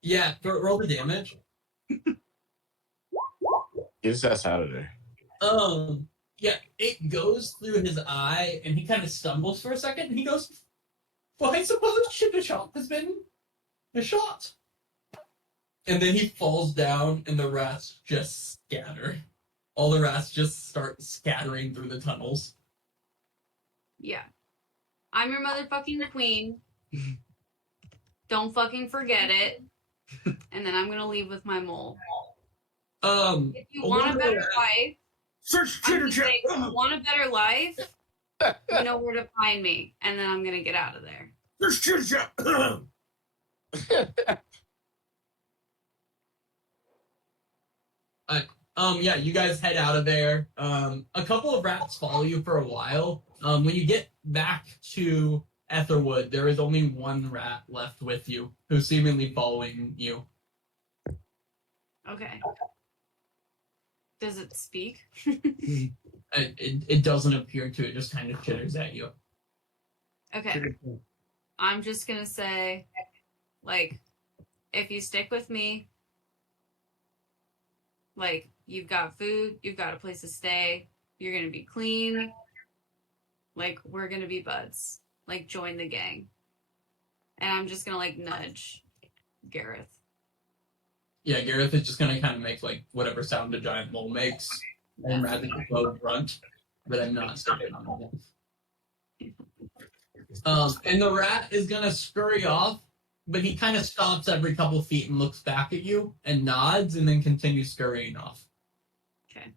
Yeah, roll the damage. it's that Saturday. Yeah, it goes through his eye, and he kind of stumbles for a second, and he goes, "Well, I suppose Chitterchop has been shot." And then he falls down, and the rats just scatter. All the rats just start scattering through the tunnels. Yeah. I'm your motherfucking queen. Don't fucking forget it. And then I'm gonna leave with my mole. If you want a better life, Search I'm Chitter just saying, if you want a better life, you know where to find me. And then I'm gonna get out of there. Search Chitter. Yeah, you guys head out of there. A couple of rats follow you for a while. When you get back to Aetherwood, there is only one rat left with you, who's seemingly following you. Okay. Does it speak? It doesn't appear to. It just kind of chitters at you. Okay. I'm just gonna say, like, if you stick with me, like, you've got food, you've got a place to stay, you're gonna be clean, like, we're gonna be buds. Like, join the gang. And I'm just gonna, like, nudge Gareth. Yeah, Gareth is just gonna kind of make like whatever sound a giant mole makes, and rather than low grunt, but I'm not sticking on it. And the rat is gonna scurry off, but he kind of stops every couple feet and looks back at you and nods, and then continues scurrying off. Okay.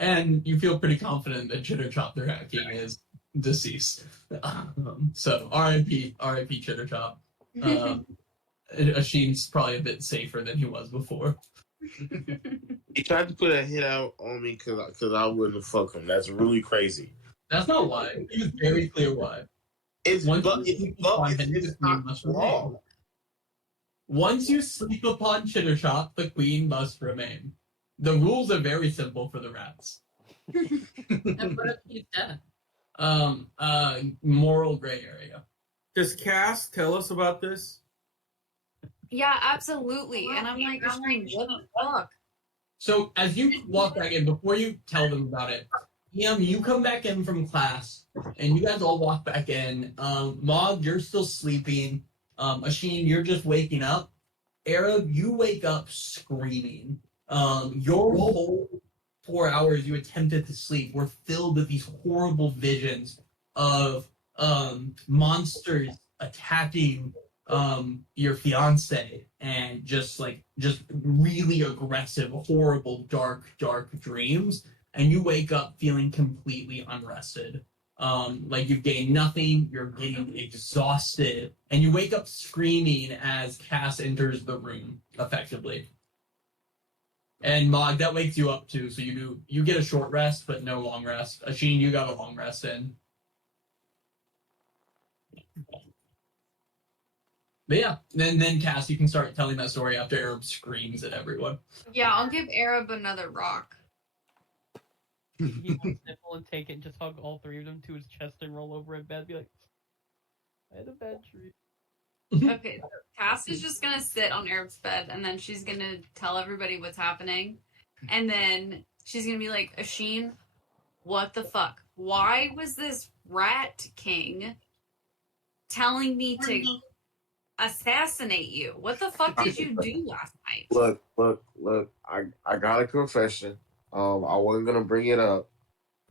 And you feel pretty confident that Chitterchop the Rat King is deceased. So R.I.P. Chitterchop. Asheen's probably a bit safer than he was before. He tried to put a hit out on me because I wouldn't fuck him. That's really crazy. That's not why. He was very clear why. It's Once but you it's, sleep but upon it's, him, it's the queen not must wrong. remain. Once you sleep upon Chitterchop, the queen must remain. The rules are very simple for the rats. And what if he's dead? Moral gray area. Does Cass tell us about this? Yeah, absolutely. And I'm like, what the fuck? So as you walk back in, before you tell them about it, you come back in from class, and you guys all walk back in. Mog, you're still sleeping. Asheen, you're just waking up. Arab, you wake up screaming. Your whole 4 hours you attempted to sleep were filled with these horrible visions of monsters attacking your fiance and just really aggressive, horrible, dark dreams. And you wake up feeling completely unrested. Like you've gained nothing, you're getting exhausted, and you wake up screaming as Cass enters the room, effectively. And Mog, that wakes you up too, so you get a short rest, but no long rest. Asheen, you got a long rest in. But yeah, then Cass, you can start telling that story after Arab screams at everyone. Yeah, I'll give Arab another rock. He will sniffle and take it and just hug all three of them to his chest and roll over in bed. Be like, I had a bad dream. Okay, so Cass is just gonna sit on Arab's bed, and then she's gonna tell everybody what's happening, and then she's gonna be like, Asheen, what the fuck? Why was this rat king telling me to assassinate you? What the fuck did you do last night? Look. I got a confession. I wasn't gonna bring it up,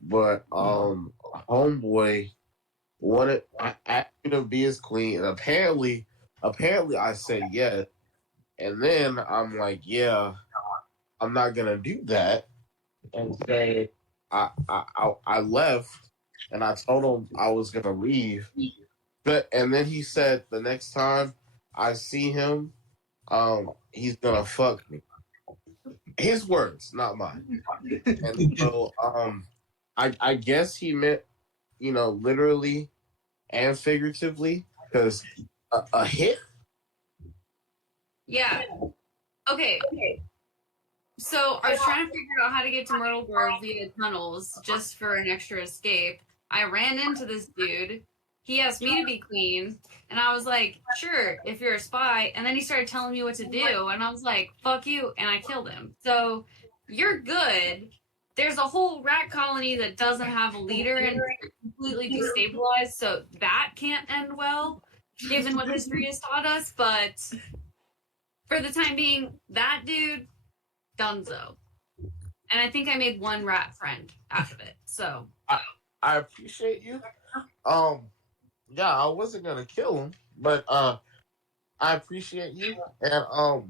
but homeboy wanted I asked me to be his queen, and apparently I said yes, and then I'm like, yeah, I'm not gonna do that, and so I left, and I told him I was gonna leave, and then he said the next time I see him, he's gonna fuck me. His words, not mine. And so, I guess he meant, literally and figuratively, because a hit. Yeah. Okay. So I was trying to figure out how to get to Myrtle Grove via tunnels just for an extra escape. I ran into this dude. He asked me to be queen, and I was like, sure, if you're a spy. And then he started telling me what to do, and I was like, fuck you, and I killed him. So you're good. There's a whole rat colony that doesn't have a leader and completely destabilized, so that can't end well, given what history has taught us. But for the time being, that dude, donezo. And I think I made one rat friend out of it. So I appreciate you. Yeah, I wasn't gonna kill him, but I appreciate you. And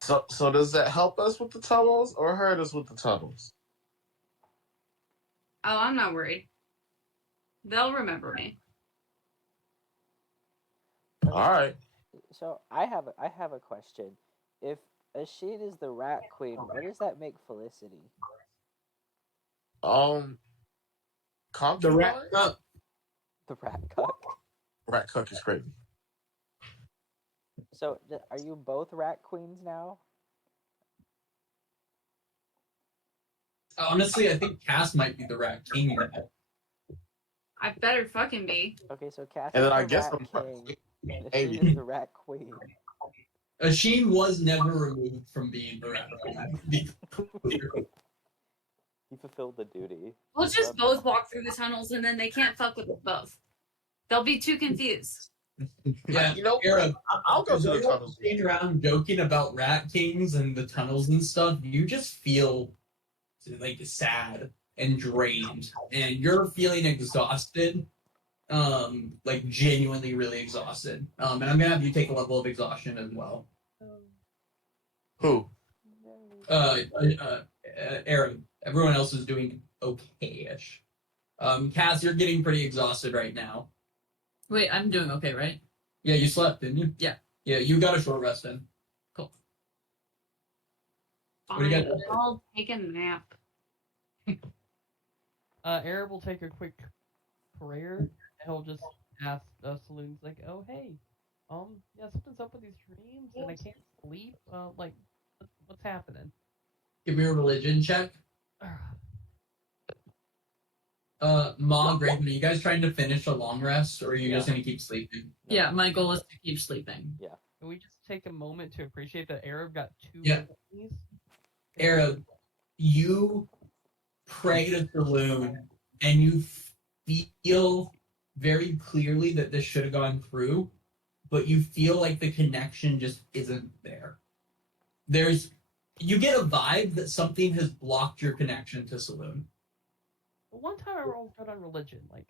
so does that help us with the tunnels or hurt us with the tunnels? oh, I'm not worried. They'll remember me. Okay, All right. so I have a question. If Asheen is the rat queen, what does that make Felicity? The Concubine? rat cup. The rat cuck? Rat cuck is crazy. So are you both rat queens now? Honestly, I think Cass might be the rat king now. I better fucking be. Okay, so Cass And is then I the guess rat I'm king, and maybe. Asheen is the rat queen. Asheen was never removed from being the rat queen. He fulfilled the duty. We'll just both walk through the tunnels, and then they can't fuck with us both. They'll be too confused. Yeah, Arab, I'll go to the you're tunnels. sitting around joking about rat kings and the tunnels and stuff. You just feel like sad and drained, and you're feeling exhausted, like genuinely really exhausted. And I'm gonna have you take a level of exhaustion as well. Who? Aaron. Everyone else is doing okay-ish. Cass, you're getting pretty exhausted right now. Wait, I'm doing okay, right? Yeah, you slept, didn't you? Yeah. Yeah, you got a short rest in. Cool. What do you Fine. got? I'll take a nap. Arab will take a quick prayer, and he'll just ask Saloon's like, oh, hey, yeah, something's up with these dreams, and I can't sleep. Like, what's happening? Give me a religion check. Mog, Raven, are you guys trying to finish a long rest, or are you just gonna keep sleeping? Yeah, my goal is to keep sleeping. Can we just take a moment to appreciate that Arab got 2 Yeah. Boney's? Arab, you pray to Saloon, and you feel very clearly that this should have gone through, but you feel like the connection just isn't there. You get a vibe that something has blocked your connection to Saloon. Well, one time I rolled good on religion, like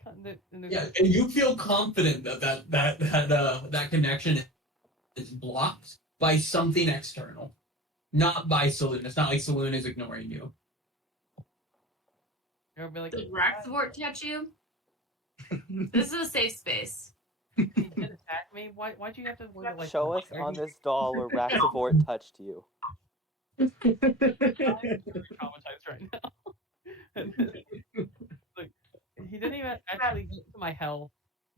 Yeah, and you feel confident that connection is blocked by something external, not by Saloon. It's not like Saloon is ignoring you. You'll be like, Did Raxavort touch you? This is a safe space. he did attack me. Why'd you have to word it like Show us on this doll where Raxavort touched you. I'm traumatized right now. Like, he didn't even actually get to my health.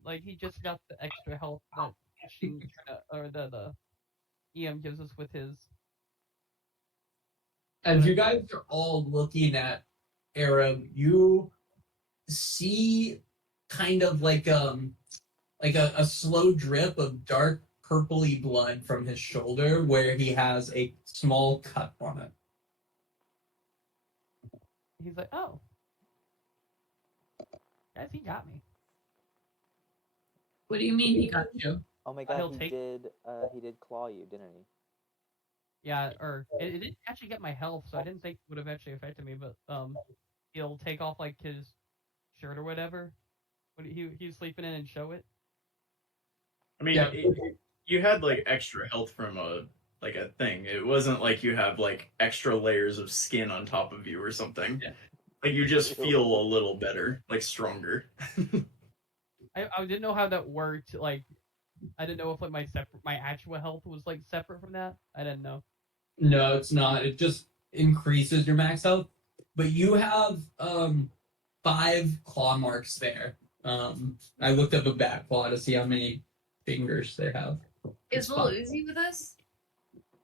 Like, he just got the extra health that she or the EM gives us with his. As you guys are all looking at Arab, you see kind of like a slow drip of dark purpley blood from his shoulder where he has a small cut on it. He's like, oh, guys, he got me. What do you mean he got you? Oh my He'll god, take- he did claw you, didn't he? Yeah, or it didn't actually get my health, so I didn't think it would have actually affected me. But he'll take off like his shirt or whatever when he's sleeping in and show it. I mean, Yeah. you had like extra health from a thing. It wasn't like you have like extra layers of skin on top of you or something. Yeah. Like you just feel a little better, like stronger. I didn't know how that worked. Like, I didn't know if like my actual health was like separate from that. I didn't know. No, it's not. It just increases your max health. But you have 5 claw marks there. I looked up a bat claw to see how many fingers they have. Is It's Will fine. Uzi with us?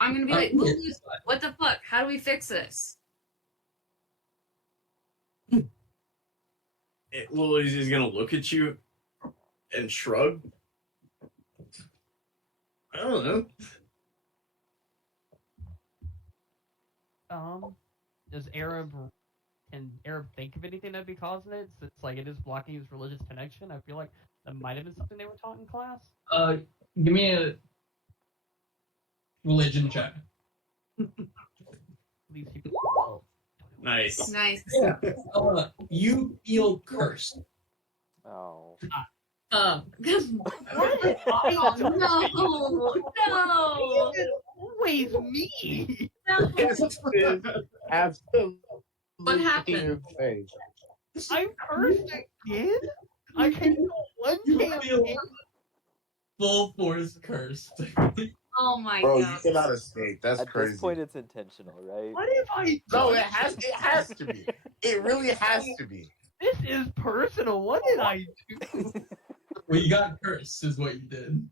I'm gonna be Uh, like, Will yeah. Uzi, what the fuck? How do we fix this? He's gonna look at you and shrug. I don't know. Does can Arab think of anything that'd be causing it? Since like it is blocking his religious connection, I feel like that might have been something they were taught in class. Give me a religion check. These people. Nice. Nice. You feel cursed. Oh. Oh no! Always me. Yes, it is. Absolutely. What happened? insane. I'm cursed again. I can go one You feel campaign. full force cursed. Oh my Bro, you god! cannot escape. That's At crazy. this point, it's intentional, right? What if I? No, it has to be. It really has to be. This is personal. What did I do? Well, you got cursed, is what you did.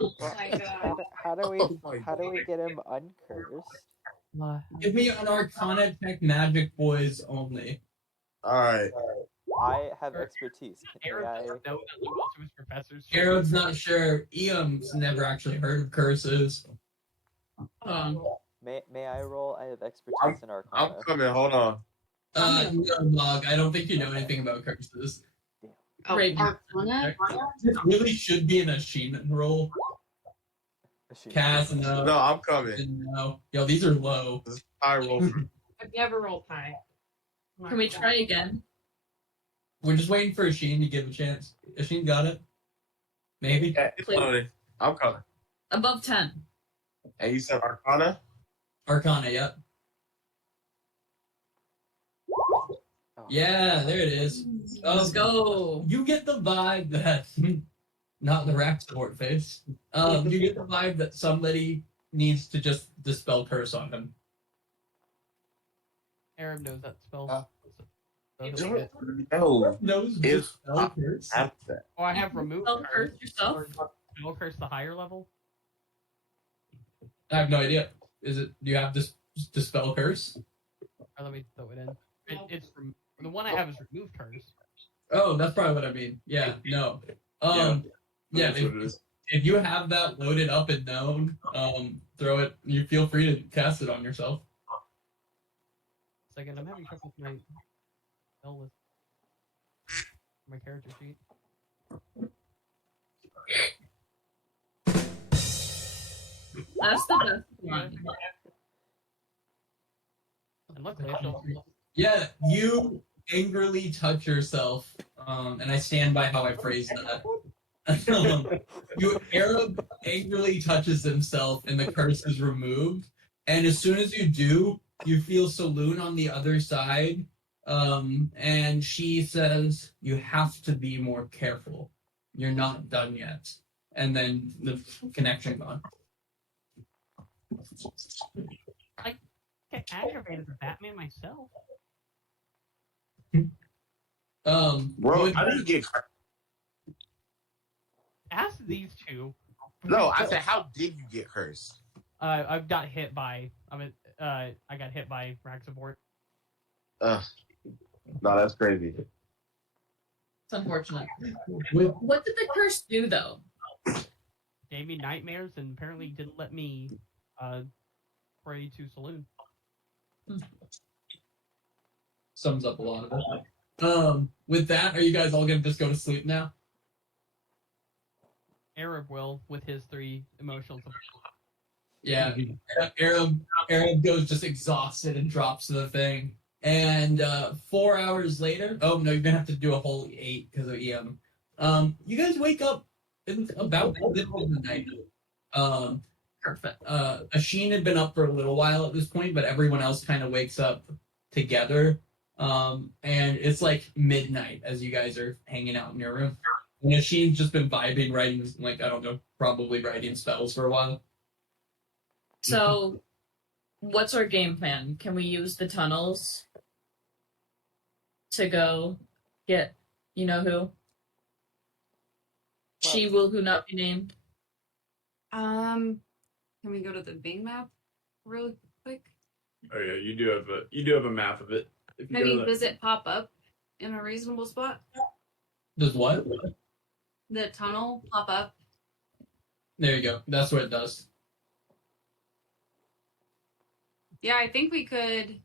Oh my god! How do Oh my we get him uncursed? Give me an Arcana check, Magic Boys only. All right. I have expertise. Arab May I? doesn't know that like, most of his professors. Arab's not sure. Eam's never actually heard of curses. May I roll? I have expertise in I'm Arcana. coming. Hold on. No, Mog, I don't think you know anything about curses. Oh, Right. Arcana? This really should be an achievement roll. Cass, no. No, I'm coming. No. Yo, these are low. This is high roll. I've never rolled high. Can we try again? We're just waiting for Asheen to give a chance. Asheen got it? Maybe? Yeah, it's loaded. I'm coming. Above 10. And you said Arcana? Arcana, yep. Yeah, there it is. Let's go. You get the vibe that, not the rap support face, you get the vibe that somebody needs to just dispel curse on him. Arab knows that spell. No. Knows If dispel curse? After. Oh, I have removed Spell curse yourself? Or spell curse the higher level. I have no idea. Do you have this dispel curse? Or let me throw it in. It's from the one I have is remove curse. Oh, that's probably what I mean. Yeah, no. Yeah, Yeah, that's what it is. if you have that loaded up and known, throw it. You feel free to cast it on yourself. Second, I'm having trouble with my spell list, my character sheet. That's the best one. And luckily, I still Yeah, you angrily touch yourself, and I stand by how I phrased that. Arab angrily touches himself, and the curse is removed. And as soon as you do, you feel Saloon on the other side, and she says, "You have to be more careful. You're not done yet." And then the connection gone. I get aggravated with Batman myself. Bro, with- how did you get? Ask these two. No, I said, how did you get cursed? I got hit by. I got hit by rack support. No, that's crazy. It's unfortunate. with- What did the curse do, though? Gave me nightmares and apparently didn't let me pray to Saloon. Sums up a lot of it. With that, are you guys all gonna just go to sleep now? Arab will with his 3 emotional support. Yeah, Arab goes just exhausted and drops to the thing. And 4 hours later, oh no, you're gonna have to do a whole 8 because of EM. You guys wake up in about the middle of the night. Perfect. Asheen had been up for a little while at this point, but everyone else kind of wakes up together. And it's like midnight as you guys are hanging out in your room. And Asheen's just been vibing, writing, like, I don't know, probably writing spells for a while. So, what's our game plan? Can we use the tunnels to go get, you know who? She will who not be named. Can we go to the Bing map really quick? Oh yeah, you do have a map of it. If you I go to mean, that- does it pop up in a reasonable spot? Does what? The tunnel pop up? There you go. That's what it does. Yeah, I think we could.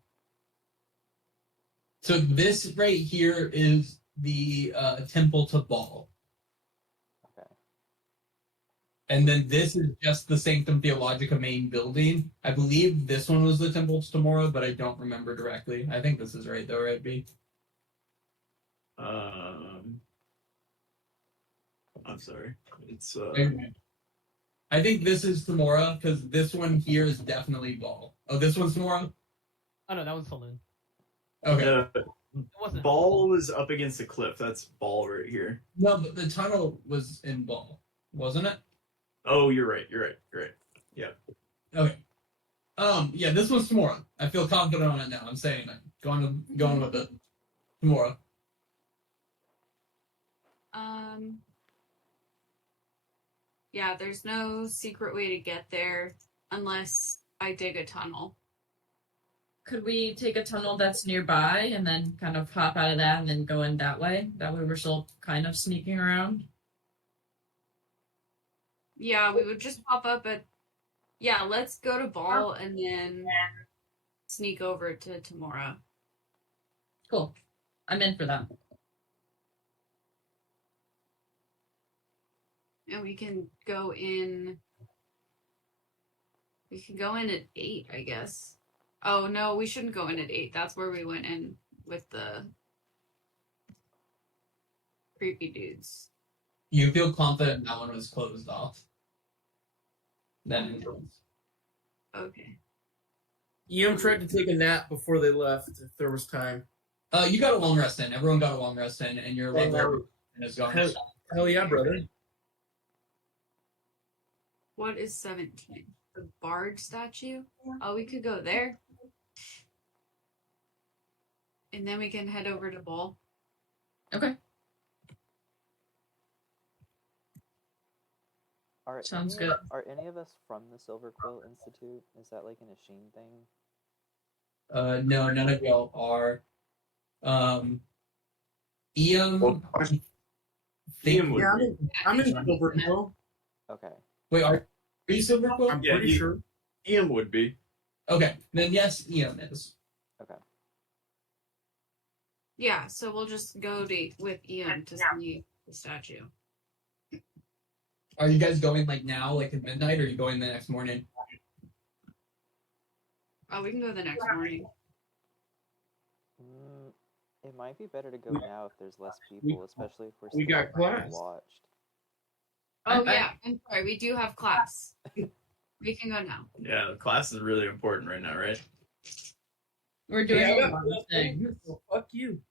So this right here is the temple to Baal. Okay. And then this is just the Sanctum Theologica main building. I believe this one was the temple to Tomorrow, but I don't remember directly. I think this is right though, right, B? I'm sorry. It's I think this is Tomorrow because this one here is definitely Baal. Oh, this one's Tomorrow? Oh no, that was Saloon. Okay. It wasn't. Ball was up against the cliff. That's Ball right here. No, but the tunnel was in Baal, wasn't it? Oh, you're right. Yeah. Okay. Yeah, this one's Tomorrow. I feel confident on it now. I'm saying it. Going with it. Tomorrow. Yeah, there's no secret way to get there unless I dig a tunnel. Could we take a tunnel that's nearby and then kind of hop out of that and then go in that way? That way we're still kind of sneaking around. Yeah, we would just pop up at. Yeah, let's go to Ball and then sneak over to Tamora. Cool. I'm in for that. And we can go in. We can go in at 8, I guess. Oh no, we shouldn't go in at 8. That's where we went in with the creepy dudes. You feel confident that one was closed off. That entrance. Okay. EM tried to take a nap before they left if there was time. You got a long rest in. Everyone got a long rest in, and your level is gone. Hell yeah, brother. What is 17? The Bard statue? Oh, we could go there. And then we can head over to Ball. Okay. Sounds good. Are any of us from the Silver Quill Institute? Is that like an Asheen thing? No, none of y'all are. Ian, I think. Ian would Yeah, be. I'm in Silver Quill. Okay. Wait, are you Silver Quill? I'm Yeah, pretty sure. Ian would be. Okay, then yes, Ian is. Okay. Yeah, so we'll just go with Ian to see the statue. Are you guys going like now, like at midnight, or are you going the next morning? Oh, we can go the next morning. It might be better to go now if there's less people, especially if we're still we got being class. watched. Oh yeah, I'm sorry. We do have class. We can go now. Yeah, the class is really important right now, right? We're doing Yeah, I a got lot of things. fuck you.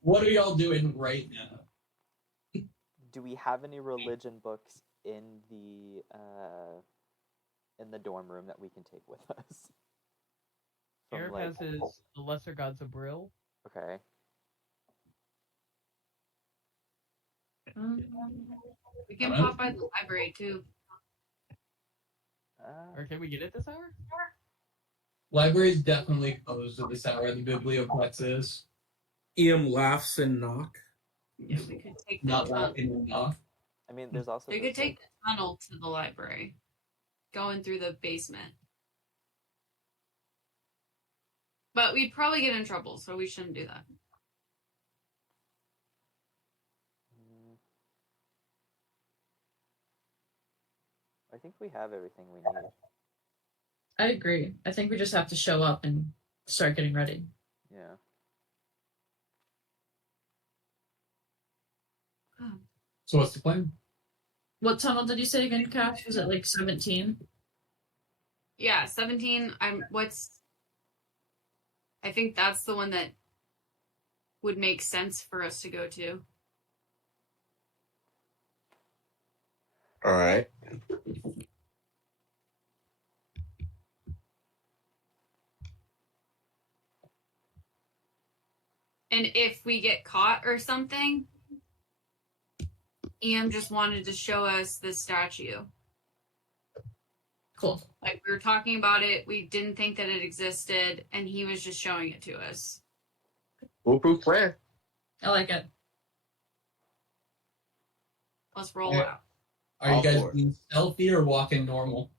What are y'all doing right now? Do we have any religion books in the dorm room that we can take with us? Arab has his The Lesser Gods of Brill. Okay. We can pop by the library too. Or can we get it this hour? Library is definitely closed at this hour. The biblioplex is Ian laughs and knock. Yeah, we could take the not tunnel. laughing enough. I mean, there's also. We this, could take the tunnel to the library, going through the basement. But we'd probably get in trouble, so we shouldn't do that. I think we have everything we need. I agree. I think we just have to show up and start getting ready. Yeah. So what's the plan? What tunnel did you say again, Cash? Was it like 17? Yeah, 17. I think that's the one that would make sense for us to go to. All right. And if we get caught or something, Ian just wanted to show us the statue. Cool. Like, we were talking about it, we didn't think that it existed, and he was just showing it to us. Foolproof plan. I like it. Let's roll Yeah. out. Are you All guys for it. being stealthy or walking normal?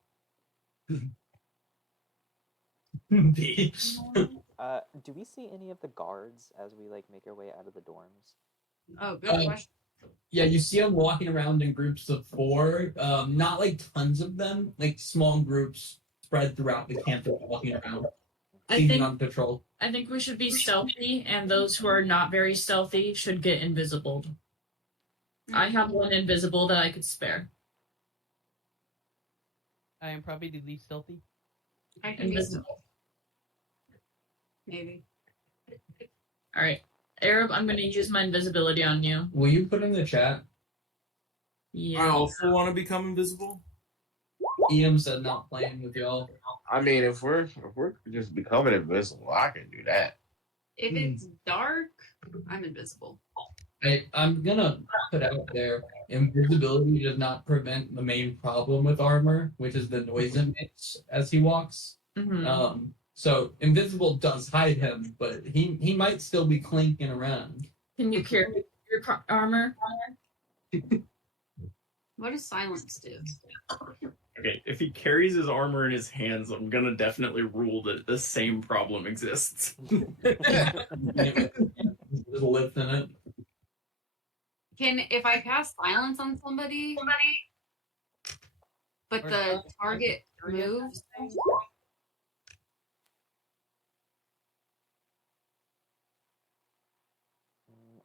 B. Do we see any of the guards as we like make our way out of the dorms? Oh, good question. Yeah, you see them walking around in groups of 4. Not like tons of them, like small groups spread throughout the campus walking around, I seeming think on patrol. we should be stealthy, and those who are not very stealthy should get invisible. I have one invisible that I could spare. I am probably the least stealthy. I can be Invisible. maybe. All right, Arab, I'm going to use my invisibility on you. Will you put in the chat? Yeah. I also want to become invisible. Ian said not playing with y'all. I mean, if we're just becoming invisible, I can do that. If it's dark, I'm invisible. I'm gonna put out there, invisibility does not prevent the main problem with armor, which is the noise it makes as he walks. Mm-hmm. So invisible does hide him, but he might still be clinking around. Can you carry your armor? What does silence do? Okay, if he carries his armor in his hands, I'm gonna definitely rule that the same problem exists. Little lift in it. If I cast silence on somebody, but the target moves,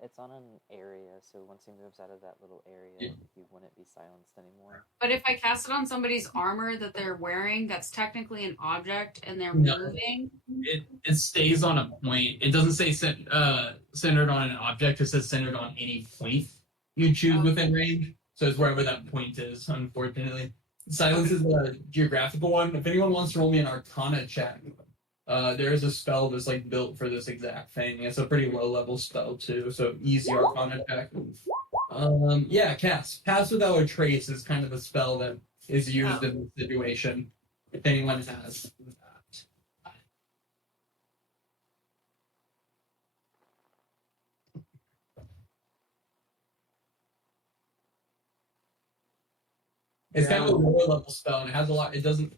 It's on an area, so once he moves out of that little area, he wouldn't be silenced anymore. but if I cast it on somebody's armor that they're wearing, that's technically an object and they're No. moving. It stays on a point. It doesn't say centered on an object. It says centered on any point you choose within range. So it's wherever that point is, unfortunately. Silence is a geographical one. If anyone wants to roll me an Arcana check, there is a spell that's like built for this exact thing. It's a pretty low level spell too, so easy Arcana check. Yeah, cast. Pass without a trace is kind of a spell that is used in this situation. If anyone has that. It's kind of a lower level spell, and it has a lot. It doesn't.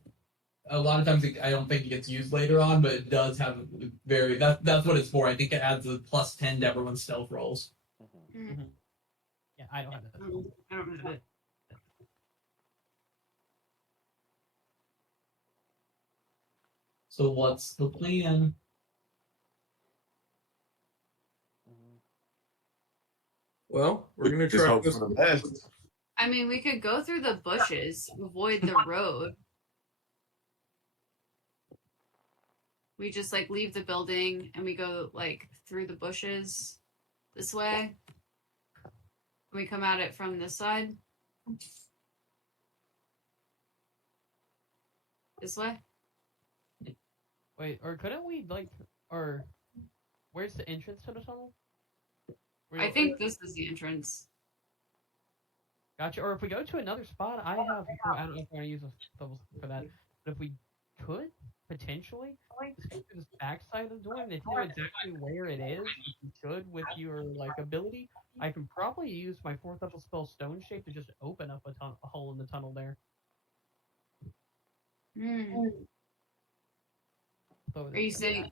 A lot of times, I don't think it gets used later on, but it does have very. That's what it's for. I think it adds a +10 to everyone's stealth rolls. Mm-hmm. Yeah, I don't have that. I don't have it. So what's the plan? Well, we're gonna Just try. hope for the best. I mean, we could go through the bushes, avoid the road. We just like leave the building and we go like through the bushes this way. We come at it from this side. This way. Wait, or couldn't we like, or where's the entrance to the tunnel? I think this is the entrance. Gotcha. Or if we go to another spot, I don't know if I want to use a double for that, but if we could potentially go to this back side of the door, and if you know exactly where it is, if you should with your like ability, I can probably use my 4th level spell Stone Shape to just open up a hole in the tunnel there. So Are you saying,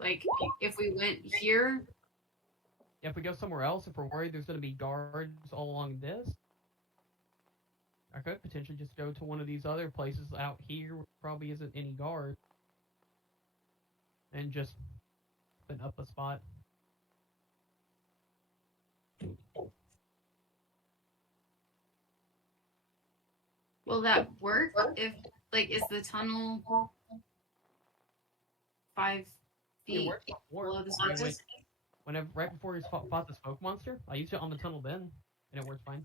like, if we went here? Yeah, if we go somewhere else, if we're worried there's going to be guards all along this, I could potentially just go to one of these other places out here where probably isn't any guards, and just open up a spot. Will that work if, like, is the tunnel 5 feet It worked before. below the Right surface? right before you fought the smoke monster, I used it on the tunnel then, and it worked fine.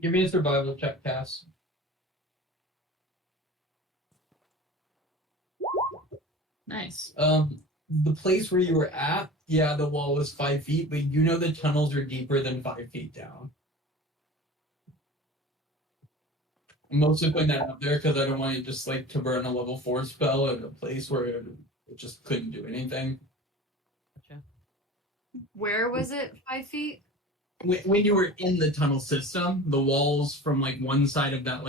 Give me a survival check, Cass. Nice. The place where you were at, yeah, the wall was 5 feet, but you know the tunnels are deeper than 5 feet down. I'm mostly putting that up there because I don't want you just like to burn a level 4 spell at a place where it just couldn't do anything. Gotcha. Where was it 5 feet? When you were in the tunnel system, the walls from like one side of that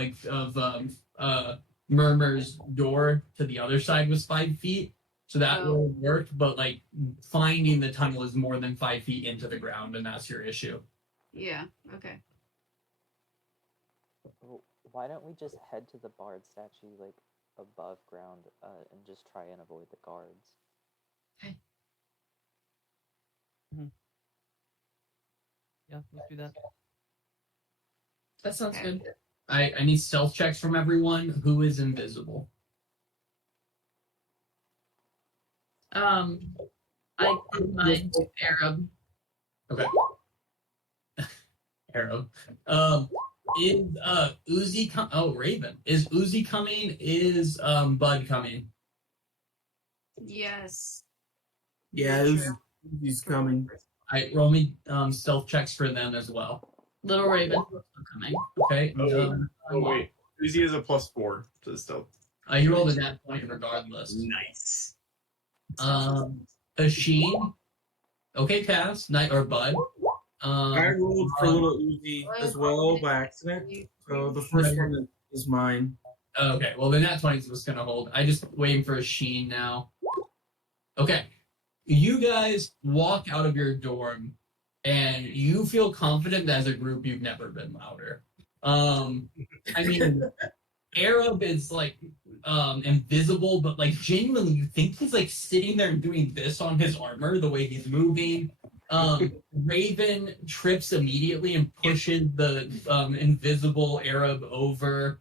Murmur's door to the other side was 5 feet, so that Oh. worked. But like finding the tunnel is more than 5 feet into the ground, and that's your issue. Yeah, okay. Why don't we just head to the bard statue like above ground and just try and avoid the guards? Yeah, let's do that. That sounds good. I need stealth checks from everyone. Who is invisible? I did mine to Arab. Okay. Arrow. Is Uzi Raven. Is Uzi coming? Is Bud coming? Yes. Yeah, he's coming. Alright, roll me stealth checks for them as well. Little Raven coming. Okay. Oh wait, Uzi is a +4 to the stealth. You rolled a nat point regardless. Nice. Asheen. Okay, Cass. Night or Bud. I rolled for little Uzi as well by accident, so the first one is mine. Okay, well the nat 20 is what's gonna hold. I just waiting for Asheen now. Okay. You guys walk out of your dorm and you feel confident that as a group you've never been louder. I mean, Arab is like invisible, but like genuinely you think he's like sitting there and doing this on his armor the way he's moving. Raven trips immediately and pushes the invisible Arab over.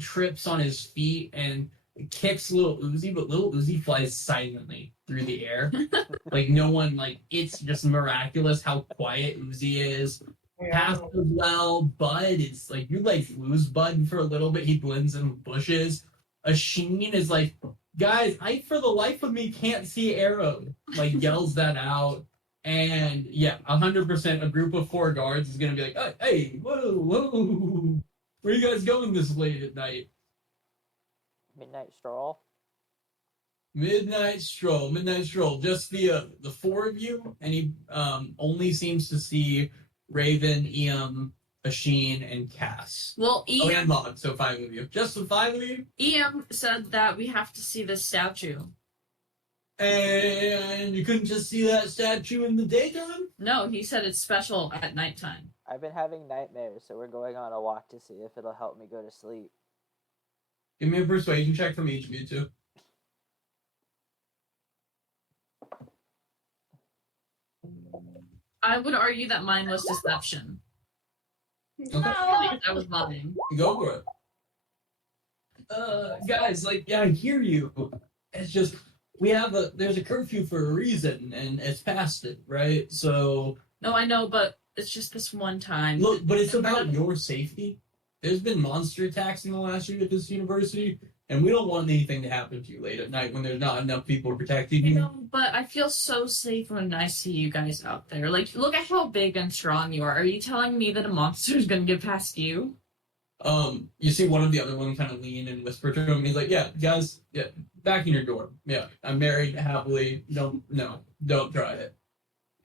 Trips on his feet and kicks little Uzi, but little Uzi flies silently through the air. Like no one, like it's just miraculous how quiet Uzi is. Pass as well. Bud, it's like you like lose Bud for a little bit. He blends in with bushes. Asheen is like, guys, I for the life of me can't see Arrow. Like yells that out. And yeah, 100% a group of 4 guards is gonna be like, hey, whoa, where are you guys going this late at night? Midnight stroll. Midnight stroll. Just the 4 of you, and he only seems to see Raven, Asheen, and Cass. Well, Oh, and Log, so 5 of you. Just the 5 of you? EM said that we have to see this statue. And you couldn't just see that statue in the daytime? No, he said it's special at nighttime. I've been having nightmares, so we're going on a walk to see if it'll help me go to sleep. Give me a persuasion check from each of you two. I would argue that mine was deception. Okay. I was lying. Go for it. Guys, I hear you. It's just there's a curfew for a reason, and it's past it, right? So No, I know, but it's just this one time. look, but it's about your safety. There's been monster attacks in the last year at this university, and we don't want anything to happen to you late at night when there's not enough people protecting You you. know, but I feel so safe when I see you guys out there. Like, look at how big and strong you are. Are you telling me that a monster is gonna get past you? You see one of the other one kind of lean and whisper to him. He's like, "Yeah, guys, yeah, back in your dorm. Yeah, I'm married happily. Don't try it."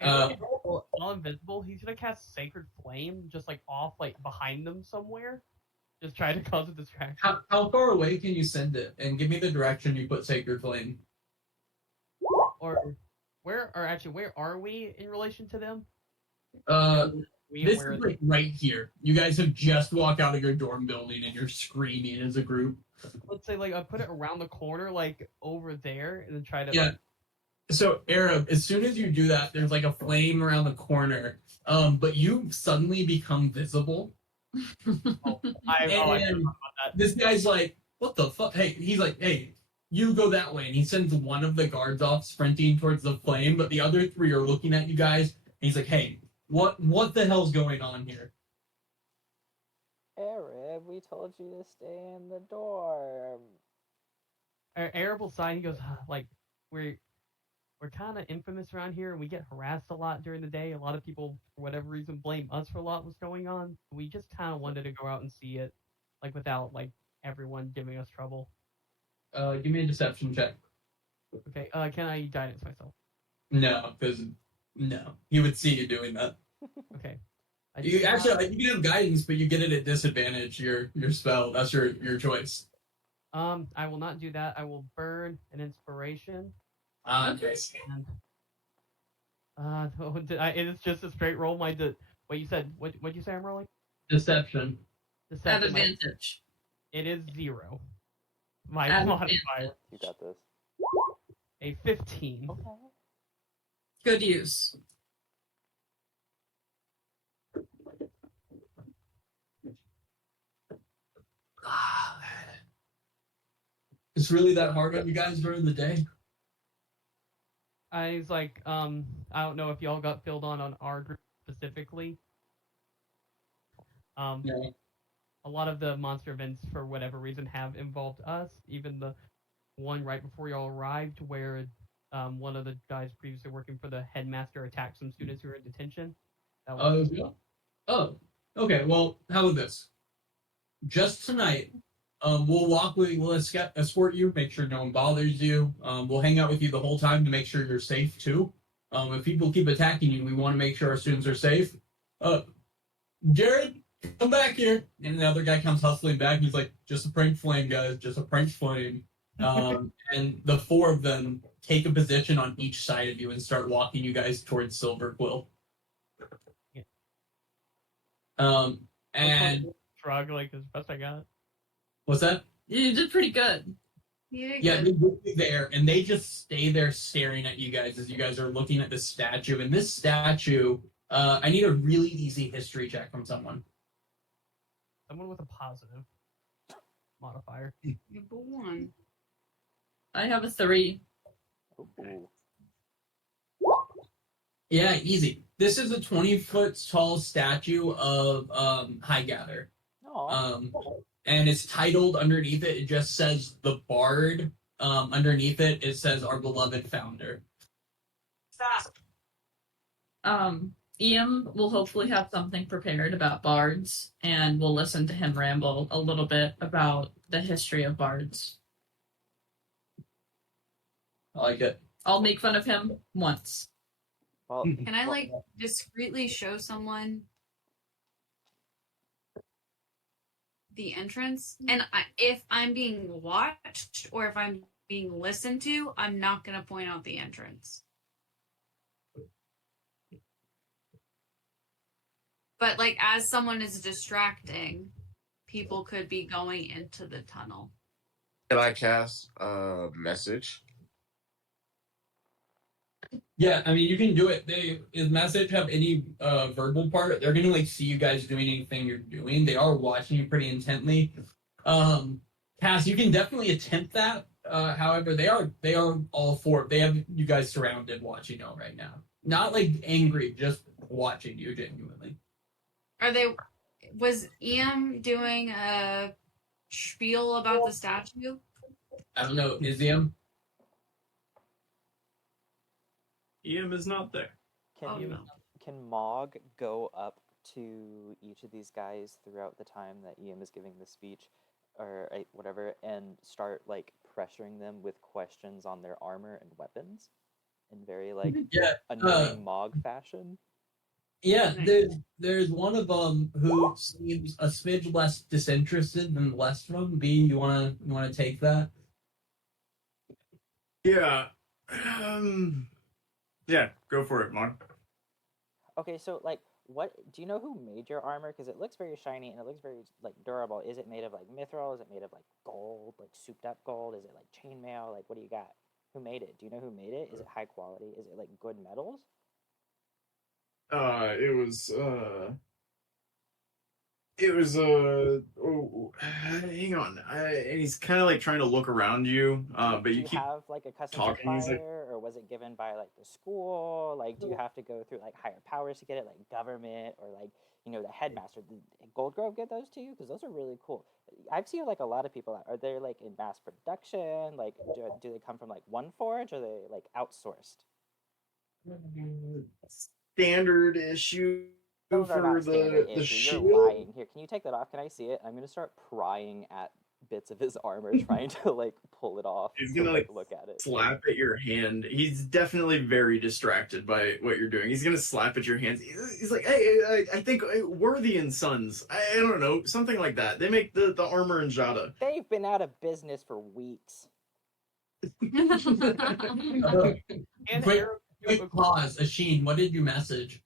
While invisible, he's gonna cast Sacred Flame just off behind them somewhere. Just try to cause a distraction. How far away can you send it? And give me the direction you put Sacred Flame. Or where are we in relation to them? This is right here. You guys have just walked out of your dorm building and you're screaming as a group. Let's say I put it around the corner, over there, and then try to. Yeah. So Arab, as soon as you do that, there's a flame around the corner. But you suddenly become visible. I never And thought about that. this guy's like, "What the fuck?" Hey, he's like, "Hey, you go that way." And he sends one of the guards off sprinting towards the flame, but the other 3 are looking at you guys. And he's like, "Hey, what the hell's going on here?" Arab, we told you to stay in the dorm. Arab will sigh. He goes, we're kind of infamous around here, and we get harassed a lot during the day. A lot of people, for whatever reason, blame us for a lot what's going on. We just kind of wanted to go out and see it, without everyone giving us trouble. Give me a deception check. Okay. Can I guidance myself? No, because he would see you doing that. Okay. You can have guidance, but you get it at disadvantage. Your spell. That's your choice. I will not do that. I will burn an inspiration. Nice. And, it's just a straight roll. What you said? What'd you say I'm rolling? Deception. At advantage. It is 0. My At modifier. You got this. A 15. Okay. Good use. It's really that hard on you guys during the day? He's I don't know if y'all got filled on our group specifically. No. A lot of the monster events, for whatever reason, have involved us. Even the one right before y'all arrived, where one of the guys previously working for the headmaster attacked some students who were in detention. That was Oh, okay. Well, how about this? Just tonight, we'll escort you, make sure no one bothers you. We'll hang out with you the whole time to make sure you're safe too. If people keep attacking you, we want to make sure our students are safe. Jared, come back here. And the other guy comes hustling back. He's like, "Just a prank flame, guys. Just a prank flame." And the 4 of them take a position on each side of you and start walking you guys towards Silver Quill. And shrug as best I got. what's that? You did pretty good. Yeah, they will be there, and they just stay there staring at you guys as you guys are looking at this statue. And this statue, I need a really easy history check from someone. Someone with a positive modifier. Number 1. I have a 3. Ooh. Yeah, easy. This is a 20-foot tall statue of Highgather. Aw. And it's titled underneath it. It just says the Bard. Underneath it, it says our beloved founder. Ian will hopefully have something prepared about bards, and we'll listen to him ramble a little bit about the history of bards. I like it. I'll make fun of him once. Well, Can I discreetly show someone the entrance, and if I'm being watched or if I'm being listened to, I'm not gonna point out the entrance. But like, as someone is distracting, people could be going into the tunnel. Can I cast a message? Yeah, I mean, you can do it. If message have any verbal part, they're gonna like see you guys doing anything you're doing. They are watching you pretty intently. Cass, you can definitely attempt that. However, they are all for it. They have you guys surrounded, watching you right now. Not like angry, just watching you genuinely. Are they? Was Ian doing a spiel about the statue? I don't know, Izium. EM is not there. Can can Mog go up to each of these guys throughout the time that Ian is giving the speech, or whatever, and start like pressuring them with questions on their armor and weapons, in very like annoying Mog fashion? Yeah, there's one of them who seems a smidge less disinterested than the rest of them. B, you wanna take that? Yeah. Yeah, go for it, Mark. Okay, so like, what do you know who made your armor? Because it looks very shiny and it looks very like durable. Is it made of like mithril? Is it made of like gold, like souped up gold? Is it like chainmail? Like, what do you got? Who made it? Do you know who made it? Is it high quality? Is it like good metals? It was oh, hang on. And he's kind of like trying to look around you, but Do you you keep have like a custom talking. He's like, supplier, or was it given by like the school? Like, do you have to go through like higher powers to get it, like government, or like the headmaster? Did Gold Grove get those to you? Because those are really cool. I've seen like a lot of people. Are they like in mass production? Like, do they come from like one forge, or are they like outsourced? standard issue Those are for not standard the issue. shield. You're lying. Here, can you take that off? Can I see it? I'm gonna start prying at bits of his armor, trying to like pull it off. He's gonna like look at it. slap at your hand. He's definitely very distracted by what you're doing. He's gonna slap at your hands. He's like, "Hey, I think Worthy and Sons. I don't know, something like that. They make the armor in Jada." They've been out of business for weeks. Quick pause. Asheen, what did you message?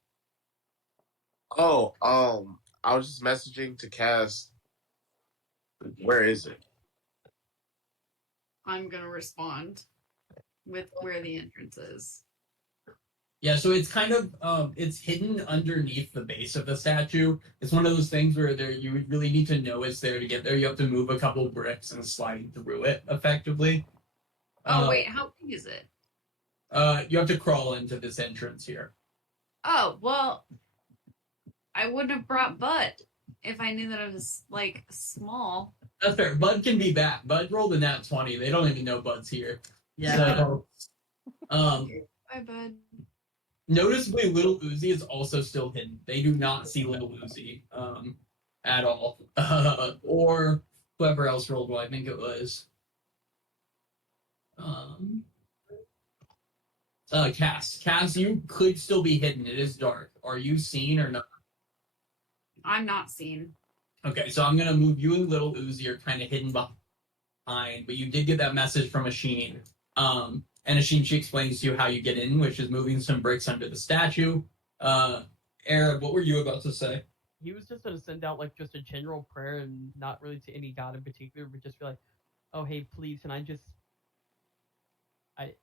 Oh, I was just messaging to Cass. Where is it? I'm gonna respond with where the entrance is. Yeah, so it's kind of it's hidden underneath the base of the statue. It's one of those things where you would really need to know it's there to get there. You have to move a couple of bricks and slide through it effectively. Oh wait, how big is it? You have to crawl into this entrance here. Oh well, I wouldn't have brought Bud if I knew that it was like small. That's fair. Bud can be back. Bud rolled a nat 20. They don't even know Bud's here. Yeah. So, Bye, Bud. noticeably, Little Uzi is also still hidden. They do not see Little Uzi at all. Or whoever else rolled well, I think it was. Cass. Cass, you could still be hidden. It is dark. Are you seen or not? I'm not seen. Okay, so I'm gonna move you and Little Uzi are kind of hidden behind, but you did get that message from Asheen. And Asheen, she explains to you how you get in, which is moving some bricks under the statue. Arab, what were you about to say? He was just gonna send out like just a general prayer and not really to any god in particular, but just be like, "Oh, hey, please, can I just I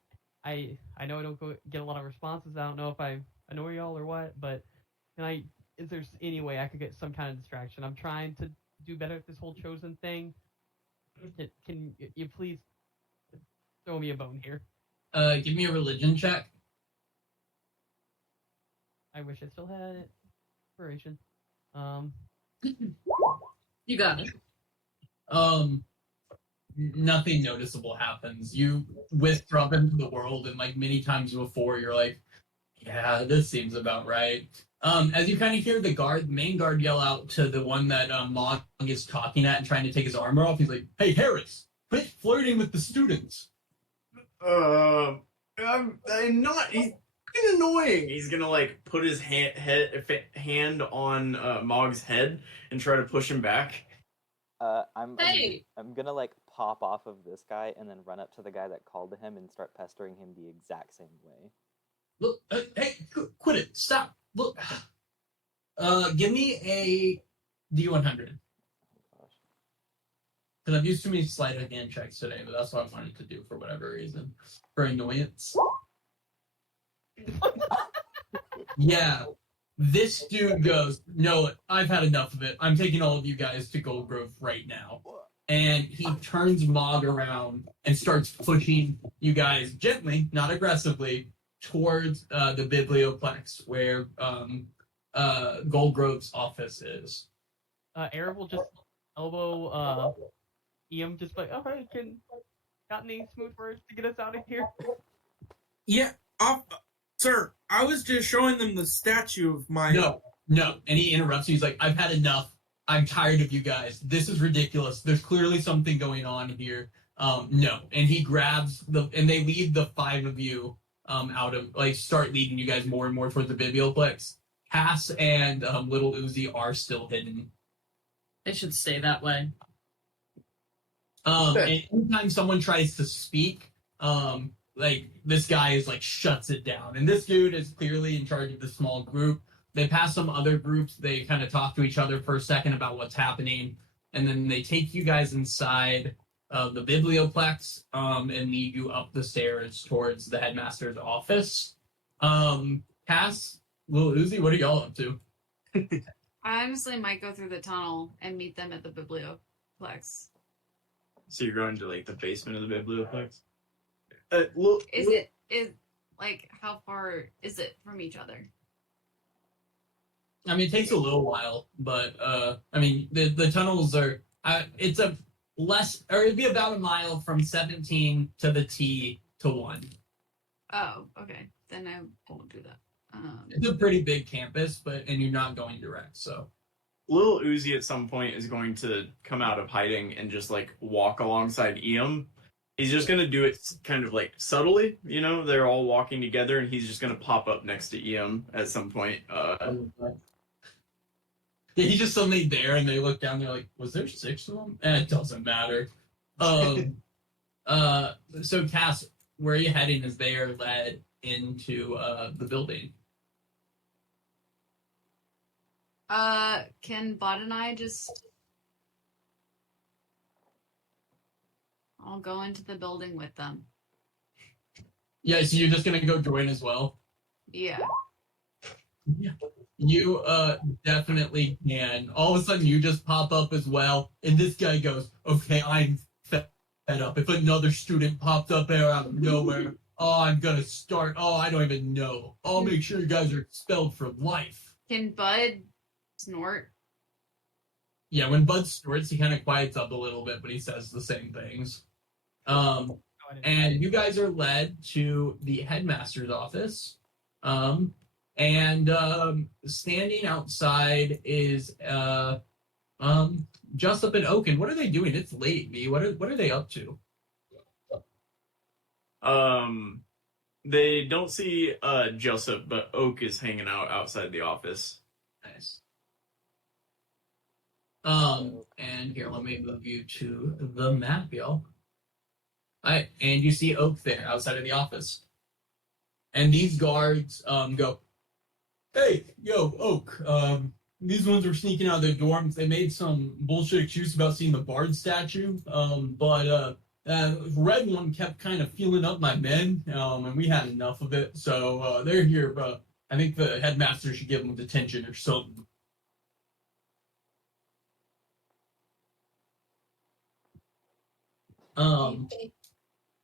know I don't get a lot of responses. I don't know if I annoy y'all or what, but is there any way I could get some kind of distraction? I'm trying to do better at this whole chosen thing. Can you please throw me a bone here?" Give me a religion check. I wish I still had it. Inspiration. You got it. Nothing noticeable happens. You withdraw into the world, and like many times before, you're like, yeah, this seems about right. As you kind of hear the main guard yell out to the one that Mog is talking at and trying to take his armor off, he's like, "Hey, Harris, quit flirting with the students." I'm not. He's annoying. He's gonna like put his hand on Mog's head and try to push him back. Hey! I'm gonna like pop off of this guy and then run up to the guy that called to him and start pestering him the exact same way. Look, hey, quit it! Stop! Look, give me a D100 Oh gosh. because I've used too many sleight of hand checks today, but that's what I wanted to do for whatever reason, for annoyance. Yeah, this dude goes, no, I've had enough of it. I'm taking all of you guys to Gold Grove right now. And he turns Mog around and starts pushing you guys gently, not aggressively, towards the Biblioplex where Gold Grove's office is. Arab will just elbow Ian, just like, oh, hey, got any smooth words to get us out of here? Yeah, sir, I was just showing them the statue of my. No. And he interrupts you. He's like, I've had enough. I'm tired of you guys. This is ridiculous. There's clearly something going on here. No. And he grabs and they lead the 5 of you out of, like, start leading you guys more and more towards the Biblioplex. Cass and Little Uzi are still hidden. They should stay that way. And anytime someone tries to speak, like, this guy is like shuts it down. And this dude is clearly in charge of the small group. They pass some other groups. They kind of talk to each other for a second about what's happening. And then they take you guys inside of the Biblioplex and lead you up the stairs towards the headmaster's office. Cass, Lil Uzi, what are y'all up to? I honestly might go through the tunnel and meet them at the Biblioplex. So you're going to like the basement of the Biblioplex? Is like how far is it from each other? I mean, it takes a little while, but I mean, the tunnels are. It's a less, or it'd be about a mile from 17 to the T to 1. Oh, okay. Then I won't do that. It's a pretty big campus, and you're not going direct, so. Lil Uzi at some point is going to come out of hiding and just like walk alongside Iam. He's just going to do it kind of like subtly, you know, they're all walking together and he's just going to pop up next to Iam at some point. Yeah, he's just suddenly there and they look down, they're like, was there 6 of them? It doesn't matter. So Cass, where are you heading as they are led into the building? Can Bud and I just... I'll go into the building with them. Yeah, so you're just gonna go join as well? Yeah. Yeah. You definitely can. All of a sudden you just pop up as well, and this guy goes, okay, I'm fed up. If another student popped up there out of nowhere, I'm gonna start, I don't even know. I'll make sure you guys are expelled for life. Can Bud snort? Yeah, when Bud snorts, he kind of quiets up a little bit, but he says the same things. And you guys are led to the headmaster's office. And standing outside is Jessup and Oaken. What are they doing? It's late, V. What are they up to? They don't see Jessup, but Oak is hanging out outside the office. Nice. And here, let me move you to the map, y'all. Alright, and you see Oak there outside of the office. And these guards go, hey, yo, Oak, these ones were sneaking out of their dorms. They made some bullshit excuse about seeing the Bard statue, but red one kept kind of feeling up my men, and we had enough of it. So they're here, but I think the headmaster should give them detention or something.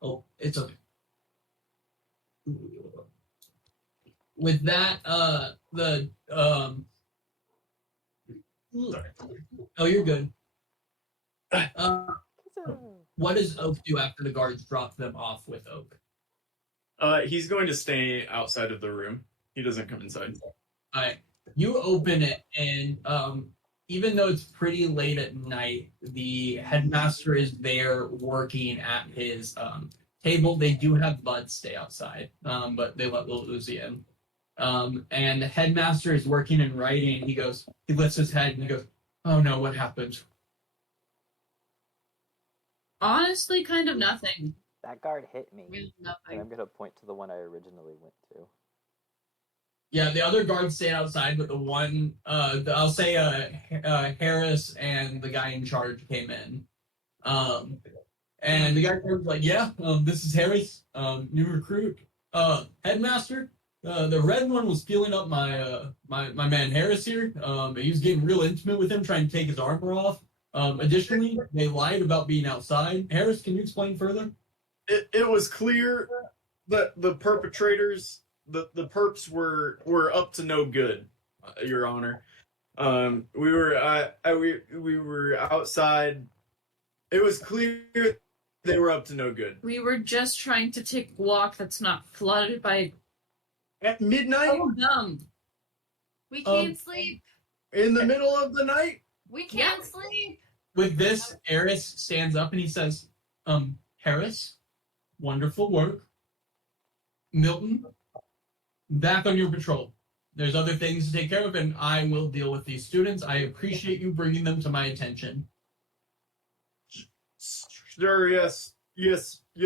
Oh, it's okay. With that, oh, you're good. What does Oak do after the guards drop them off with Oak? He's going to stay outside of the room. He doesn't come inside. All right. You open it, and even though it's pretty late at night, the headmaster is there working at his table. They do have Bud stay outside, but they let Lil Uzi in. And the headmaster is working and writing. He lifts his head and he goes, oh no, what happened? Honestly, kind of nothing. That guard hit me, Really and nothing. I'm gonna point to the one I originally went to. Yeah, the other guards stayed outside, but the one, I'll say, Harris and the guy in charge came in. And the guy was like, "Yeah, this is Harris, new recruit, headmaster. The red one was feeling up my man Harris here. He was getting real intimate with him, trying to take his armor off. Additionally, they lied about being outside. Harris, can you explain further?" It was clear that the perpetrators, the perps were up to no good, Your Honor. We were outside. It was clear they were up to no good. We were just trying to take a walk that's not flooded by At midnight, dumb. We can't sleep. in the middle of the night. We can't sleep. With this, Harris stands up and he says, Harris, wonderful work. Milton, back on your patrol. There's other things to take care of, and I will deal with these students. I appreciate you bringing them to my attention. Sure, yes,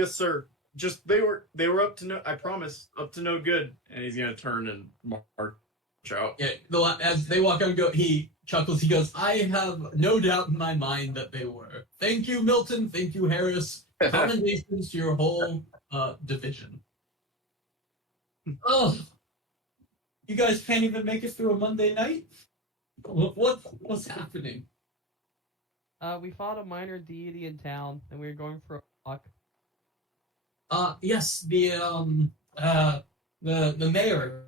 sir. Just they were up to no. I promise, up to no good. And he's gonna turn and march out. Yeah, as they walk out, he chuckles. He goes, "I have no doubt in my mind that they were. Thank you, Milton. Thank you, Harris. Commendations to your whole division." Oh, you guys can't even make it through a Monday night? What's happening? We fought a minor deity in town, and we were going for a walk. Yes, the mayor,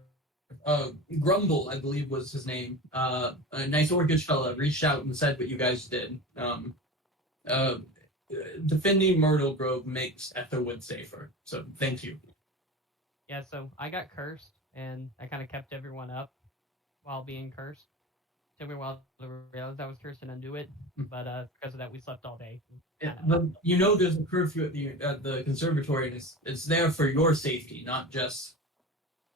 Grumble, I believe was his name. A nice orcish fella reached out and said what you guys did. Defending Myrtle Grove makes Aetherwood safer. So thank you. Yeah, so I got cursed, and I kind of kept everyone up while being cursed. Took me a while to realize I was cursed and undo it, but because of that, we slept all day. But you know, there's a curfew at the conservatory, and it's there for your safety, not just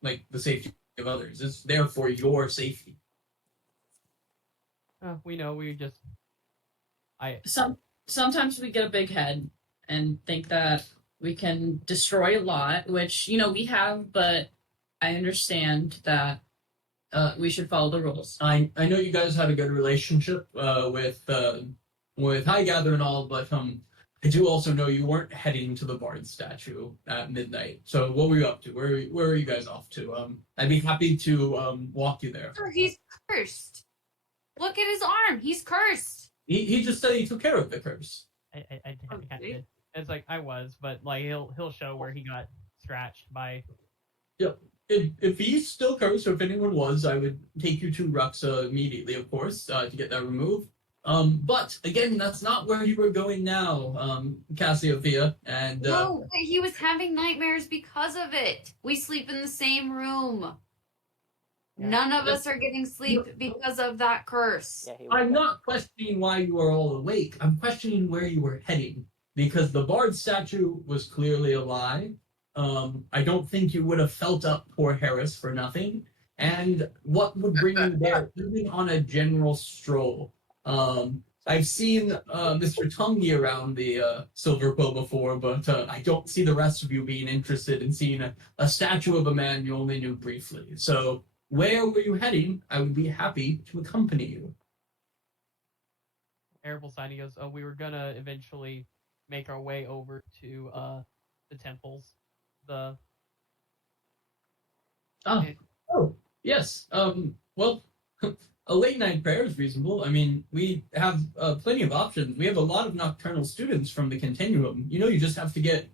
like the safety of others. It's there for your safety. We know. We just Sometimes we get a big head and think that we can destroy a lot, which we have, but I understand that we should follow the rules. I know you guys had a good relationship with Highgather and all, but I do also know you weren't heading to the Bard statue at midnight. So what were you up to? Where are you guys off to? I'd be happy to walk you there. Sir, he's cursed. Look at his arm. He's cursed. He just said he took care of the curse. I kind of did. It's like I was, but like he'll show where he got scratched by. Yep. If he's still cursed, or if anyone was, I would take you to Ruxa immediately, of course, to get that removed. But again, that's not where you were going now, Cassiopeia. And No, but he was having nightmares because of it. We sleep in the same room. Yeah. None of us are getting sleep because of that curse. Yeah, I'm not questioning why you are all awake. I'm questioning where you were heading, because the Bard statue was clearly a lie. I don't think you would have felt up poor Harris for nothing. And what would bring you there, even on a general stroll? I've seen Mr. Tungy around the Silver Quill before, but I don't see the rest of you being interested in seeing a statue of a man you only knew briefly. So where were you heading? I would be happy to accompany you. Arable sign. He goes, "Oh, we were gonna eventually make our way over to the temples." Oh, yes. Well, a late night prayer is reasonable. I mean, we have plenty of options. We have a lot of nocturnal students from the Continuum. You just have to get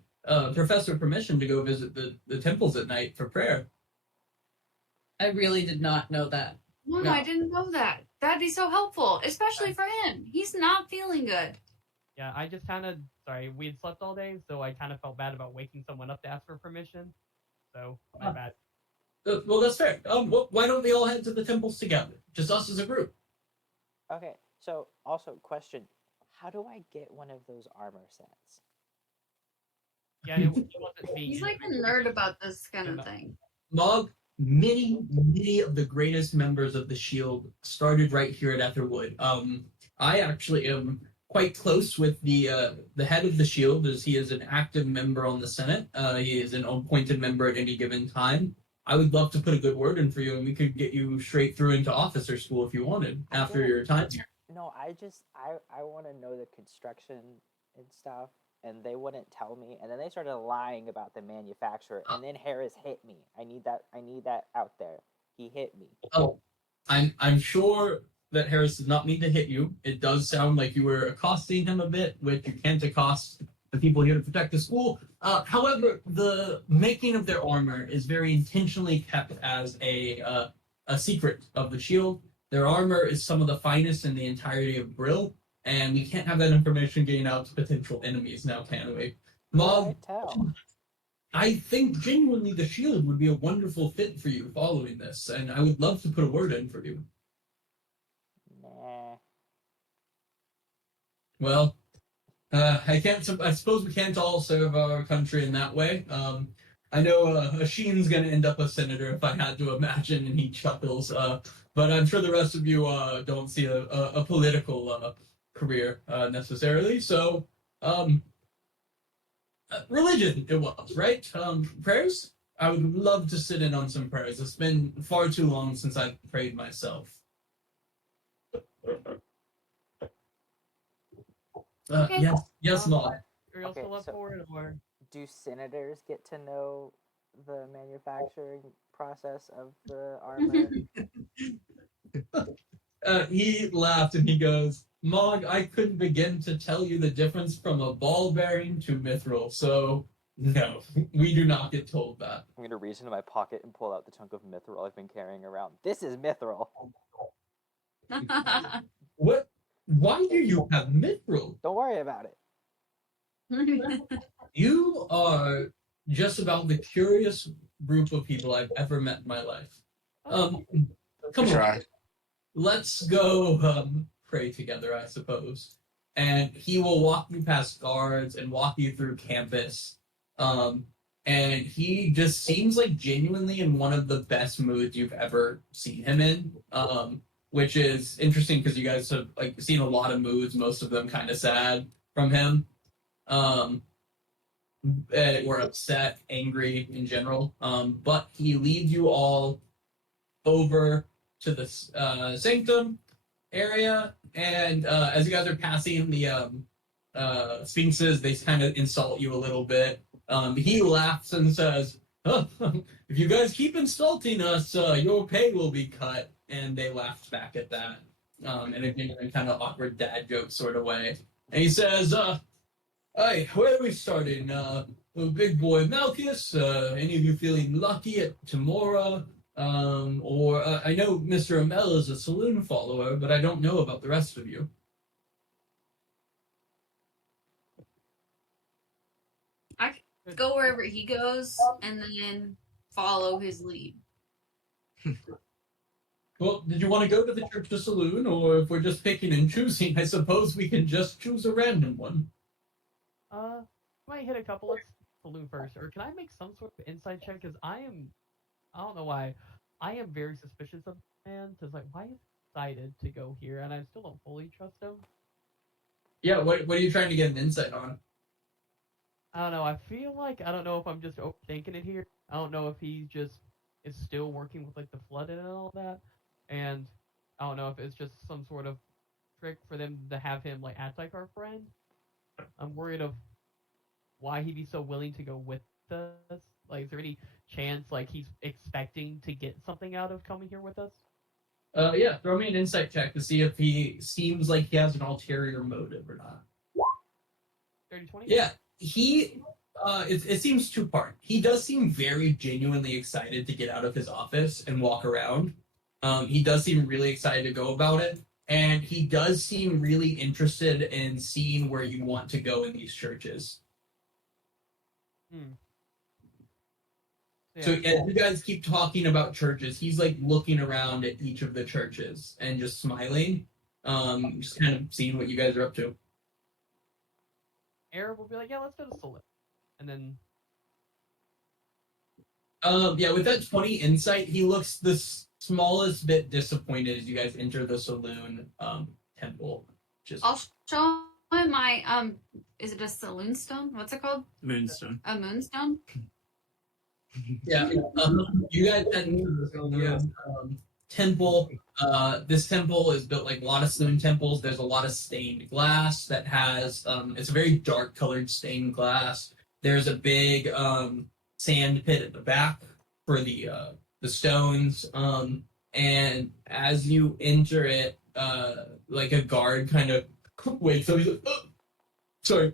professor permission to go visit the temples at night for prayer. I really did not know that. No, Yeah. I didn't know that. That'd be so helpful, especially for him. He's not feeling good. Yeah, I just sorry, we had slept all day, so I kind of felt bad about waking someone up to ask for permission. So my bad. Well, that's fair. Why don't we all head to the temples together? Just us as a group. Okay, so also question, how do I get one of those armor sets? Yeah, it wasn't me. He's like a nerd about this kind of thing. Mog, many of the greatest members of the Shield started right here at Aetherwood. I actually am quite close with the head of the Shield, as he is an active member on the Senate. He is an appointed member at any given time. I would love to put a good word in for you, and we could get you straight through into officer school if you wanted after your time here. No, I want to know the construction and stuff, and they wouldn't tell me, and then they started lying about the manufacturer, and then Harris hit me. I need that out there. He hit me. Oh, I'm sure that Harris did not mean to hit you. It does sound like you were accosting him a bit, which you can't accost the people here to protect the school. However, the making of their armor is very intentionally kept as a secret of the Shield. Their armor is some of the finest in the entirety of Brill, and we can't have that information getting out to potential enemies now, can we? Mog, I think genuinely the Shield would be a wonderful fit for you following this, and I would love to put a word in for you. Nah. Well, I suppose we can't all serve our country in that way. I know Asheen's going to end up a senator if I had to imagine, and he chuckles. But I'm sure the rest of you don't see a political career necessarily. So, religion it was, right? Prayers? I would love to sit in on some prayers. It's been far too long since I've prayed myself. Okay. Yes, Mom. Are you also Okay, up so- for it, or Do senators get to know the manufacturing process of the armor? He laughed and he goes, Mog, I couldn't begin to tell you the difference from a ball bearing to mithril, so no, we do not get told that. I'm gonna reach into my pocket and pull out the chunk of mithril I've been carrying around. This is mithril. What? Why do you have mithril? Don't worry about it. You are just about the curious group of people I've ever met in my life. Come on, Try. let's go pray together, I suppose. And he will walk you past guards and walk you through campus. And he just seems like genuinely in one of the best moods you've ever seen him in. Which is interesting because you guys have like seen a lot of moods, most of them kind of sad from him. Or upset, angry in general. But he leads you all over to the sanctum area, and as you guys are passing the sphinxes, they kind of insult you a little bit. He laughs and says, oh, if you guys keep insulting us, your pay will be cut. And they laughed back at that in a kind of awkward dad joke sort of way. And he says, hey, where are we starting? Big boy Malchus, any of you feeling lucky at Tamora? Or I know Mr. Amel is a saloon follower, but I don't know about the rest of you. I could go wherever he goes and then follow his lead. Well, did you want to go to the church or saloon, or if we're just picking and choosing, I suppose we can just choose a random one. might hit a couple. Let's saloon first, or can I make some sort of insight check? Because I don't know why, I am very suspicious of the man. Because like, why is he excited to go here, and I still don't fully trust him. Yeah, what are you trying to get an insight on? I don't know. I feel like I don't know if I'm just overthinking it here. I don't know if he just is still working with like the flooded and all that, and I don't know if it's just some sort of trick for them to have him like act like our friend. I'm worried of why he'd be so willing to go with us. Like, is there any chance like he's expecting to get something out of coming here with us? Yeah, throw me an insight check to see if he seems like he has an ulterior motive or not. 30-20? Yeah, he, it seems two-part. He does seem very genuinely excited to get out of his office and walk around. He does seem really excited to go about it. And he does seem really interested in seeing where you want to go in these churches. Yeah. So as you guys keep talking about churches, he's like looking around at each of the churches and just smiling, just kind of seeing what you guys are up to. Arab will be like, yeah, let's go to Saloon. And then Yeah, with that 20 insight, he looks the smallest bit disappointed as you guys enter the saloon temple. I'll show What am I? Is it a saloon stone? What's it called? Moonstone. A moonstone? Yeah, you guys enter the temple. This temple is built like a lot of saloon temples. There's a lot of stained glass that has. It's a very dark colored stained glass. There's a big sand pit at the back for the stones. And as you enter it, like a guard kind of waits up. He's like, oh, sorry,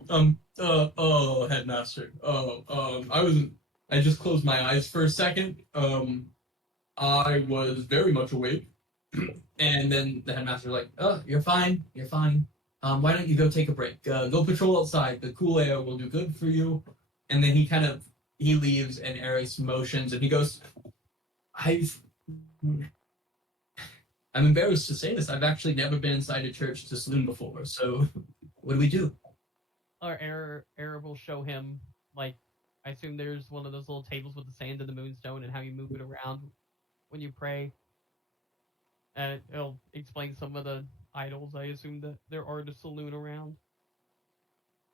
headmaster. I just closed my eyes for a second. I was very much awake. And then the headmaster's like, oh, you're fine. You're fine. Why don't you go take a break? Go patrol outside. The cool air will do good for you. And then he leaves and Eris motions and he goes, I'm embarrassed to say this. I've actually never been inside a church to saloon before. So what do we do? Our Arab will show him, like, I assume there's one of those little tables with the sand and the moonstone and how you move it around when you pray. And it'll explain some of the idols, I assume, that there are to saloon around.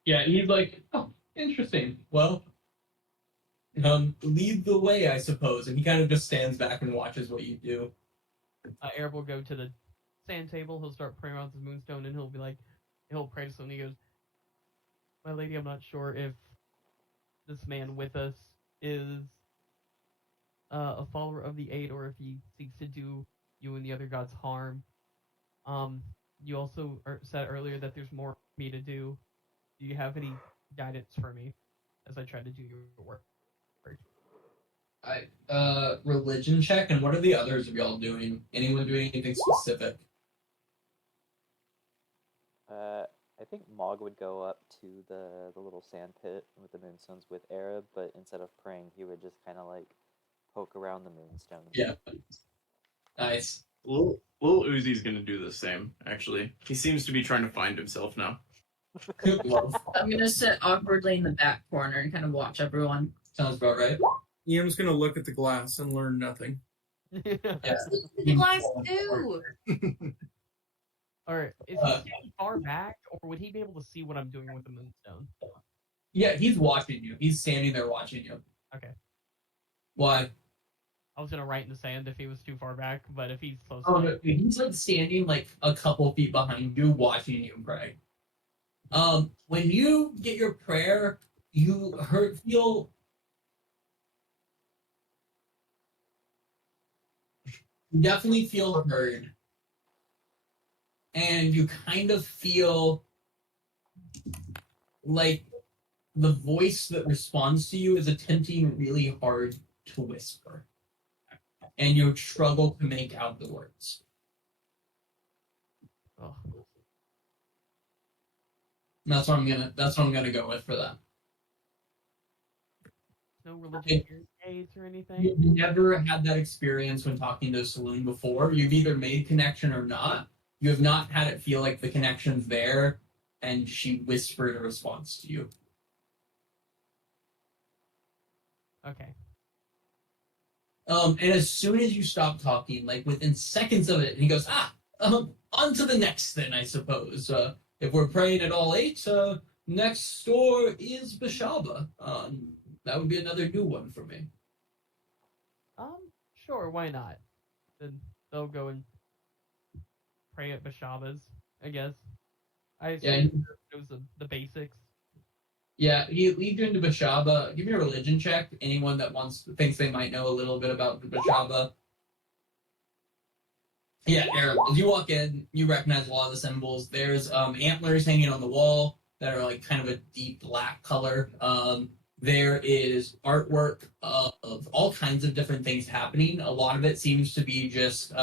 Yeah, he's like, oh, interesting. Well, lead the way, I suppose. And he kind of just stands back and watches what you do. Arab will go to the sand table, he'll start praying around the moonstone, and he'll pray to something. He goes, my lady, I'm not sure if this man with us is a follower of the Eight or if he seeks to do you and the other gods harm. You also said earlier that there's more for me to do. Do you have any guidance for me as I try to do your work? Religion check, and what are the others of y'all doing? Anyone doing anything specific? I think Mog would go up to the little sand pit with the moonstones with Arab, but instead of praying, he would just kind of like poke around the moonstone. Yeah. Nice. Little Uzi's gonna do the same, actually. He seems to be trying to find himself now. I'm gonna sit awkwardly in the back corner and kind of watch everyone. Sounds about right. Ian's gonna look at the glass and learn nothing. Yeah. The glass too. Alright, is he standing far back, or would he be able to see what I'm doing with the moonstone? Yeah, he's watching you. He's standing there watching you. Okay. Why? I was gonna write in the sand if he was too far back, but if he's close Oh, enough. no, he's like standing like a couple feet behind you, watching you pray. When you get your prayer, you feel you definitely feel heard, and you kind of feel like the voice that responds to you is attempting really hard to whisper, and you struggle to make out the words. Oh. That's what I'm gonna go with for that. No religious aids or anything? You've never had that experience when talking to a saloon before. You've either made connection or not. You have not had it feel like the connection's there, and she whispered a response to you. Okay. And as soon as you stop talking, like within seconds of it, he goes, on to the next then, I suppose. If we're praying at all 8, next door is Bashaba. That would be another new one for me. Sure, why not? Then they'll go and pray at Bashaba's, I guess. I assume it was the basics. Yeah, he leads you into Bashaba. Give me a religion check. Anyone that thinks they might know a little bit about Bashaba. Yeah, Arab. As you walk in, you recognize a lot of the symbols. There's antlers hanging on the wall that are like kind of a deep black color. There is artwork of all kinds of different things happening. A lot of it seems to be just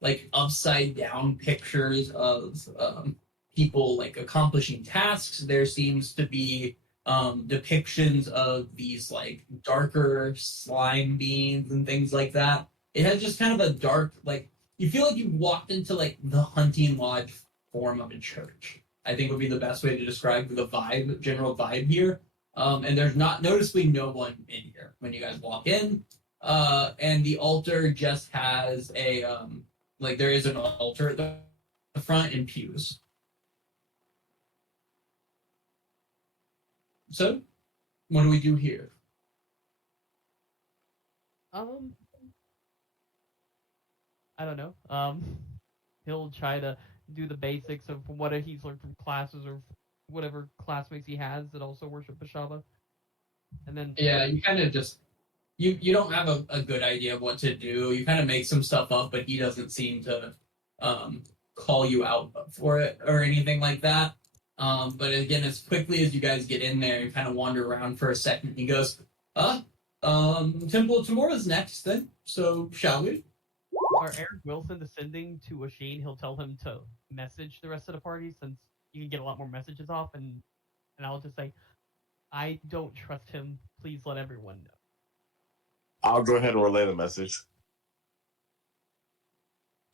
like upside down pictures of people like accomplishing tasks. There seems to be depictions of these like darker slime beings and things like that. It has just kind of a dark, like, you feel like you walked into like the hunting lodge form of a church, I think would be the best way to describe the general vibe here. And there's not noticeably no one in here when you guys walk in. And the altar just has there is an altar at the front and pews. So, what do we do here? I don't know. He'll try to do the basics of what he's learned from classes or whatever classmates he has that also worship Bashaba. And then Yeah, you kind of just you don't have a good idea of what to do. You kind of make some stuff up, but he doesn't seem to call you out for it or anything like that. But again, as quickly as you guys get in there, you kind of wander around for a second. He goes, Temple of Tomorrow's next then, so shall we? Are Eric Wilson descending to Asheen? He'll tell him to message the rest of the party since you can get a lot more messages off, and I'll just say, I don't trust him. Please let everyone know. I'll go ahead and relay the message.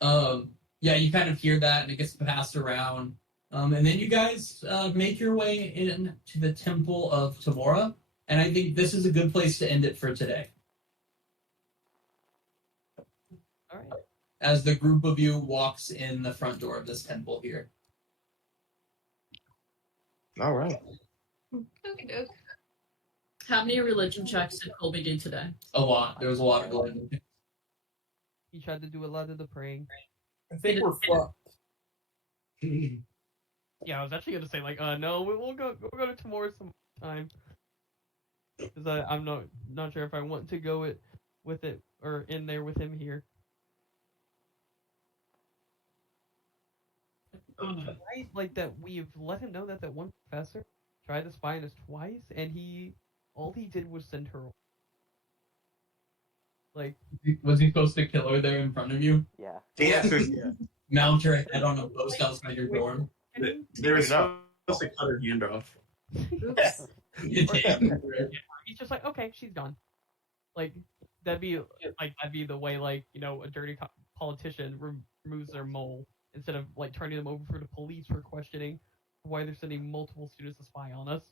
Yeah, you kind of hear that, and it gets passed around. And then you guys make your way in to the Temple of Tamora, and I think this is a good place to end it for today. All right. As the group of you walks in the front door of this temple here. All right. Okey-doke. How many religion checks did Colby do today? A lot. There was a lot of going. He tried to do a lot of the praying. I think we're fucked. Yeah, I was actually gonna say like, no, we'll go to tomorrow sometime. Because I'm not sure if I want to go with it or in there with him here. Right, like that we've let him know that one professor tried to spy on us twice, and all he did was send her. Like, was he supposed to kill her there in front of you? Yeah. Yeah. Mount her head on a post outside your dorm? They were supposed to cut her hand off. Oops. He's just like, okay, she's gone. Like that'd be the way a dirty politician removes their mole instead of like turning them over for the police for questioning why they're sending multiple students to spy on us.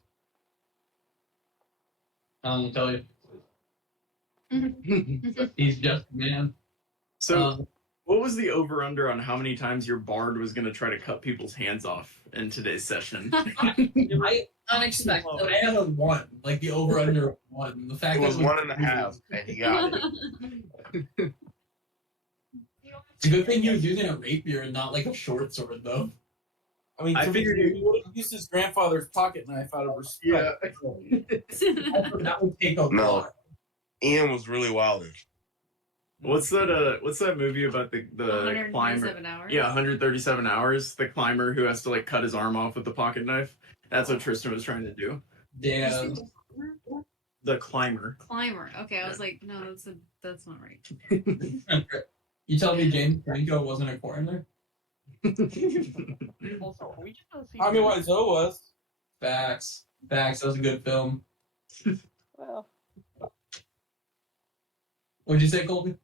I'll tell you. He's just a man. So, what was the over/under on how many times your bard was going to try to cut people's hands off in today's session? Unexpected. I had a 1, like the over/under of 1. The fact It was that 1.5, and he got it. It's a good thing he was using a rapier and not like a short sword, though. I mean, I to be figured fair, you- he would have used his grandfather's pocket knife out of respect. That would take a No. lot. Ian was really wild. What's that movie about the climber? 137 hours. Yeah, 137 hours. The climber who has to like cut his arm off with the pocket knife. That's what Tristan was trying to do. Damn. The climber. Climber. Okay, I was like, no, that's not right. You tell me James Franco wasn't a coroner? Also, are we just gonna see? Tommy Wiseau was. Facts. That was a good film. Well, What'd you say, Colby?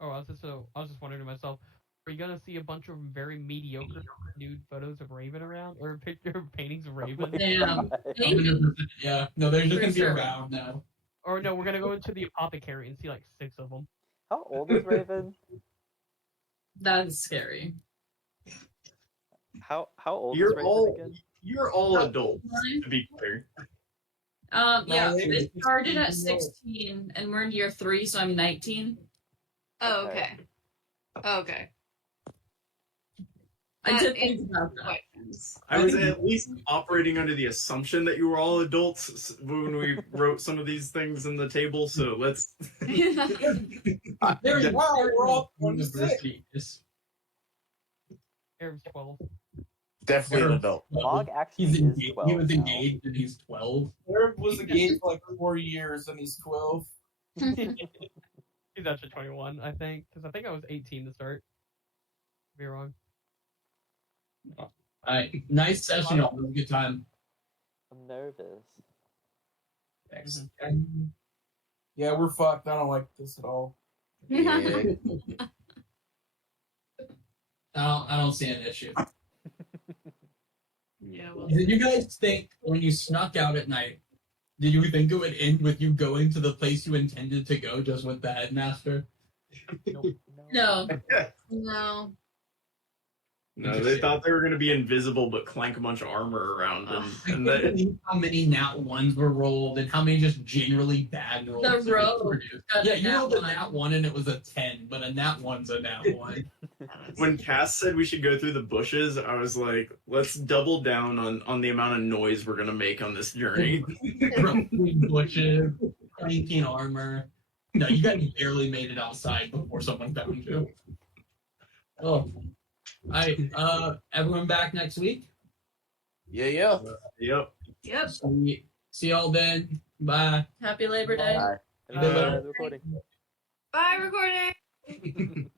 Oh, I was just wondering to myself, are you gonna see a bunch of very mediocre nude photos of Raven around, or picture paintings of Raven? Damn. 100%. Yeah. No, they're just For gonna be sure. around now. Or no, we're gonna go into the apothecary and see like 6 of them. how old is Raven? That's scary. How old is You're Raven all again? you're all adults, to be clear. Yeah, No, it started at 16, and we're in year 3, so I'm 19. Oh, okay. Okay. I That did think answers about that. questions. I was at least operating under the assumption that you were all adults when we wrote some of these things in the table. So let's. There Wow, we're all 26. universities. Eric's 12. Definitely an adult. Mog actually He's is engaged. 12 He was now. engaged and he's 12. Eric was engaged for like 4 years, and he's 12. He's actually 21, I think, because I think I was 18 to start. Could be wrong. All right, nice session. Y'all. It was a good time. I'm nervous. Thanks. Yeah, we're fucked. I don't like this at all. Yeah. I don't see an issue. Yeah, well, Did you guys think when you snuck out at night, did you think it would end with you going to the place you intended to go just with the headmaster? No. no. No, they thought they were going to be invisible, but clank a bunch of armor around, I and can't that, believe how many nat ones were rolled and how many just generally bad rolls. The rogue were got Yeah, a you nat rolled a one. nat 1 and it was a 10, but a nat 1's a nat 1. when Cass said we should go through the bushes, I was like, let's double down on the amount of noise we're going to make on this journey. Rustling bushes, clanking armor. No, you guys barely made it outside before someone found you. Oh. Alright, everyone back next week? Yeah. Yep. Yep. See y'all then. Bye. Happy Labor Day. Bye. Bye. Recording. Bye, recording.